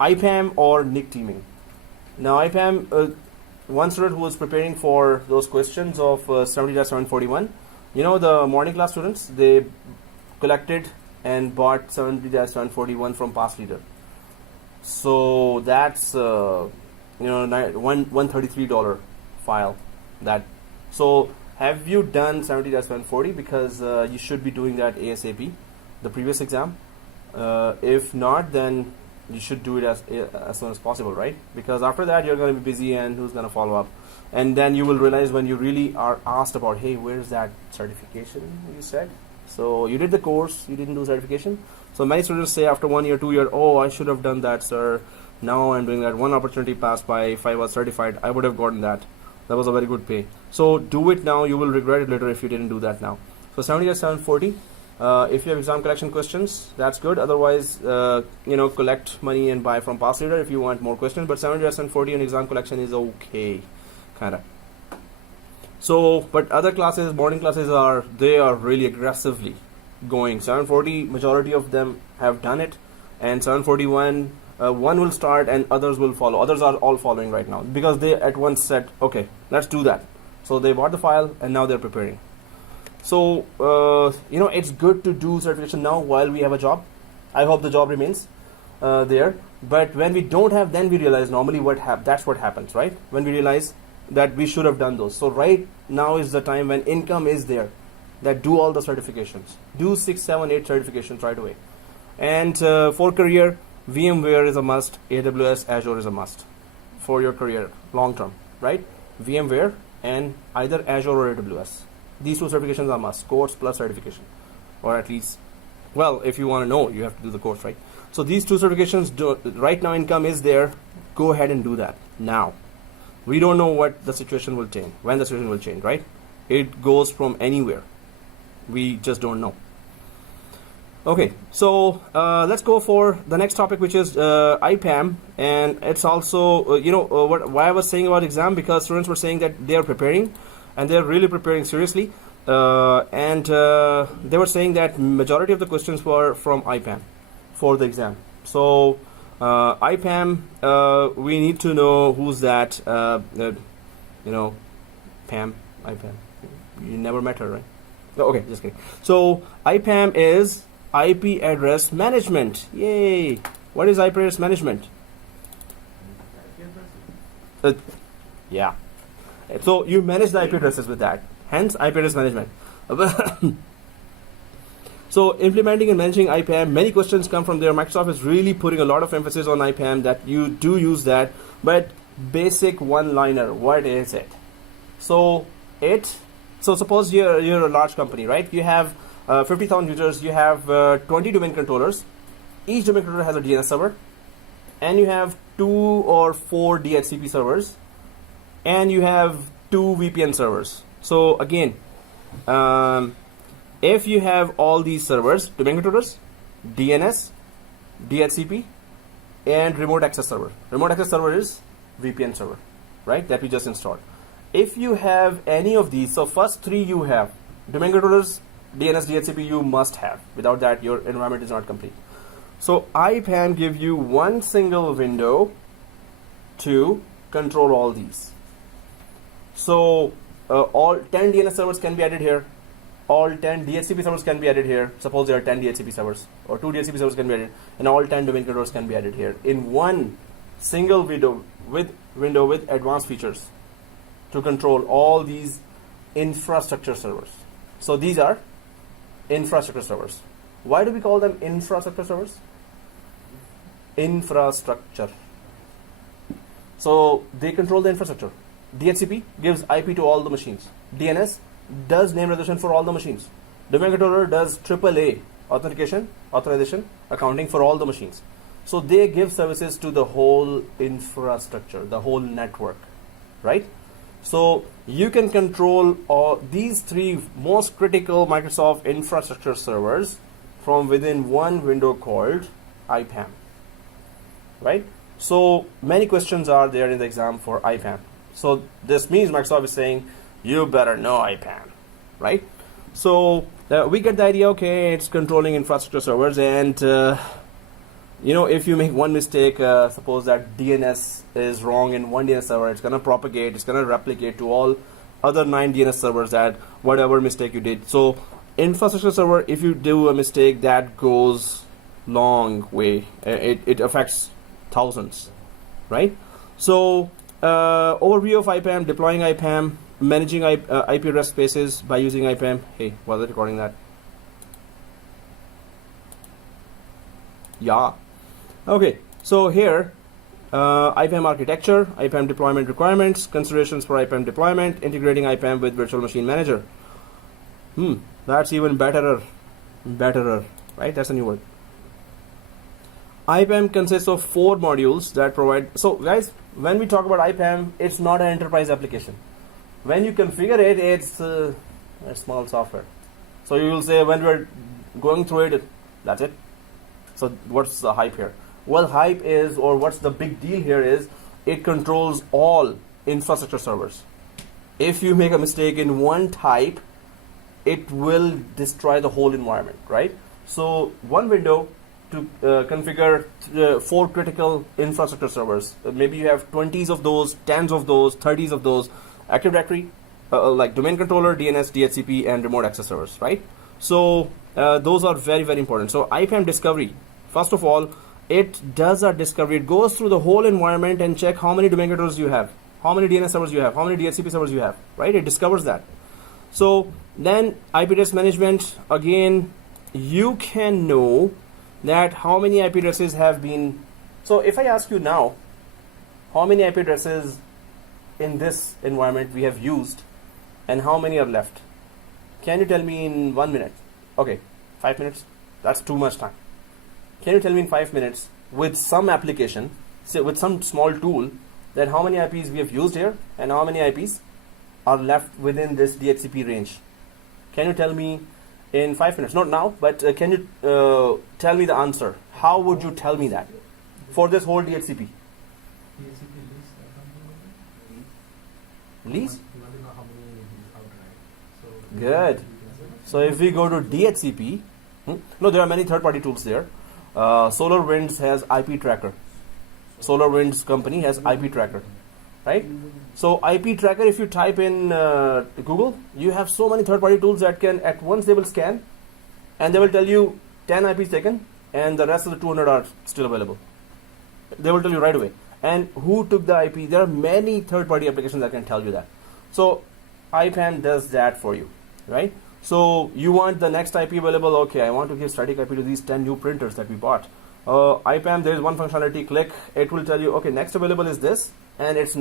IPAM or nick teaming. Now IPAM, one student who was preparing for those questions of 70-741, you know, the morning class students, they collected and bought 70-741 from past leader. So that's $133 file. That. So have you done 70-740? Because you should be doing that ASAP, the previous exam. If not, then you should do it as soon as possible, right? Because after that you're going to be busy, and who's going to follow up? And then you will realize when you really are asked about, hey, where's that certification you said? So you did the course, you didn't do certification. So many students say after 1 year, 2 year, oh, I should have done that, sir. Now I'm doing that. One opportunity passed by. If I was certified, I would have gotten that. That was a very good pay. So do it now. You will regret it later if you didn't do that now. So 70-740. If you have exam collection questions, that's good. Otherwise, collect money and buy from past leader if you want more questions. But 70-740 and exam collection is okay, kind of. So, but other classes, morning classes they are really aggressively going. 740, majority of them have done it, and 741, one will start and others will follow. Others are all following right now because they at once said, okay, let's do that. So they bought the file and now they're preparing. So, it's good to do certification now while we have a job. I hope the job remains there. But when we don't have, then we realize normally that's what happens, right? When we realize that we should have done those. So right now is the time when income is there, that do all the certifications. Do 6, 7, 8 certifications right away. And for career, VMware is a must. AWS, Azure is a must for your career, long term, right? VMware and either Azure or AWS. These two certifications are must, course plus certification, or at least, well, if you want to know, you have to do the course, right? So these two certifications, right now income is there, go ahead and do that now. We don't know what the situation will change, when the situation will change, right? It goes from anywhere. We just don't know. Okay, so let's go for the next topic, which is IPAM, and it's also, why I was saying about exam, because students were saying that they are preparing, and they're really preparing seriously, and they were saying that majority of the questions were from IPAM for the exam. So IPAM, we need to know who's that, Pam, IPAM. You never met her, right? Oh, okay, just kidding. So IPAM is IP address management. Yay! What is IP address management? Yeah. So you manage the IP addresses with that. Hence IP address management. So implementing and managing IPAM, many questions come from there. Microsoft is really putting a lot of emphasis on IPAM, that you do use that. But basic one-liner, what is it? So suppose you're a large company, right? You have 50,000 users, you have 20 domain controllers. Each domain controller has a DNS server, and you have 2 or 4 DHCP servers, and you have 2 VPN servers. So again, if you have all these servers, domain controllers, DNS, DHCP, and remote access server. Remote access server is VPN server, right? That we just installed. if you have any of these, so first three you have, domain controllers, DNS, DHCP you must have. Without that, your environment is not complete. So IPAM give you one single window to control all these. So all 10 DNS servers can be added here. All 10 DHCP servers can be added here. Suppose there are 10 DHCP servers, or 2 DHCP servers can be added, and all 10 domain controllers can be added here in one single window with advanced features to control all these infrastructure servers. So these are infrastructure servers. Why do we call them infrastructure servers? Infrastructure. So they control the infrastructure. DHCP gives IP to all the machines. DNS does name resolution for all the machines. Domain controller does AAA authorization, accounting for all the machines. So they give services to the whole infrastructure, the whole network, right? So you can control all these three most critical Microsoft infrastructure servers from within one window called IPAM, right? So many questions are there in the exam for IPAM. So this means Microsoft is saying, you better know IPAM, right? So we get the idea, okay, it's controlling infrastructure servers, and you know, if you make one mistake, suppose that DNS is wrong in one DNS server, it's going to propagate, it's going to replicate to all other 9 DNS servers that whatever mistake you did. So infrastructure server, if you do a mistake, that goes long way. It affects thousands, right? So overview of IPAM, deploying IPAM, managing IP address spaces by using IPAM. Hey, was it recording that? Yeah. Okay, so here IPAM architecture, IPAM deployment requirements, considerations for IPAM deployment, integrating IPAM with virtual machine manager. That's even betterer, right? That's a new word. IPAM consists of 4 modules that provide. So guys, when we talk about IPAM, it's not an enterprise application. When you configure it, it's a small software. So you will say, when we're going through it, that's it. So what's the hype here? Well, hype is, or what's the big deal here is, it controls all infrastructure servers. If you make a mistake in one type, it will destroy the whole environment, right? So one window to configure 4 critical infrastructure servers. Maybe you have 20s of those, 10s of those, 30s of those. Active Directory, like domain controller, DNS, DHCP, and remote access servers, right? So those are very, very important. So IPAM discovery, first of all, it does a discovery. It goes through the whole environment and check how many domain controllers you have, how many DNS servers you have, how many DHCP servers you have, right? It discovers that. So then IP address management, again, you can know that how many IP addresses have been. So if I ask you now, how many IP addresses in this environment we have used and how many are left, can you tell me in 1 minute? Okay, 5 minutes, that's too much time. Can you tell me in 5 minutes with some application, say with some small tool, that how many IPs we have used here and how many IPs are left within this DHCP range? Can you tell me in 5 minutes? Not now, but can you tell me the answer? How would you tell me that for this whole DHCP? Lease? Good. So if we go to DHCP, no, there are many third-party tools there. SolarWinds has IP tracker. SolarWinds company has IP tracker, right? So IP tracker, if you type in Google, you have so many third-party tools that can, at once they will scan and they will tell you 10 IPs taken and the rest of the 200 are still available. They will tell you right away. And who took the IP? There are many third-party applications that can tell you that. So IPAM does that for you, right? So you want the next IP available. Okay, I want to give static IP to these 10 new printers that we bought. IPAM, there is one functionality, click, it will tell you, okay, next available is this, and it's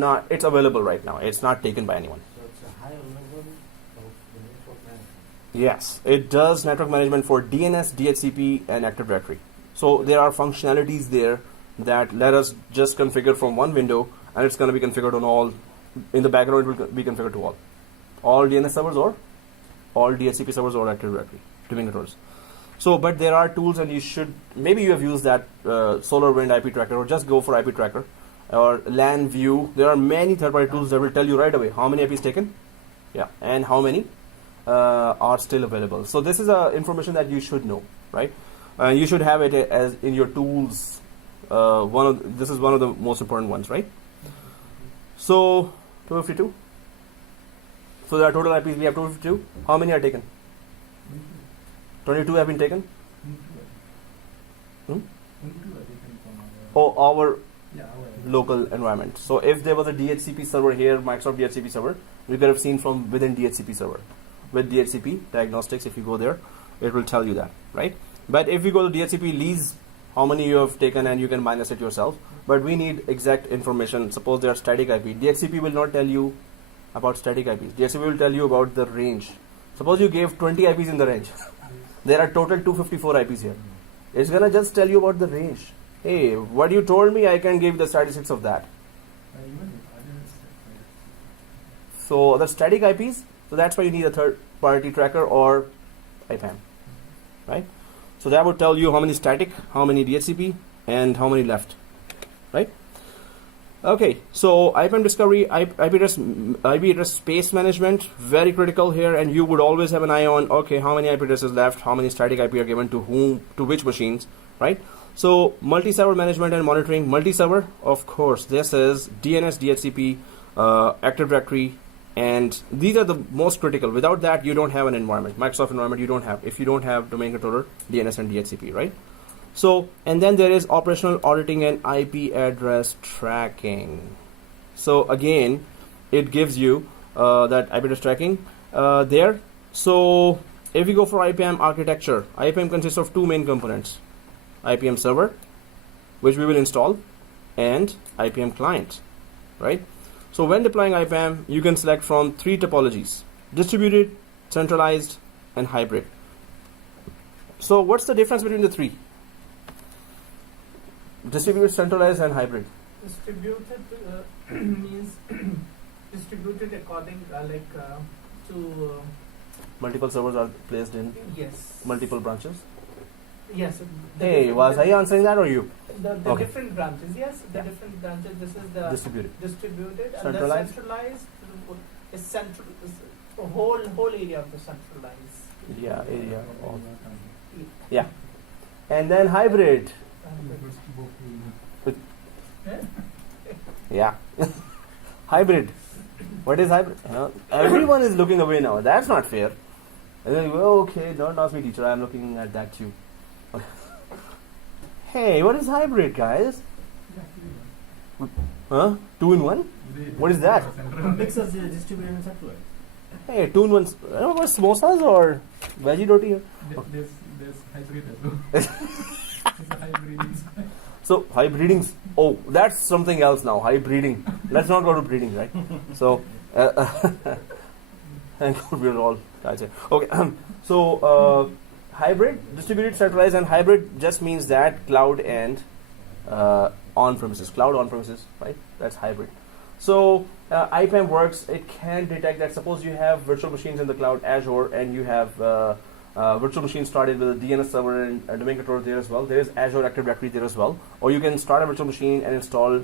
available right now. It's not taken by anyone. So it's a higher level of the network management. Yes, it does network management for DNS, DHCP, and Active Directory. So there are functionalities there that let us just configure from one window, and it's going to be configured on all. In the background, it will be configured to all DNS servers or all DHCP servers or Active Directory domain controllers. So, but there are tools, and you should, maybe you have used that SolarWinds IP tracker, or just go for IP tracker. or LAN view. There are many third-party tools that will tell you right away how many IPs taken, yeah, and how many are still available. So this is information that you should know, right? You should have it as in your tools. This is one of the most important ones, right? So 252. So there are total IPs. We have 252. How many are taken? 22 have been taken. Hmm? Oh, our local environment. So if there was a DHCP server here, Microsoft DHCP server, we could have seen from within DHCP server. With DHCP diagnostics, if you go there, it will tell you that, right? But if you go to DHCP lease, how many you have taken, and you can minus it yourself. But we need exact information. Suppose they are static IP. DHCP will not tell you about static IPs. DHCP will tell you about the range. Suppose you gave 20 IPs in the range. There are total 254 IPs here. It's gonna just tell you about the range. Hey, what you told me, I can give the statistics of that. So the static IPs, so that's why you need a third-party tracker or IPAM, right? So that would tell you how many static, how many DHCP, and how many left, right? Okay, so IPAM discovery, IP address space management, very critical here, and you would always have an eye on, okay, how many IP addresses left, how many static IP are given to whom, to which machines, right? So multi-server management and monitoring, multi-server, of course, this is DNS, DHCP, Active Directory, and these are the most critical. Without that, you don't have an environment. Microsoft environment, you don't have. If you don't have domain controller, DNS and DHCP, right? So, and then there is operational auditing and IP address tracking. So again, it gives you that IP address tracking there. So if we go for IPAM architecture, IPAM consists of two main components: IPAM server, which we will install, and IPAM client, right? So when deploying IPAM, you can select from three topologies: distributed, centralized, and hybrid. So what's the difference between the three? Distributed, centralized, and hybrid. Distributed means distributed according to Multiple servers are placed in yes, multiple branches. yes. Hey, was I answering that or you? The Okay. different branches, yes, the different branches. This is the Distributed. distributed, and Centralized? the centralized is central. Is the whole area of the centralized. Yeah, area. Of, yeah. And then hybrid. Yeah. Hybrid. What is hybrid? Everyone is looking away now. That's not fair. And then you go, okay, don't ask me, teacher. I'm looking at that too. Hey, what is hybrid, guys? Huh? 2 in 1? What is that? Mix of the distributed and centralized. Hey, 2 in 1. What, samosas or veggie roti? There's hybrid as well. There's a hybrid. So hybridings. Oh, that's something else now. Hybriding. Let's not go to breeding, right? So, thank God we're all guys here. Okay. So hybrid, distributed, centralized, and hybrid just means that cloud and on-premises. Cloud on-premises, right? That's hybrid. So IPAM works. It can detect that. Suppose you have virtual machines in the cloud, Azure, and you have virtual machine started with a DNS server and a domain controller there as well. There is Azure Active Directory there as well. Or you can start a virtual machine and install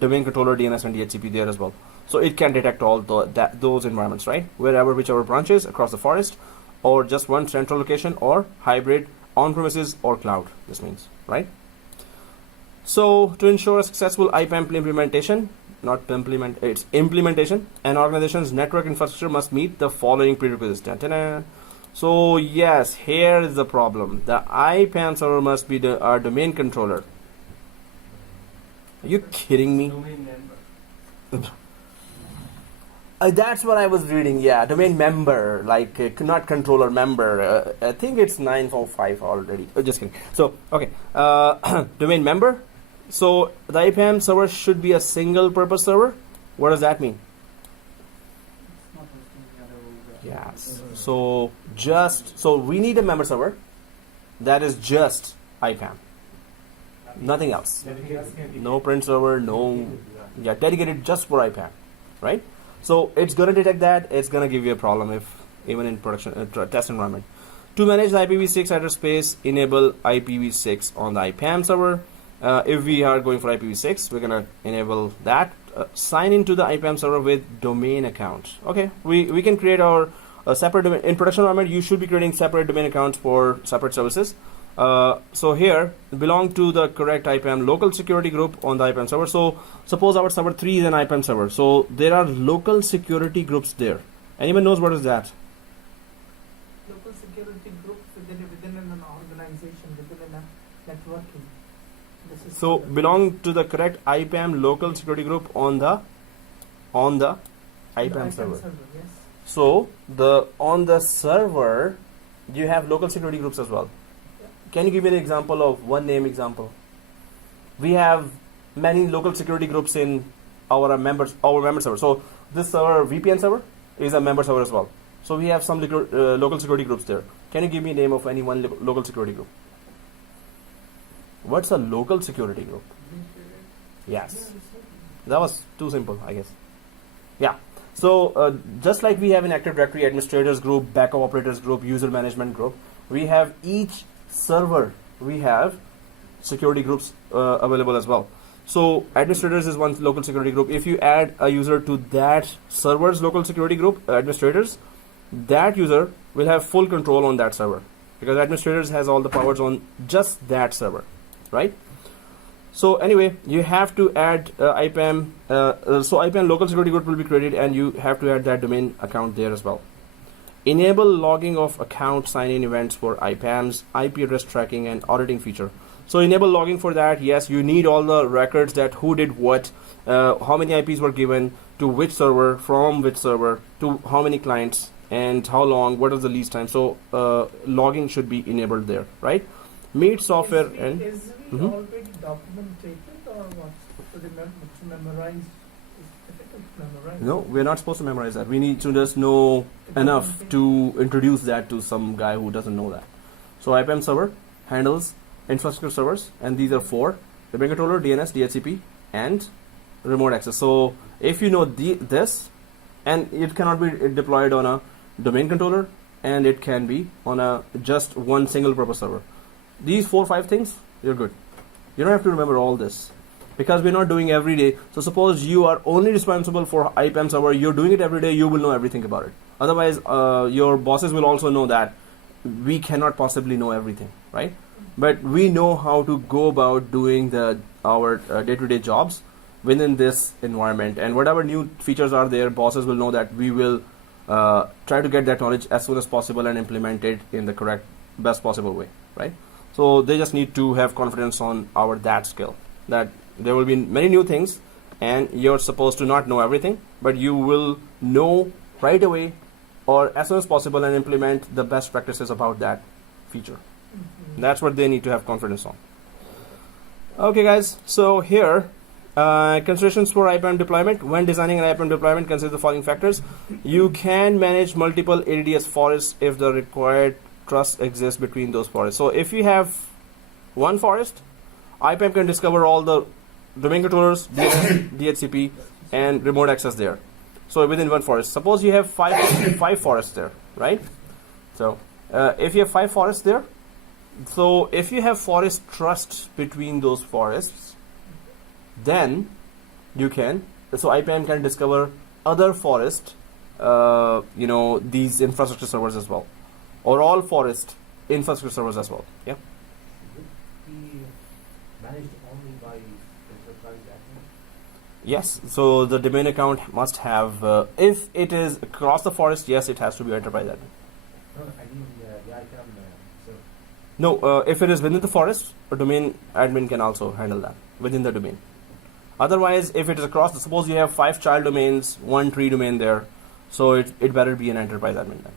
domain controller, DNS, and DHCP there as well. So it can detect all those environments, right? Wherever, whichever branches across the forest, or just one central location, or hybrid, on-premises, or cloud. This means, right? So to ensure a successful IPAM implementation, it's implementation, an organization's network infrastructure must meet the following prerequisites. Ta-da. So yes, here is the problem. The IPAM server must be our domain controller. Are you kidding me? Domain member. That's what I was reading. Yeah, domain member, like not controller, member. I think it's 945 already. Just kidding. So okay, domain member. So the IPAM server should be a single purpose server. What does that mean? Yes. So we need a member server that is just IPAM. Nothing else. No print server, dedicated just for IPAM, right? So it's going to detect that. It's going to give you a problem if even in production test environment. To manage the IPv6 address space, enable IPv6 on the IPAM server. If we are going for IPv6, we're gonna enable that. Sign into the IPAM server with domain account. Okay, we can create our separate domain. In production environment, you should be creating separate domain accounts for separate services. So here, belong to the correct IPAM local security group on the IPAM server. So suppose our server 3 is an IPAM server. So there are local security groups there. Anyone knows what is that? Local security group within an organization, within a networking. This is So belong to the correct IPAM local security group on the IPAM server. Yes. So on the server, you have local security groups as well. Can you give me an example of one name example? We have many local security groups in our member server. So this server VPN server is a member server as well. So we have some local security groups there. Can you give me a name of any one local security group? What's a local security group? Yes. That was too simple, I guess. Yeah. So just like we have an Active Directory administrators group, backup operators group, user management group, we have each server, we have security groups available as well. So administrators is one local security group. If you add a user to that server's local security group, administrators, that user will have full control on that server because administrators has all the powers on just that server, right? So anyway, you have to add IPAM. So IPAM local security group will be created, and you have to add that domain account there as well. Enable logging of account sign-in events for IPAM's IP address tracking and auditing feature. So enable logging for that. Yes, you need all the records that who did what, how many IPs were given to which server, from which server, to how many clients, and how long, what is the lead time. So logging should be enabled there, right? Meet software and... Is we already documented or what? To memorize is difficult to memorize. No, we're not supposed to memorize that. We need to just know enough to introduce that to some guy who doesn't know that. So IPAM server handles infrastructure servers, and these are 4: domain controller, DNS, DHCP, and remote access. So if you know this, and it cannot be deployed on a domain controller, and it can be on a just one single purpose server. These 4 or 5 things, you're good. You don't have to remember all this because we're not doing every day. So suppose you are only responsible for IPAM server, you're doing it every day, you will know everything about it. Otherwise, your bosses will also know that we cannot possibly know everything, right? But we know how to go about doing our day-to-day jobs within this environment, and whatever new features are there, bosses will know that we will try to get that knowledge as soon as possible and implement it in the correct, best possible way, right? So they just need to have confidence on that skill, that there will be many new things and you're supposed to not know everything, but you will know right away or as soon as possible and implement the best practices about that feature. That's what they need to have confidence on. Okay guys, so here considerations for IPAM deployment. When designing an IPAM deployment, consider the following factors. You can manage multiple ADDS forests if the required trust exists between those forests. So if you have one forest, IPAM can discover all the domain controllers, DNS, DHCP, and remote access there. So within one forest. Suppose you have five forests there, right? So if you have 5 forests there, so if you have forest trust between those forests, then you can, so IPAM can discover other forest, these infrastructure servers as well, or all forest infrastructure servers as well. Yeah. Should it be managed only by enterprise admin? Yes. So the domain account must have, if it is across the forest, yes, it has to be enterprise admin. No, I mean the IPAM. No, if it is within the forest, a domain admin can also handle that within the domain. Otherwise, if it is across, suppose you have 5 child domains, 1 tree domain there, so it better be an enterprise admin then,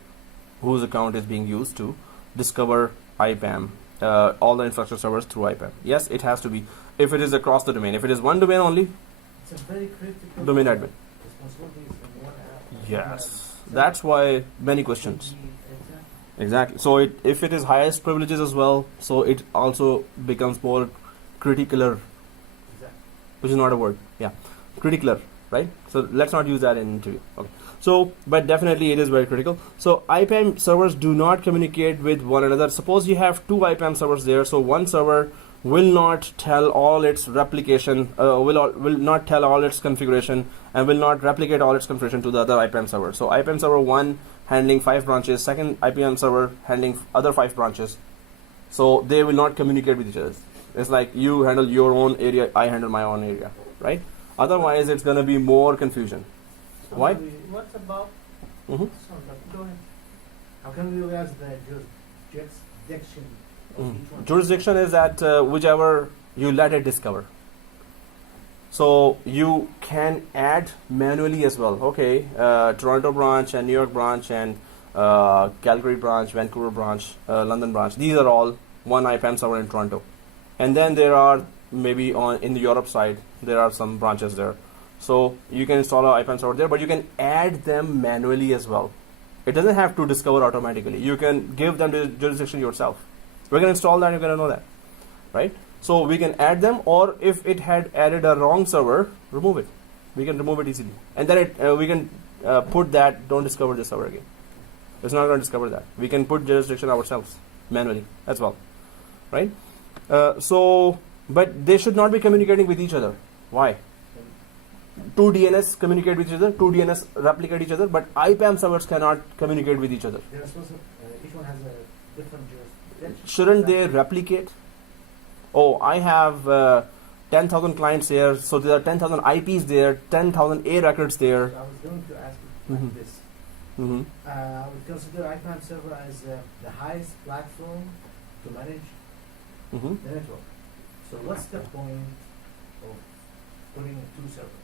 whose account is being used to discover IPAM, all the infrastructure servers through IPAM. Yes, it has to be. If it is across the domain, if it is one domain only, It's a very critical domain admin. responsibilities in one app. Yes, that's why many questions. Exactly. So if it is highest privileges as well, so it also becomes more criticaler, Exactly. which is not a word. Yeah, criticaler, right? So let's not use that in interview. Okay. So, but definitely it is very critical. So IPAM servers do not communicate with one another. Suppose you have 2 IPAM servers there. So one server will not tell all its replication, will not tell all its configuration, and will not replicate all its configuration to the other IPAM server. So IPAM server 1 handling 5 branches, second IPAM server handling other 5 branches. So they will not communicate with each other. It's like you handle your own area, I handle my own area, right? Otherwise, it's going to be more confusion. So Why? What about? Mhm. Sorry, go ahead. How can we realize the jurisdiction of each one? Jurisdiction is at whichever you let it discover. So you can add manually as well. Okay, Toronto branch and New York branch and Calgary branch, Vancouver branch, London branch. These are all one IPAM server in Toronto. And then there are maybe in the Europe side, there are some branches there. So you can install an IPAM server there, but you can add them manually as well. It doesn't have to discover automatically. You can give them the jurisdiction yourself. We're going to install that, you're going to know that, right? So we can add them, or if it had added a wrong server, remove it. We can remove it easily. And then we can put that, don't discover this server again. It's not going to discover that. We can put jurisdiction ourselves manually as well, right? But they should not be communicating with each other. Why? Two DNS communicate with each other, two DNS replicate each other, but IPAM servers cannot communicate with each other. They're supposed to, each one has a different jurisdiction. Shouldn't they replicate? Oh, I have 10,000 clients here, so there are 10,000 IPs there, 10,000 A records there. So I was going to ask you like Mhm. this. Mm-hmm. I would consider IPAM server as the highest platform to manage Mm-hmm. the network. So what's the point of putting 2 servers?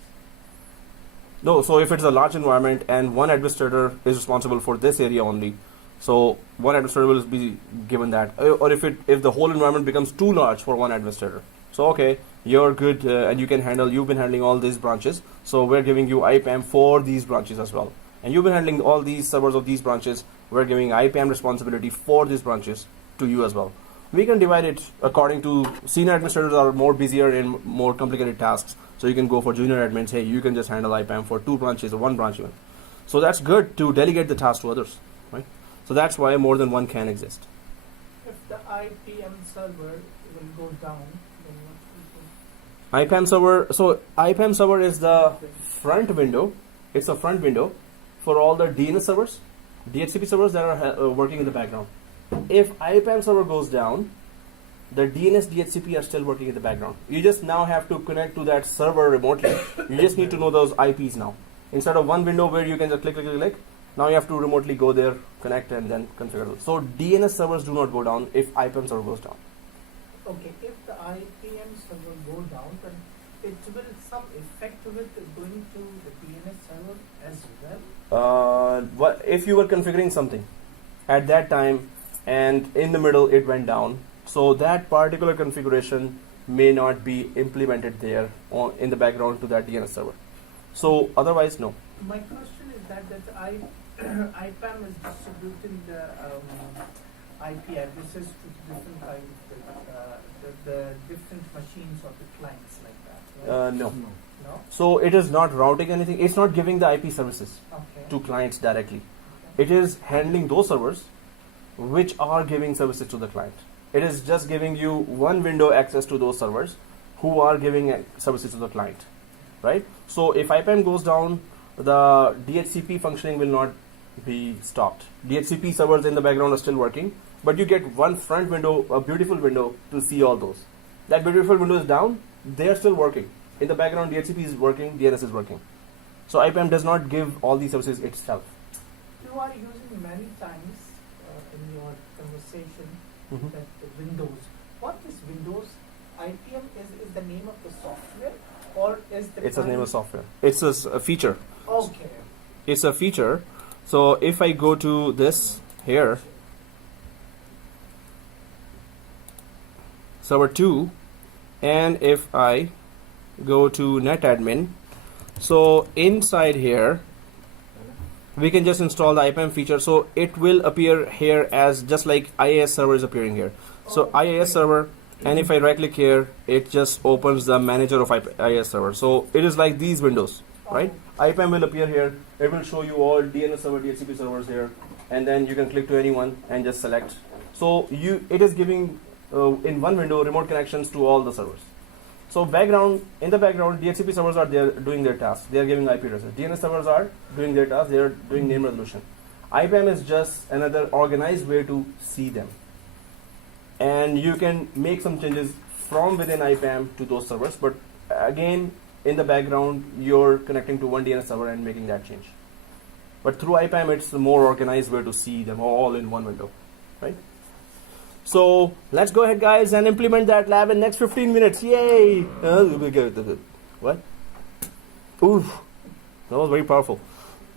No, so if it's a large environment and one administrator is responsible for this area only, so one administrator will be given that. Or if the whole environment becomes too large for one administrator, so okay, you're good and you've been handling all these branches, so we're giving you IPAM for these branches as well. And you've been handling all these servers of these branches, we're giving IPAM responsibility for these branches to you as well. We can divide it according to senior administrators are more busier in more complicated tasks. So you can go for junior admins, hey, you can just handle IPAM for 2 branches or 1 branch even. So that's good to delegate the task to others, right? So that's why more than one can exist. If the IPM server will go down, then what will IPAM server, so IPAM server is the front window. It's a front window for all the DNS servers, DHCP servers that are working in the background. If IPAM server goes down, the DNS DHCP are still working in the background. You just now have to connect to that server remotely. You just need to know those IPs now. Instead of one window where you can just click, now you have to remotely go there, connect, and then configure those. So DNS servers do not go down if IPAM server goes down. Okay, if the IPM server go down, then it will some effect of it going to the DNS server as well? What if you were configuring something at that time and in the middle it went down, so that particular configuration may not be implemented there in the background to that DNS server. So otherwise, no. My question is that IPAM is distributing the IP addresses to different kind of the different machines of the clients like that. Right? No. No? So it is not routing anything. It's not giving the IP services Okay. to clients directly. It is handling those servers which are giving services to the client. It is just giving you one window access to those servers who are giving services to the client, right? So if IPAM goes down, the DHCP functioning will not be stopped. DHCP servers in the background are still working, but you get one front window, a beautiful window to see all those. That beautiful window is down, they are still working. In the background, DHCP is working, DNS is working. So IPAM does not give all these services itself. You are using many times in your conversation that the Windows. What is Windows? IPM is the name of the software, or is the It's a name of software. It's a feature. Okay. It's a feature. So if I go to this here, server 2, and if I go to netadmin, so inside here we can just install the IPAM feature, so it will appear here as just like IIS server is appearing here. So IIS server, and if I right click here, it just opens the manager of IIS server. So it is like these windows, right? IPAM will appear here. It will show you all DNS server, DHCP servers here, and then you can click to anyone and just select. So it is giving in one window remote connections to all the servers. So in the background, DHCP servers are there doing their tasks. They are giving IP addresses. DNS servers are doing their tasks. They are doing name resolution. IPAM is just another organized way to see them. And you can make some changes from within IPAM to those servers. But again, in the background, you're connecting to one DNS server and making that change. But through IPAM, it's a more organized way to see them all in one window, right? So let's go ahead, guys, and implement that lab in next 15 minutes. Yay! What? Oof, that was very powerful.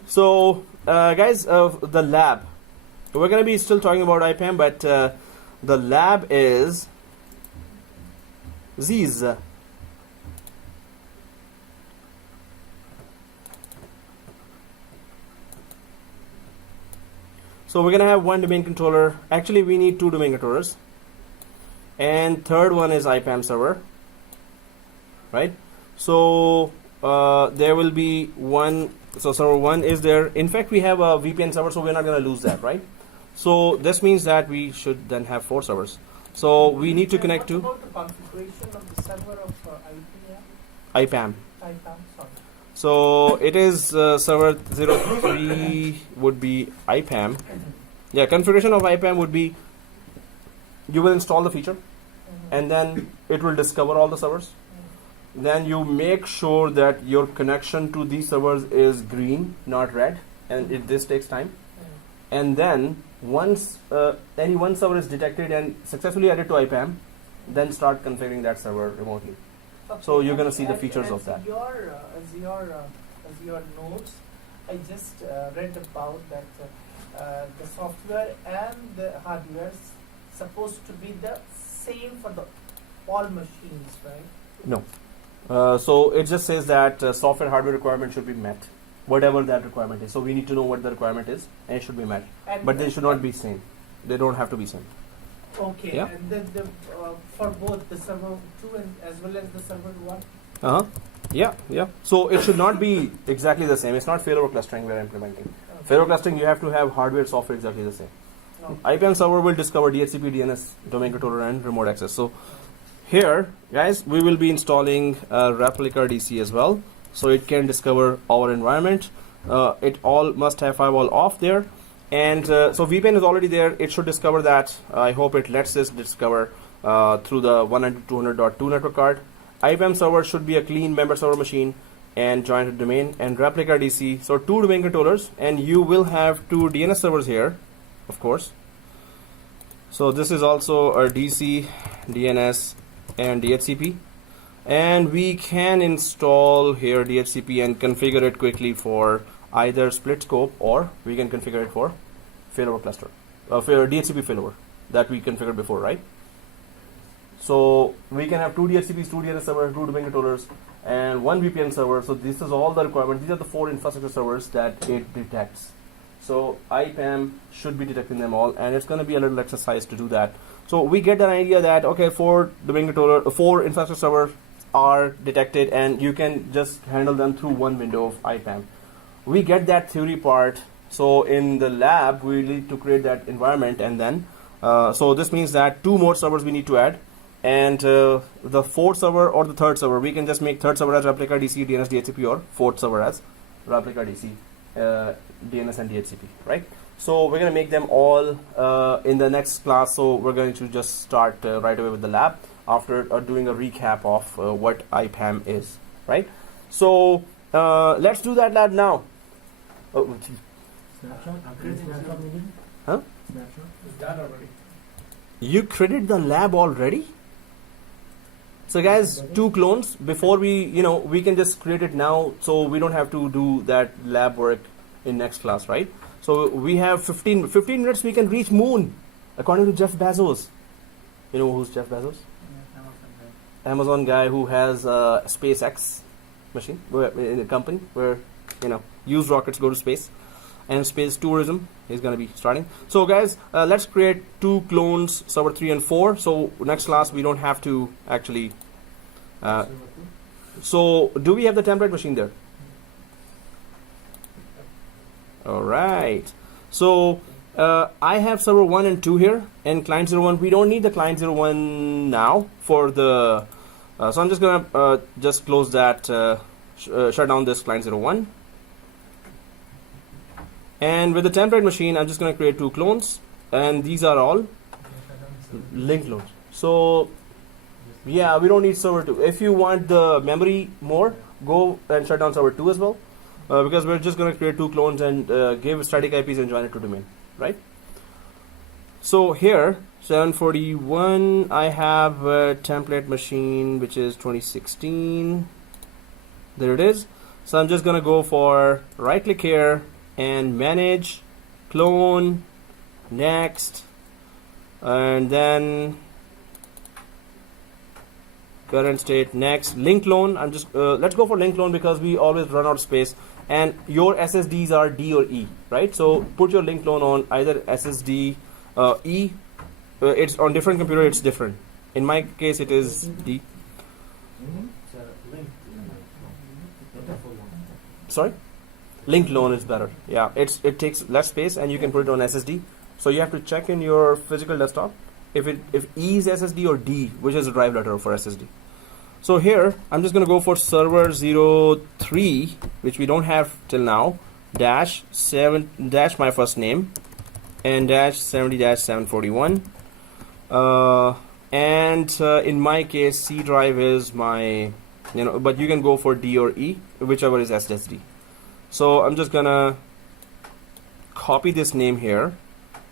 So, guys, the lab. We're going to be still talking about IPAM, but the lab is these. So we're going to have one domain controller. Actually, we need two domain controllers. And third one is IPAM server. Right? So there will be one. So server 1 is there. In fact, we have a VPN server, so we're not going to lose that, right? So this means that we should then have 4 servers. So we need to connect to What about the configuration of the server of IPAM. IPAM, sorry. So it is server 03 would be IPAM. Yeah, configuration of IPAM would be you will install the feature and then it will discover all the servers. Then you make sure that your connection to these servers is green, not red, and this takes time. And then once any one server is detected and successfully added to IPAM, then start configuring that server remotely. Okay. So you're going to see the features of that. As your notes, I just read about that the software and the hardware is supposed to be the same for the all machines, right? No. So it just says that software hardware requirement should be met, whatever that requirement is. So we need to know what the requirement is, and it should be met. And But they should not be same. They don't have to be same. Okay, Yeah. and then for both the server 2 and as well as the server 1. Yeah. So it should not be exactly the same. It's not failover clustering we're implementing. Failover clustering, you have to have hardware, software exactly the same. Okay. IPAM server will discover DHCP, DNS, domain controller, and remote access. So here, guys, we will be installing a replica DC as well, so it can discover our environment. It all must have firewall off there, and so VPN is already there. It should discover that. I hope it lets us discover through the 192.100.2 network card. IPAM server should be a clean member server machine and joined to domain and replica DC. So 2 domain controllers, and you will have 2 DNS servers here, of course. So this is also a DC, DNS, and DHCP, and we can install here DHCP and configure it quickly for either split scope, or we can configure it for failover cluster, for DHCP failover that we configured before, right? So we can have 2 DHCPs, 2 DNS servers, 2 domain controllers, and 1 VPN server. So this is all the requirements. These are the 4 infrastructure servers that it detects. So IPAM should be detecting them all, and it's going to be a little exercise to do that. So we get an idea that, okay, 4 domain controller, 4 infrastructure servers are detected, and you can just handle them through one window of IPAM. We get that theory part. So in the lab, we need to create that environment, and then so this means that 2 more servers we need to add, and the 4th server or the 3rd server, we can just make 3rd server as replica DC, DNS, DHCP, or 4th server as replica DC, DNS, and DHCP, right? So we're going to make them all in the next class. So we're going to just start right away with the lab after doing a recap of what IPAM is, right? So let's do that lab now. Oh, Snapshot? Snapshot meeting? huh? Snapshot? It's done already. You created the lab already? So guys, 2 clones. Before we can just create it now, so we don't have to do that lab work in next class, right? So we have 15 minutes, we can reach moon, according to Jeff Bezos. You know who's Jeff Bezos? Amazon guy who has a SpaceX machine, in a company where, used rockets go to space, and space tourism is going to be starting. So guys, let's create 2 clones, server 3 and 4. So next class we don't have to actually. So do we have the template machine there? All right. So I have server 1 and 2 here, and client 01. We don't need the client 01 now for the. So I'm just gonna just close that, shut down this client 01. And with the template machine, I'm just gonna create 2 clones, and these are all link clones. So yeah, we don't need server 2. If you want the memory more, go and shut down server 2 as well, because we're just gonna create 2 clones and give static IPs and join it to domain, right? So here 741, I have a template machine which is 2016. There it is. So I'm just gonna go for right click here and manage, clone, next, and then current state, next, link clone. I'm just let's go for link clone because we always run out of space, and your SSDs are D or E, right? So put your link clone on either SSD E. It's on different computer, it's different. In my case it is D. It's a link. Not a full one. Sorry, link clone is better. Yeah, it takes less space and you can put it on SSD. So you have to check in your physical desktop if E is SSD or D, which is a drive letter for SSD. So here I'm just gonna go for server 03, which we don't have till now, -7 my first name, and -70-741. In my case, C drive is my, but you can go for D or E, whichever is SSD. So I'm just gonna copy this name here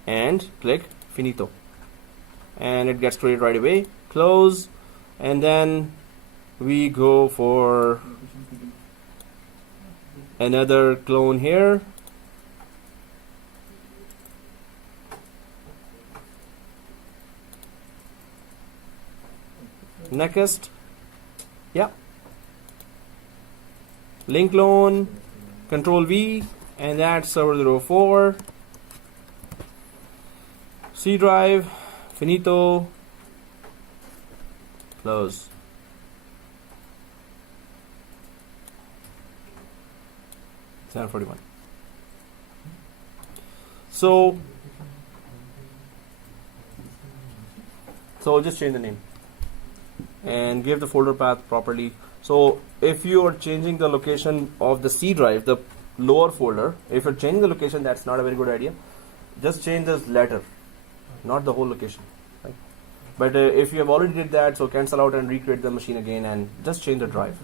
and click finito, and it gets created right away. Close, and then we go for another clone here. Next, yeah, link clone, Control V, and that's server 04. C drive, finito, close. $741. So just change the name and give the folder path properly. So if you are changing the location of the C drive, the lower folder, if you're changing the location, that's not a very good idea. Just change this letter, not the whole location, right? But if you have already did that, so cancel out and recreate the machine again and just change the drive.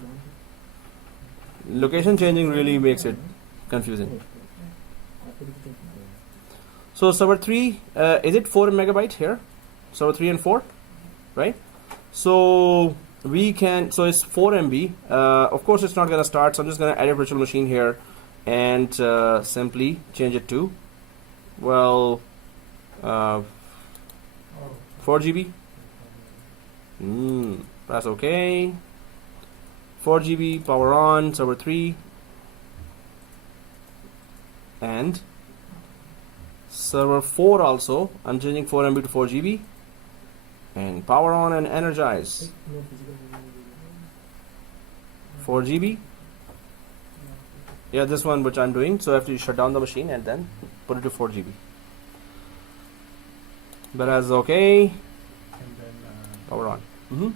Location changing really makes it confusing. So server 3, is it 4 megabyte here? Server 3 and 4, right? So we can, so it's 4 MB. Of course it's not gonna start, so I'm just gonna add a virtual machine here and simply change it to, well, 4 GB. That's okay. 4 GB, power on, server 3, and server 4 also. I'm changing 4 MB to 4 GB, and power on and energize. 4 GB. Yeah, this one which I'm doing. So I have to shut down the machine and then put it to 4 GB. But as okay. And then Power on. network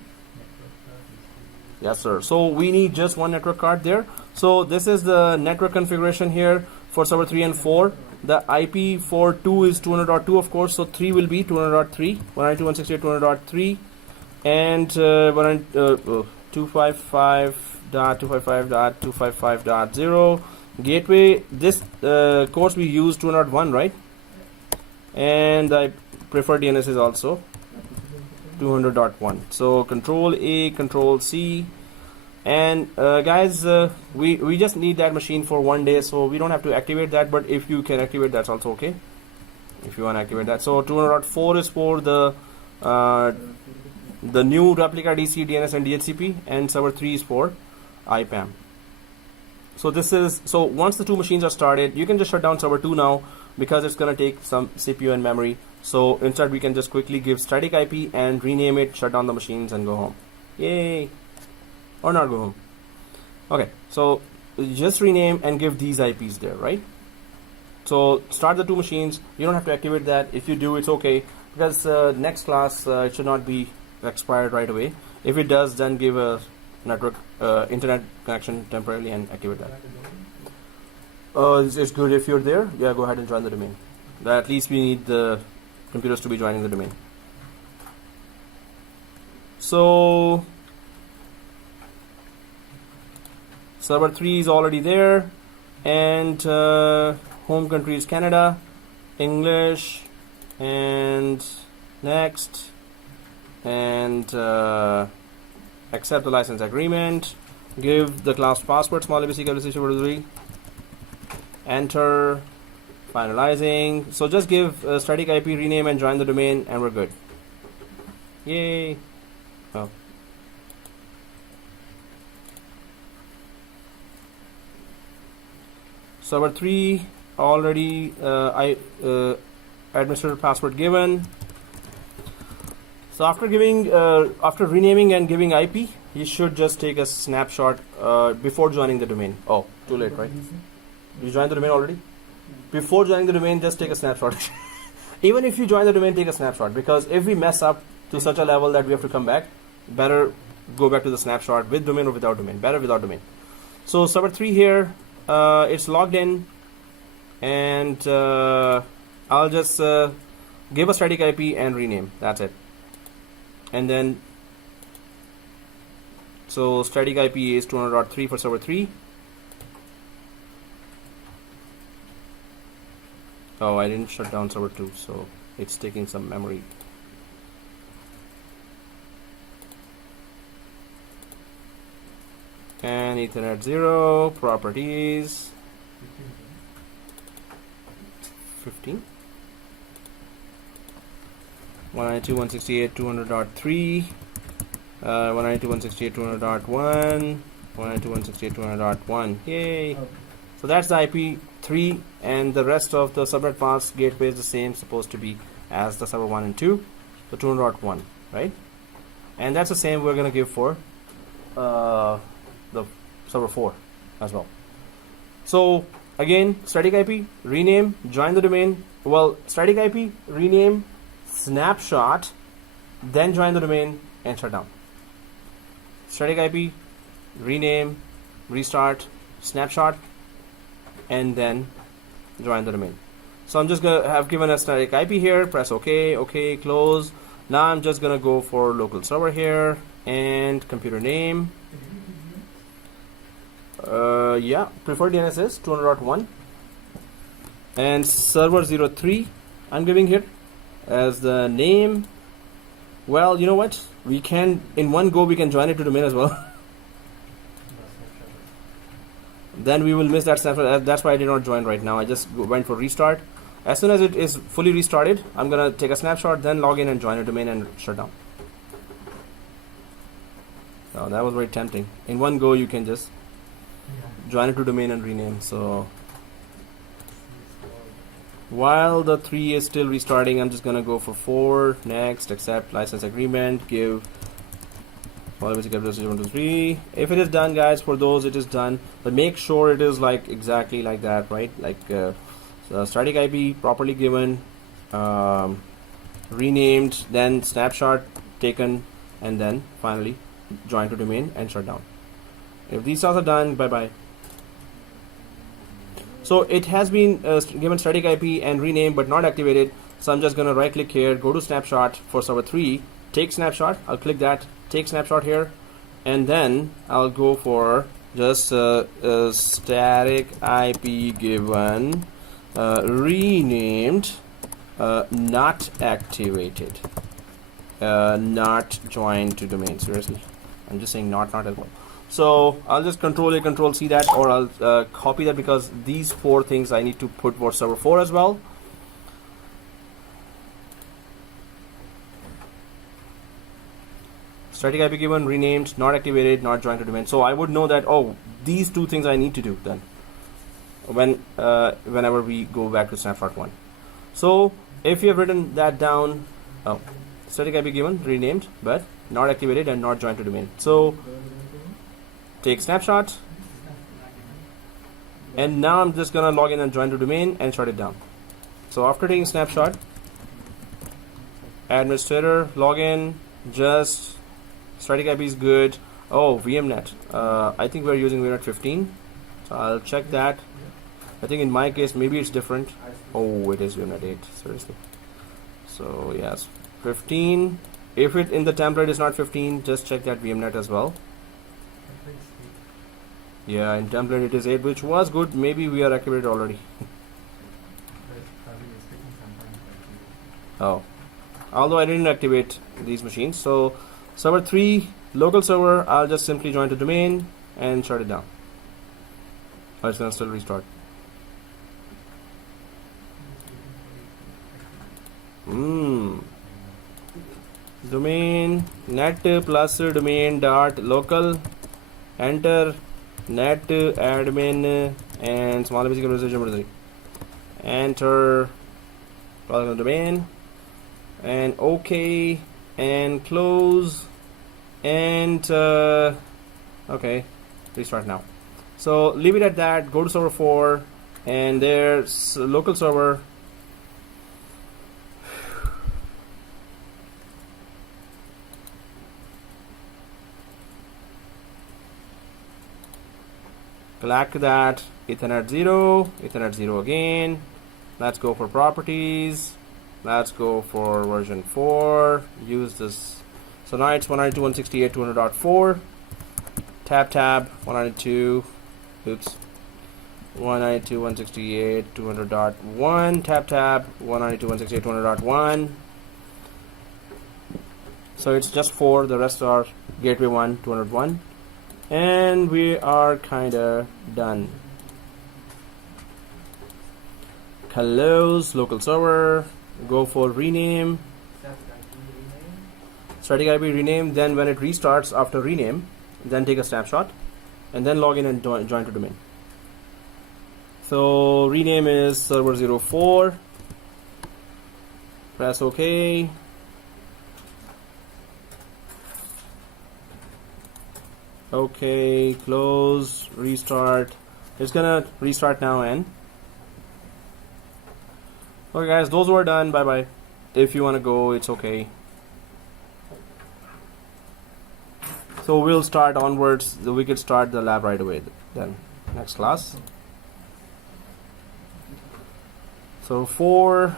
Yes, sir. So we need just one network card there. So this is the network configuration here for server 3 and 4. The IP for 2 is 200.2, of course. So 3 will be 200.3, 192.168.200.3, and 255.255.255.0. Gateway. This course we use 201, right? And I prefer DNS is also 200.1. So Control A, Control C, and guys, we just need that machine for 1 day, so we don't have to activate that. But if you can activate, that's also okay. If you want to activate that, so 200.4 is for the new replica DC, DNS, and DHCP, and server 3 is for IPAM. So this is, so once the two machines are started, you can just shut down server 2 now because it's gonna take some CPU and memory. So instead we can just quickly give static IP and rename it, shut down the machines, and go home. Yay! Or not go home. Okay, so just rename and give these IPs there, right? So start the two machines. You don't have to activate that. If you do, it's okay, because next class it should not be expired right away. If it does, then give a network internet connection temporarily and activate that. It's good if you're there. Yeah, go ahead and join the domain. At least we need the computers to be joining the domain. So server 3 is already there, and home country is Canada, English, and next, and accept the license agreement. Give the class password, small abc capital C, capital 3. Enter. Finalizing. So just give static IP rename and join the domain, and we're good. Yay. Oh. Server 3 already administrator password given. So after giving after renaming and giving IP, you should just take a snapshot before joining the domain. Oh, too late, right? You joined the domain already? Before joining the domain, just take a snapshot. Even if you join the domain, take a snapshot, because if we mess up to such a level that we have to come back, better go back to the snapshot with domain or without domain. Better without domain. So server 3 here, it's logged in, and I'll just give a static IP and rename. That's it. And then, so static IP is 200.3 for server 3. Oh, I didn't shut down server 2, so it's taking some memory. And Ethernet 0, properties 15. 192.168.200.3, 192.168.200.1, 192.168.200.1. Yay! Okay. So that's the IP3, and the rest of the subnet mask gateway is the same, supposed to be as the server 1 and 2, so 200.1, right? And that's the same we're going to give for the server 4 as well. So again, static IP, rename, join the domain. Well, static IP, rename, snapshot, then join the domain and shut down. Static IP, rename, restart, snapshot, and then join the domain. So I'm just gonna have given a static IP here, press OK, OK, close. Now I'm just gonna go for local server here and computer name. Yeah, preferred DNS is 200.1, and server 03 I'm giving here as the name. Well, you know what? We can, in one go, we can join it to domain as well. Then we will miss that snapshot. That's why I did not join right now. I just went for restart. As soon as it is fully restarted, I'm gonna take a snapshot, then log in and join a domain and shut down. So that was very tempting. In one go, you can just join it to domain and rename. So while the 3 is still restarting, I'm just gonna go for 4. Next, accept license agreement. Give. If it is done, guys, for those it is done, but make sure it is like exactly like that, right? Like static IP properly given, renamed, then snapshot taken, and then finally join to domain and shut down. If these are done, bye bye. So it has been given static IP and rename but not activated. So I'm just gonna right click here, go to snapshot for server 3, take snapshot. I'll click that, take snapshot here, and then I'll go for just static IP given, renamed, not activated, not joined to domain. Seriously, I'm just saying not as well. So I'll just control A, control C that, or I'll copy that, because these 4 things I need to put for server 4 as well. Static IP given, renamed, not activated, not joined to domain. So I would know that, oh, these 2 things I need to do then when whenever we go back to snapshot 1. So if you have written that down, oh, static IP given, renamed, but not activated and not joined to domain. So take snapshot, And now I'm just gonna log in and join to domain and shut it down. So after taking snapshot, administrator, login, just static IP is good. Oh, VMnet. I think we're using VMnet 15. So I'll check that. I think in my case maybe it's different. Oh, it is VMnet 8. Seriously. So yes, 15. If it in the template is not 15, just check that VMnet as well. Yeah, in template it is 8, which was good. Maybe we are activated already. Oh, although I didn't activate these machines. So server 3, local server, I'll just simply join to domain and shut it down. Or it's gonna still restart. Domain net plus domain dot local, enter net admin and small basic conversation. Enter domain and OK and close and okay, restart now. So leave it at that. Go to server 4 and there's local server. Select that, Ethernet 0, Ethernet 0 again. Let's go for properties. Let's go for version 4. Use this. So now it's 192.168.200.4. Tab 192. Oops. 192.168.200.1. Tab 192.168.200.1. So it's just 4. The rest are gateway 1, 201. And we are kinda done. Close local server. Go for rename. Static IP rename. Then when it restarts after rename, then take a snapshot, and then log in and join to domain. So rename is server 04. Press OK. Okay, close, restart. It's gonna restart now and okay guys, those were done. Bye bye. If you wanna go, it's okay. So we'll start onwards. We could start the lab right away then. Next class. So 4,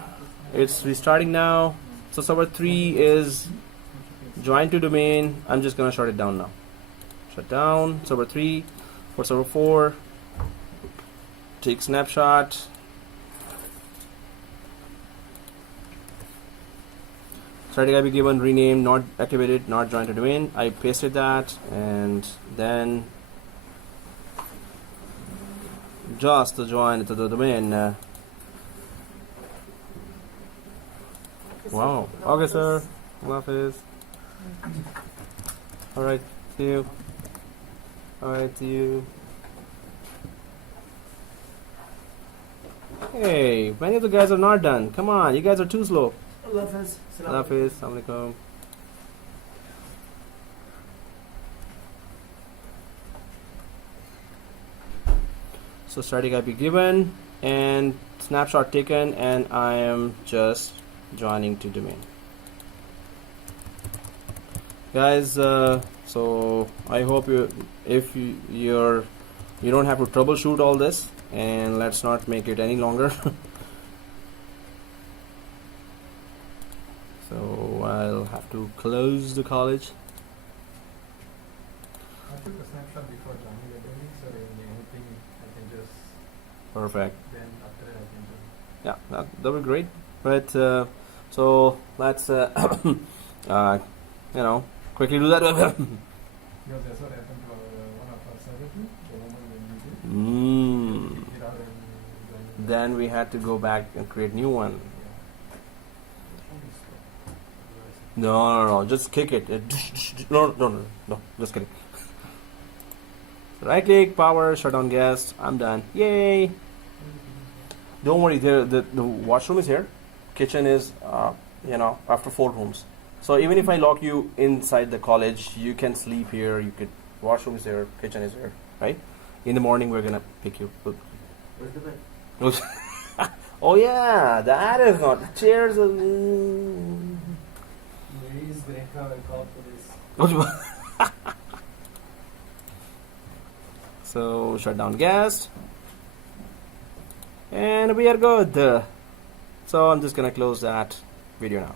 it's restarting now. So server 3 is joined to domain. I'm just gonna shut it down now. Shut down server 3. For server 4, take snapshot. Static IP given, rename, not activated, not joined to domain. I pasted that and then just join to the domain. Wow. Okay, sir. Office. All right. See you. Alright, see you. Hey, many of the guys are not done. Come on, you guys are too slow. Allah Hafiz. Allah Hafiz. Assalamu alaikum. So static IP given and snapshot taken, and I am just joining to domain. Guys, so I hope you don't have to troubleshoot all this, and let's not make it any longer. So I'll have to close the college. I took a snapshot before joining the domain, so anything I can just Perfect. then after that I can just Yeah, that would be great. But so let's quickly do that. because that's what happened to one of our server too, the moment when we did. Kicked it out and joined. Then we had to go back and create new one. No, just kick it. No, just kidding. Right click, power, shut down guest. I'm done. Yay! Don't worry, the washroom is here. Kitchen is, after 4 rooms. So even if I lock you inside the college, you can sleep here. You could. Washroom is there. Kitchen is there. Right? In the morning, we're gonna pick you. Where's the bed? Oh yeah, that is not chairs. Maybe he's going to come and call police. So shut down gas, and we are good. So I'm just gonna close that video now.